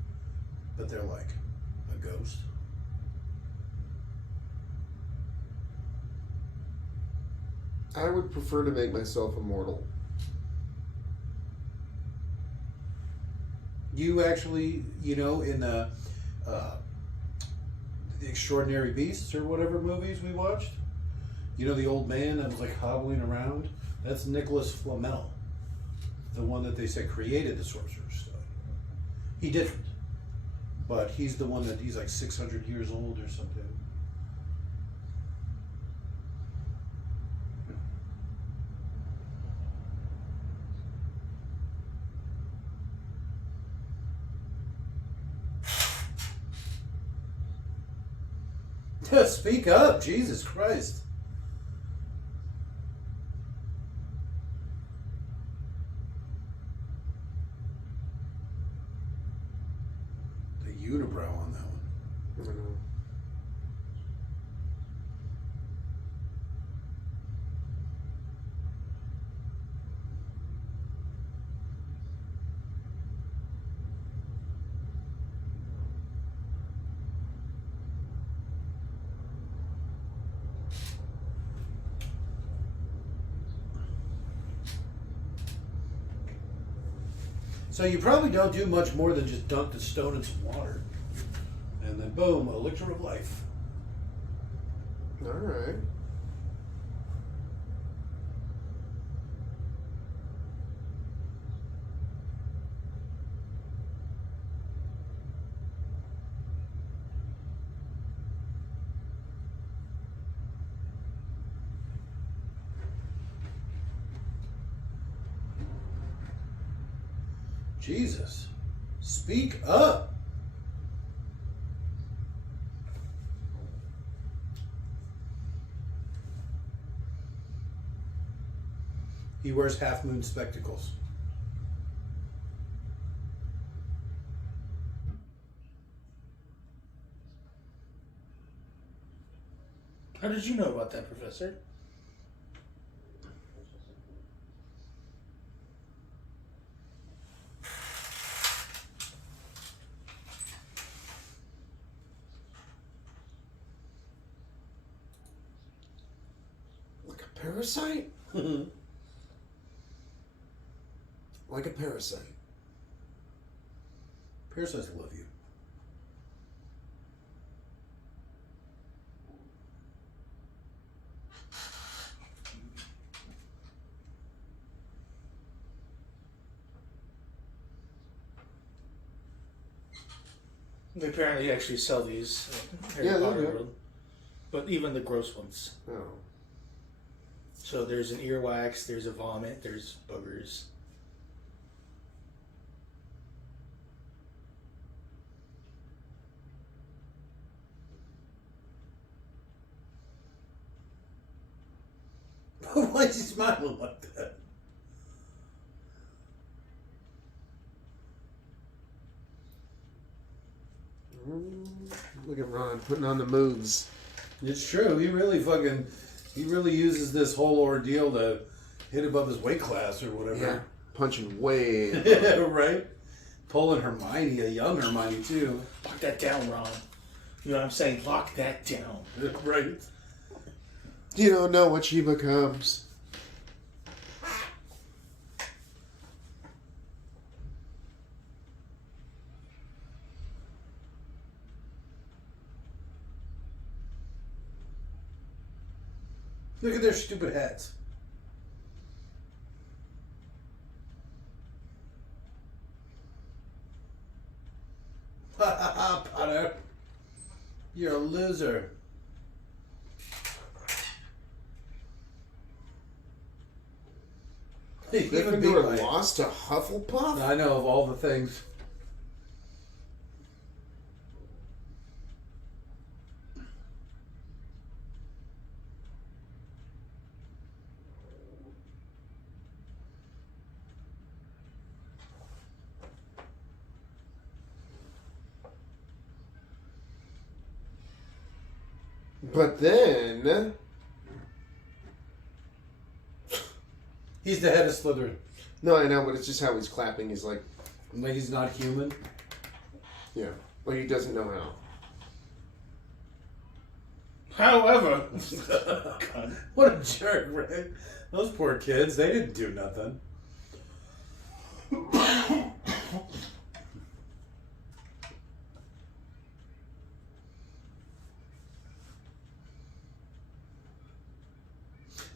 but they're like a ghost. I would prefer to make myself immortal. You actually, in the Extraordinary Beasts or whatever movies we watched, the old man that was like hobbling around? That's Nicholas Flamel, the one that they said created the Sorcerer's Stone. He didn't, but he's the one that he's like 600 years old or something. Speak up, Jesus Christ. The unibrow on that one. I don't know. So you probably don't do much more than just dunk the stone in some water. And then boom, elixir of life. All right. Jesus. Speak up. He wears half-moon spectacles. How did you know about that, Professor? Parasite? Like a parasite. Parasites love you. They apparently actually sell these in Harry Yeah, they Potter do. world. But even the gross ones. Oh. So there's an earwax, there's a vomit, there's boogers. Why is he smiling like that? Look at Ron putting on the moves. It's true. He really uses this whole ordeal to hit above his weight class or Yeah. whatever. Punching way. Yeah, right? Pulling Hermione, a young Hermione, too. Lock that down, Ron. You know what I'm saying? Lock that down. Right? You don't know what she becomes. Look at their stupid hats. Ha ha ha, Potter. You're a loser. Even be Gryffindor like, lost to Hufflepuff? I know of all the things. But then... He's the head of Slytherin. No, I know, but it's just how he's clapping. He's like, Like he's not human. yeah. Like he doesn't know how. However, What a jerk, right? Those poor kids, they didn't do nothing.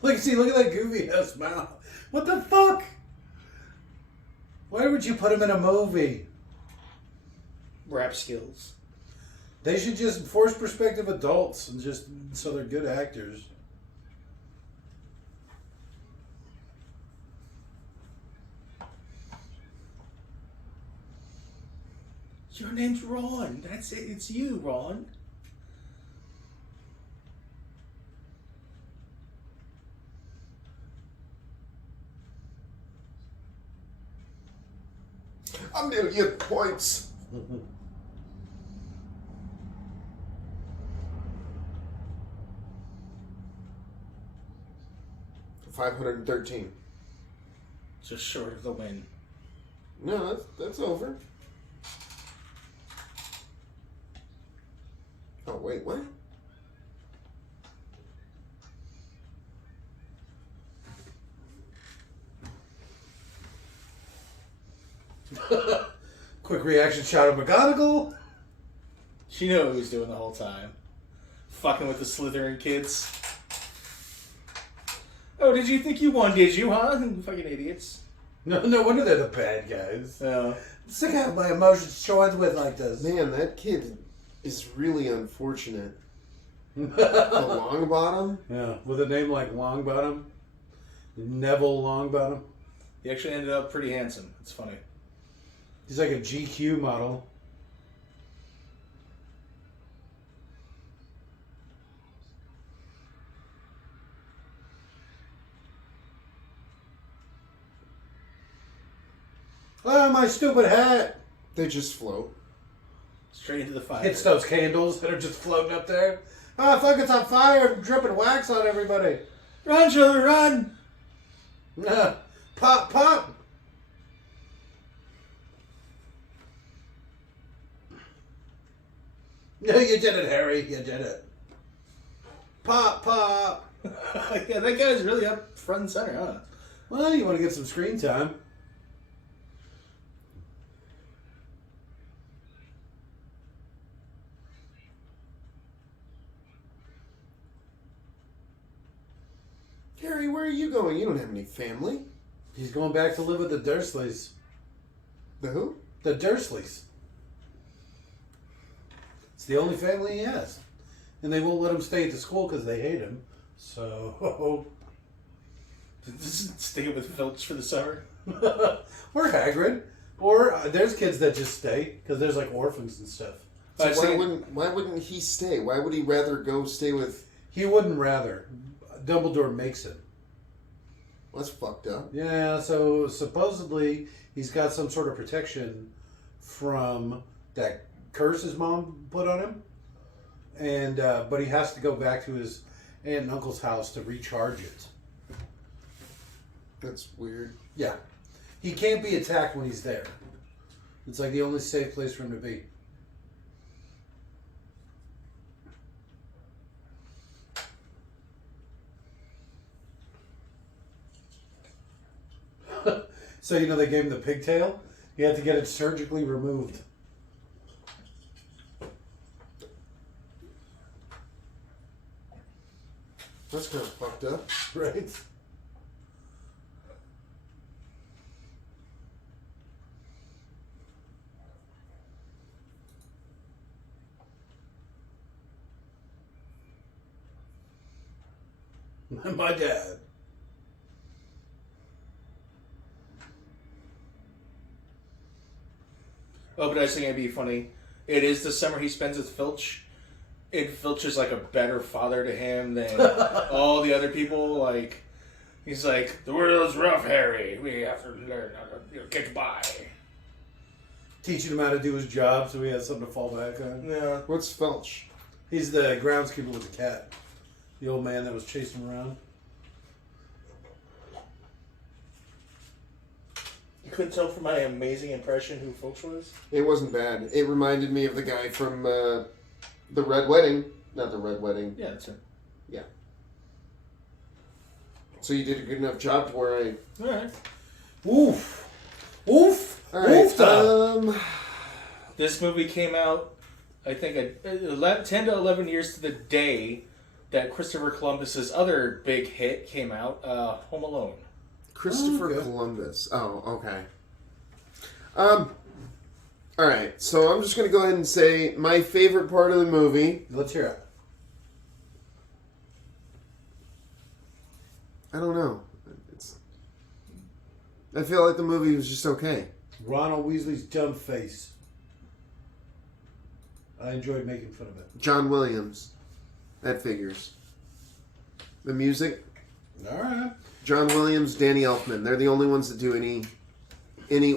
Look at that goofy ass mouth. What the fuck? Why would you put him in a movie? rap skills. They should just force perspective adults and just so they're good actors. Your name's Ron. That's it. It's you, Ron. I'm gonna get points. $513. Just short of the win. No, that's over. Oh wait, what? Quick reaction shot of McGonagall. She knew what he was doing the whole time. Fucking with the Slytherin kids. Oh, did you think you won, did you, huh? Fucking idiots. No wonder they're the bad guys. Yeah. Sick of my emotions showing with like this. Man, that kid is really unfortunate. The Longbottom? Yeah, with a name like Longbottom. Neville Longbottom. He actually ended up pretty handsome. It's funny. He's like a GQ model. Oh, my stupid hat! They just float. Straight into the fire. Hits those candles that are just floating up there. Oh, fuck, it's on fire. I'm dripping wax on everybody. Run, children, run! Pop, pop! No, you did it, Harry. You did it. Pop, pop! Yeah, that guy's really up front and center, huh? Well, you want to get some screen time. Harry, where are you going? You don't have any family. He's going back to live with the Dursleys. The who? The Dursleys. It's the only family he has. And they won't let him stay at the school because they hate him. So... Stay with Filch for the summer. Or Hagrid. Or there's kids that just stay because there's like orphans and stuff. So why wouldn't he stay? Why would he rather go stay with... He wouldn't rather. Dumbledore makes him. Well, that's fucked up. Yeah, so supposedly he's got some sort of protection from that curse his mom put on him. And but he has to go back to his aunt and uncle's house to recharge it. That's weird. Yeah. He can't be attacked when he's there. It's like the only safe place for him to be. So, you know, they gave him the pigtail. He had to get it surgically removed. That's kind of fucked up. Right? My dad. Oh, but I was thinking it'd be funny. It is the summer he spends with Filch. And Filch is like a better father to him than all the other people. Like, he's like, the world's rough, Harry. We have to learn how to get by. Teaching him how to do his job so he has something to fall back on. Yeah. What's Felch? He's the groundskeeper with the cat. The old man that was chasing him around. You couldn't tell from my amazing impression who Filch was? It wasn't bad. It reminded me of the guy from The Red Wedding. Not The Red Wedding. Yeah, that's him. Yeah. So you did a good enough job to where I... Alright. Oof. Oof. All right. Oof. This movie came out, I think, 10 to 11 years to the day that Christopher Columbus's other big hit came out, Home Alone. Christopher Okay. Columbus. Oh, okay. All right. So I'm just going to go ahead and say my favorite part of the movie. Let's hear it. I don't know. I feel like the movie was just okay. Ronald Weasley's dumb face. I enjoyed making fun of it. John Williams. That figures. The music. All right. John Williams, Danny Elfman. They're the only ones that do any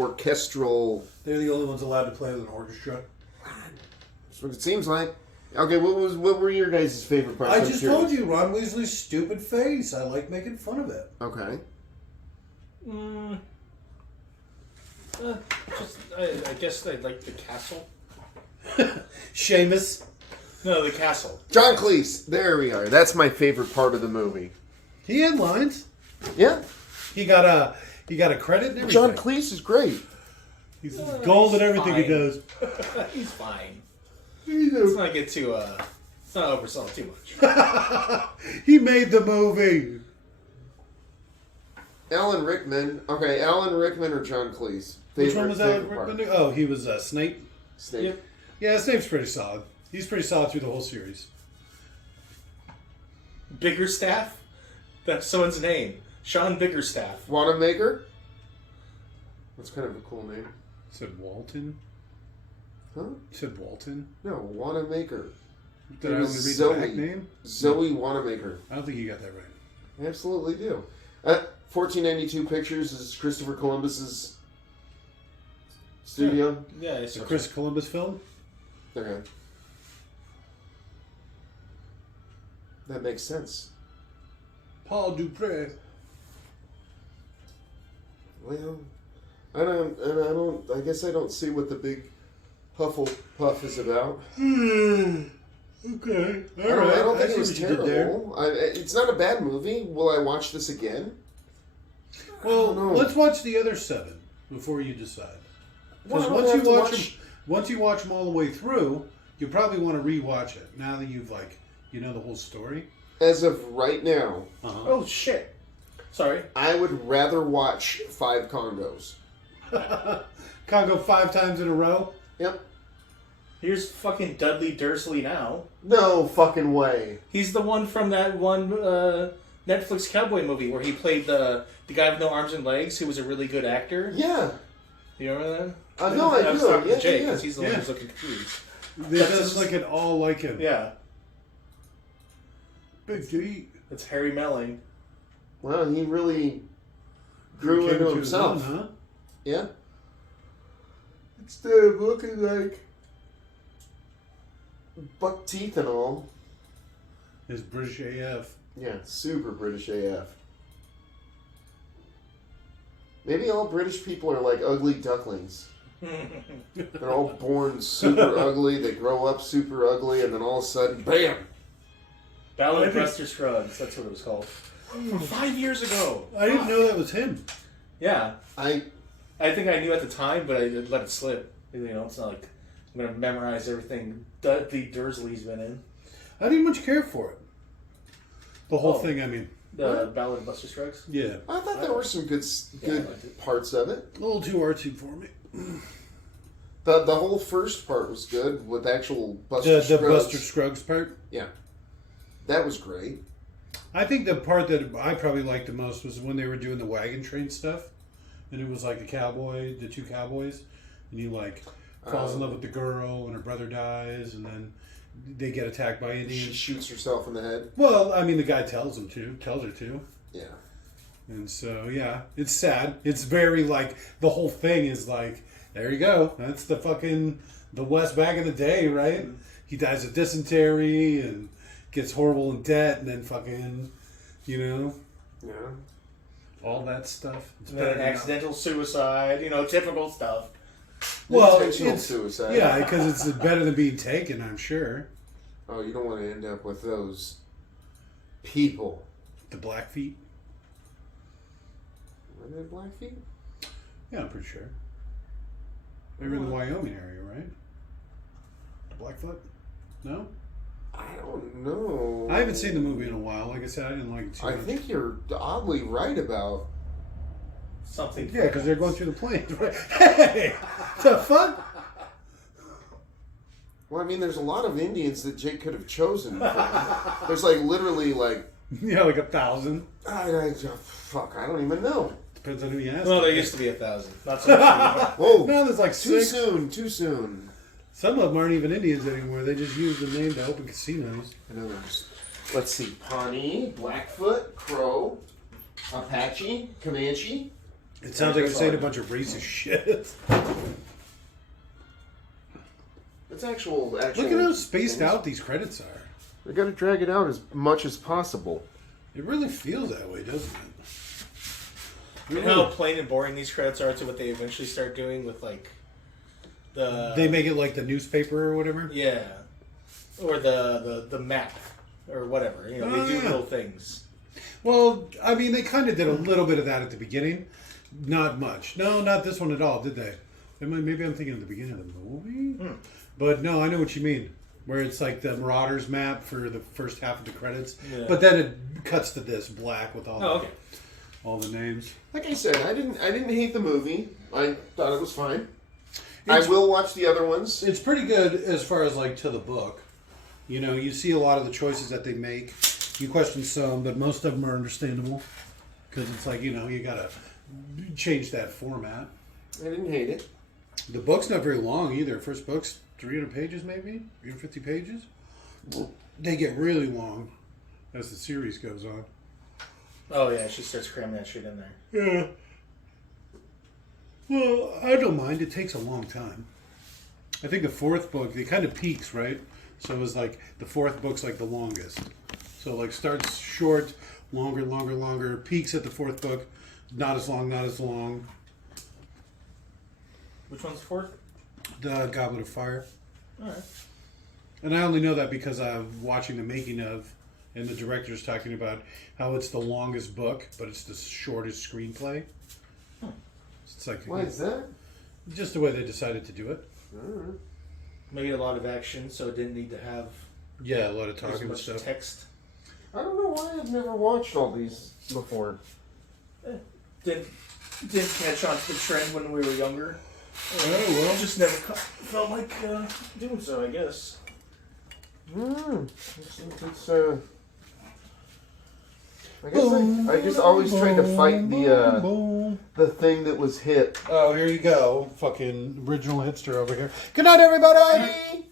orchestral. They're the only ones allowed to play with an orchestra. That's what it seems like. Okay, what were your guys' favorite parts? I I'm just curious. told you, Ron Weasley's stupid face. I like making fun of it. Okay. I guess I like the castle. Seamus. No, the castle. John Cleese. There we are. That's my favorite part of the movie. He had lines. Yeah. He got a credit and everything. John Cleese is great. He's gold at everything he fine. does. He's fine. Let's not get too, let's not oversell it too much. He made the movie. Alan Rickman. Okay, Alan Rickman or John Cleese? Which one was Alan favorite part? Rickman? Oh, he was Snape. Snape. Yep. Yeah, Snape's pretty solid. He's pretty solid through the whole series. Biggerstaff? That's someone's name. Sean Biggerstaff. Wanamaker? That's kind of a cool name. Said Walton. Huh? Said Walton. No, Wanamaker. Did I It only was read Zoe. the back name? Zoe Wanamaker. I don't think you got that right. I absolutely do. 1492 Pictures is Christopher Columbus's studio. Yeah, It's a Chris Columbus film. Okay. That makes sense. Paul Dupree. Well, I guess I don't see what the big Hufflepuff is about. Okay. I don't think it was see what you did there. terrible. It's not a bad movie. Will I watch this again? Well, know. let's watch the other 7 before you decide. Well, Because I don't have to once you watch them all the way through, you probably want to rewatch it now that you've the whole story. As of right now, Oh shit! Sorry. I would rather watch 5 Congos. Congo 5 times in a row. Yep. Here's fucking Dudley Dursley now. No fucking way. He's the one from that one Netflix cowboy movie where he played the guy with no arms and legs who was a really good actor. Yeah. You remember that? No, I was do. talking Yeah, to Jake yeah. because he's the one Yeah. who's looking confused. It doesn't look at all like him. Yeah, Big D. it's Harry Melling. Well, he really grew Came into to his own, himself. huh? Yeah. Instead of looking like buck teeth and all. His British AF. Yeah, super British AF. Maybe all British people are like ugly ducklings. They're all born super ugly, they grow up super ugly, and then all of a sudden, BAM! Ballad of Buster Scruggs, that's what it was called. From 5 years ago. I didn't know that was him. Yeah. I I think I knew at the time, but I let it slip. You know, it's not like I'm going to memorize everything Dudley Dursley's been in. I didn't much care for it. The whole Oh. thing, I mean. The Ballad of Buster Scruggs? Yeah. thought there were some good I liked it. parts of it. A little too artsy for me. The whole first part was good with actual Buster The Scruggs. Buster Scruggs part. Yeah. That was great. I think the part that I probably liked the most was when they were doing the wagon train stuff. And it was like the 2 cowboys. And he falls in love with the girl and her brother dies and then they get attacked by She Indians. shoots herself in the head. Well, I mean the guy tells her to. Yeah. And so yeah, it's sad. It's very the whole thing is there you go. That's the West back in the day, right? Mm-hmm. He dies of dysentery and gets horrible in debt and then Yeah. all that stuff. It's And then better now. accidental suicide, typical stuff. Well, Intentional it's- suicide. Yeah, because it's better than being taken, I'm sure. Oh, you don't want to end up with those people. The Blackfeet. Were they Blackfeet? Yeah, I'm pretty sure. They were in the Wyoming area, right? Blackfoot? No? I don't know. I haven't seen the movie in a while. Like I said, I didn't like it too I much. think you're oddly right about. Something. Yeah, because they're going through the plains. Right? Hey! The fuck? Well, I mean, there's a lot of Indians that Jake could have chosen. There's literally Yeah, 1,000. fuck, I don't even know. Depends on who you ask. Well, there used to be 1,000. Not so much anymore. Whoa, Now there's too 6. soon, too soon. Some of them aren't even Indians anymore. They just use the name to open casinos. I know there's. Let's see, Pawnee, Blackfoot, Crow, Apache, Comanche. It sounds like you're saying a bunch of racist shit. It's actual. Look at how spaced things. out these credits are. We got to drag it out as much as possible. It really feels that way, doesn't it? And how plain and boring these credits are to what they eventually start doing with the They make it like the newspaper or whatever. yeah, or the map or whatever. They Oh, do yeah. little things. Well, I mean, they kind of did a little bit of that at the beginning. Not much. No, not this one at all, did they? Maybe I'm thinking of the beginning of the movie. But no, I know what you mean. Where it's like the Marauders map for the first half of the credits. Yeah. But then it cuts to this black with all, Oh, okay. all the names. Like I said, I didn't hate the movie. I thought it was fine. It's- I will watch the other ones. It's pretty good as far as to the book. You see a lot of the choices that they make. You question some, but most of them are understandable. Because it's you gotta change that format. I didn't hate it. The book's not very long either. First book's 300 pages, maybe 350 pages. They get really long as the series goes on. Oh yeah, she starts cramming that shit in there. Yeah. Well, I don't mind. It takes a long time. I think the 4th book, it kind of peaks, right? So it was the 4th book's the longest. So starts short, longer, peaks at the 4th book, not as long. Which one's the fourth? The Goblet of Fire. All right. And I only know that because I'm watching the making of, and the director's talking about how it's the longest book, but it's the shortest screenplay. It's like Why is that? just the way they decided to do it. Maybe a lot of action, so it didn't need to have Yeah, a lot of as talking and much stuff. text. I don't know why I've never watched all these before. Didn't catch on to the trend when we were younger. Oh, well. Just never felt like doing so, I guess. I guess I just always tried to fight the thing that was hit. Oh, here you go. Fucking original hitster over here. Good night, everybody!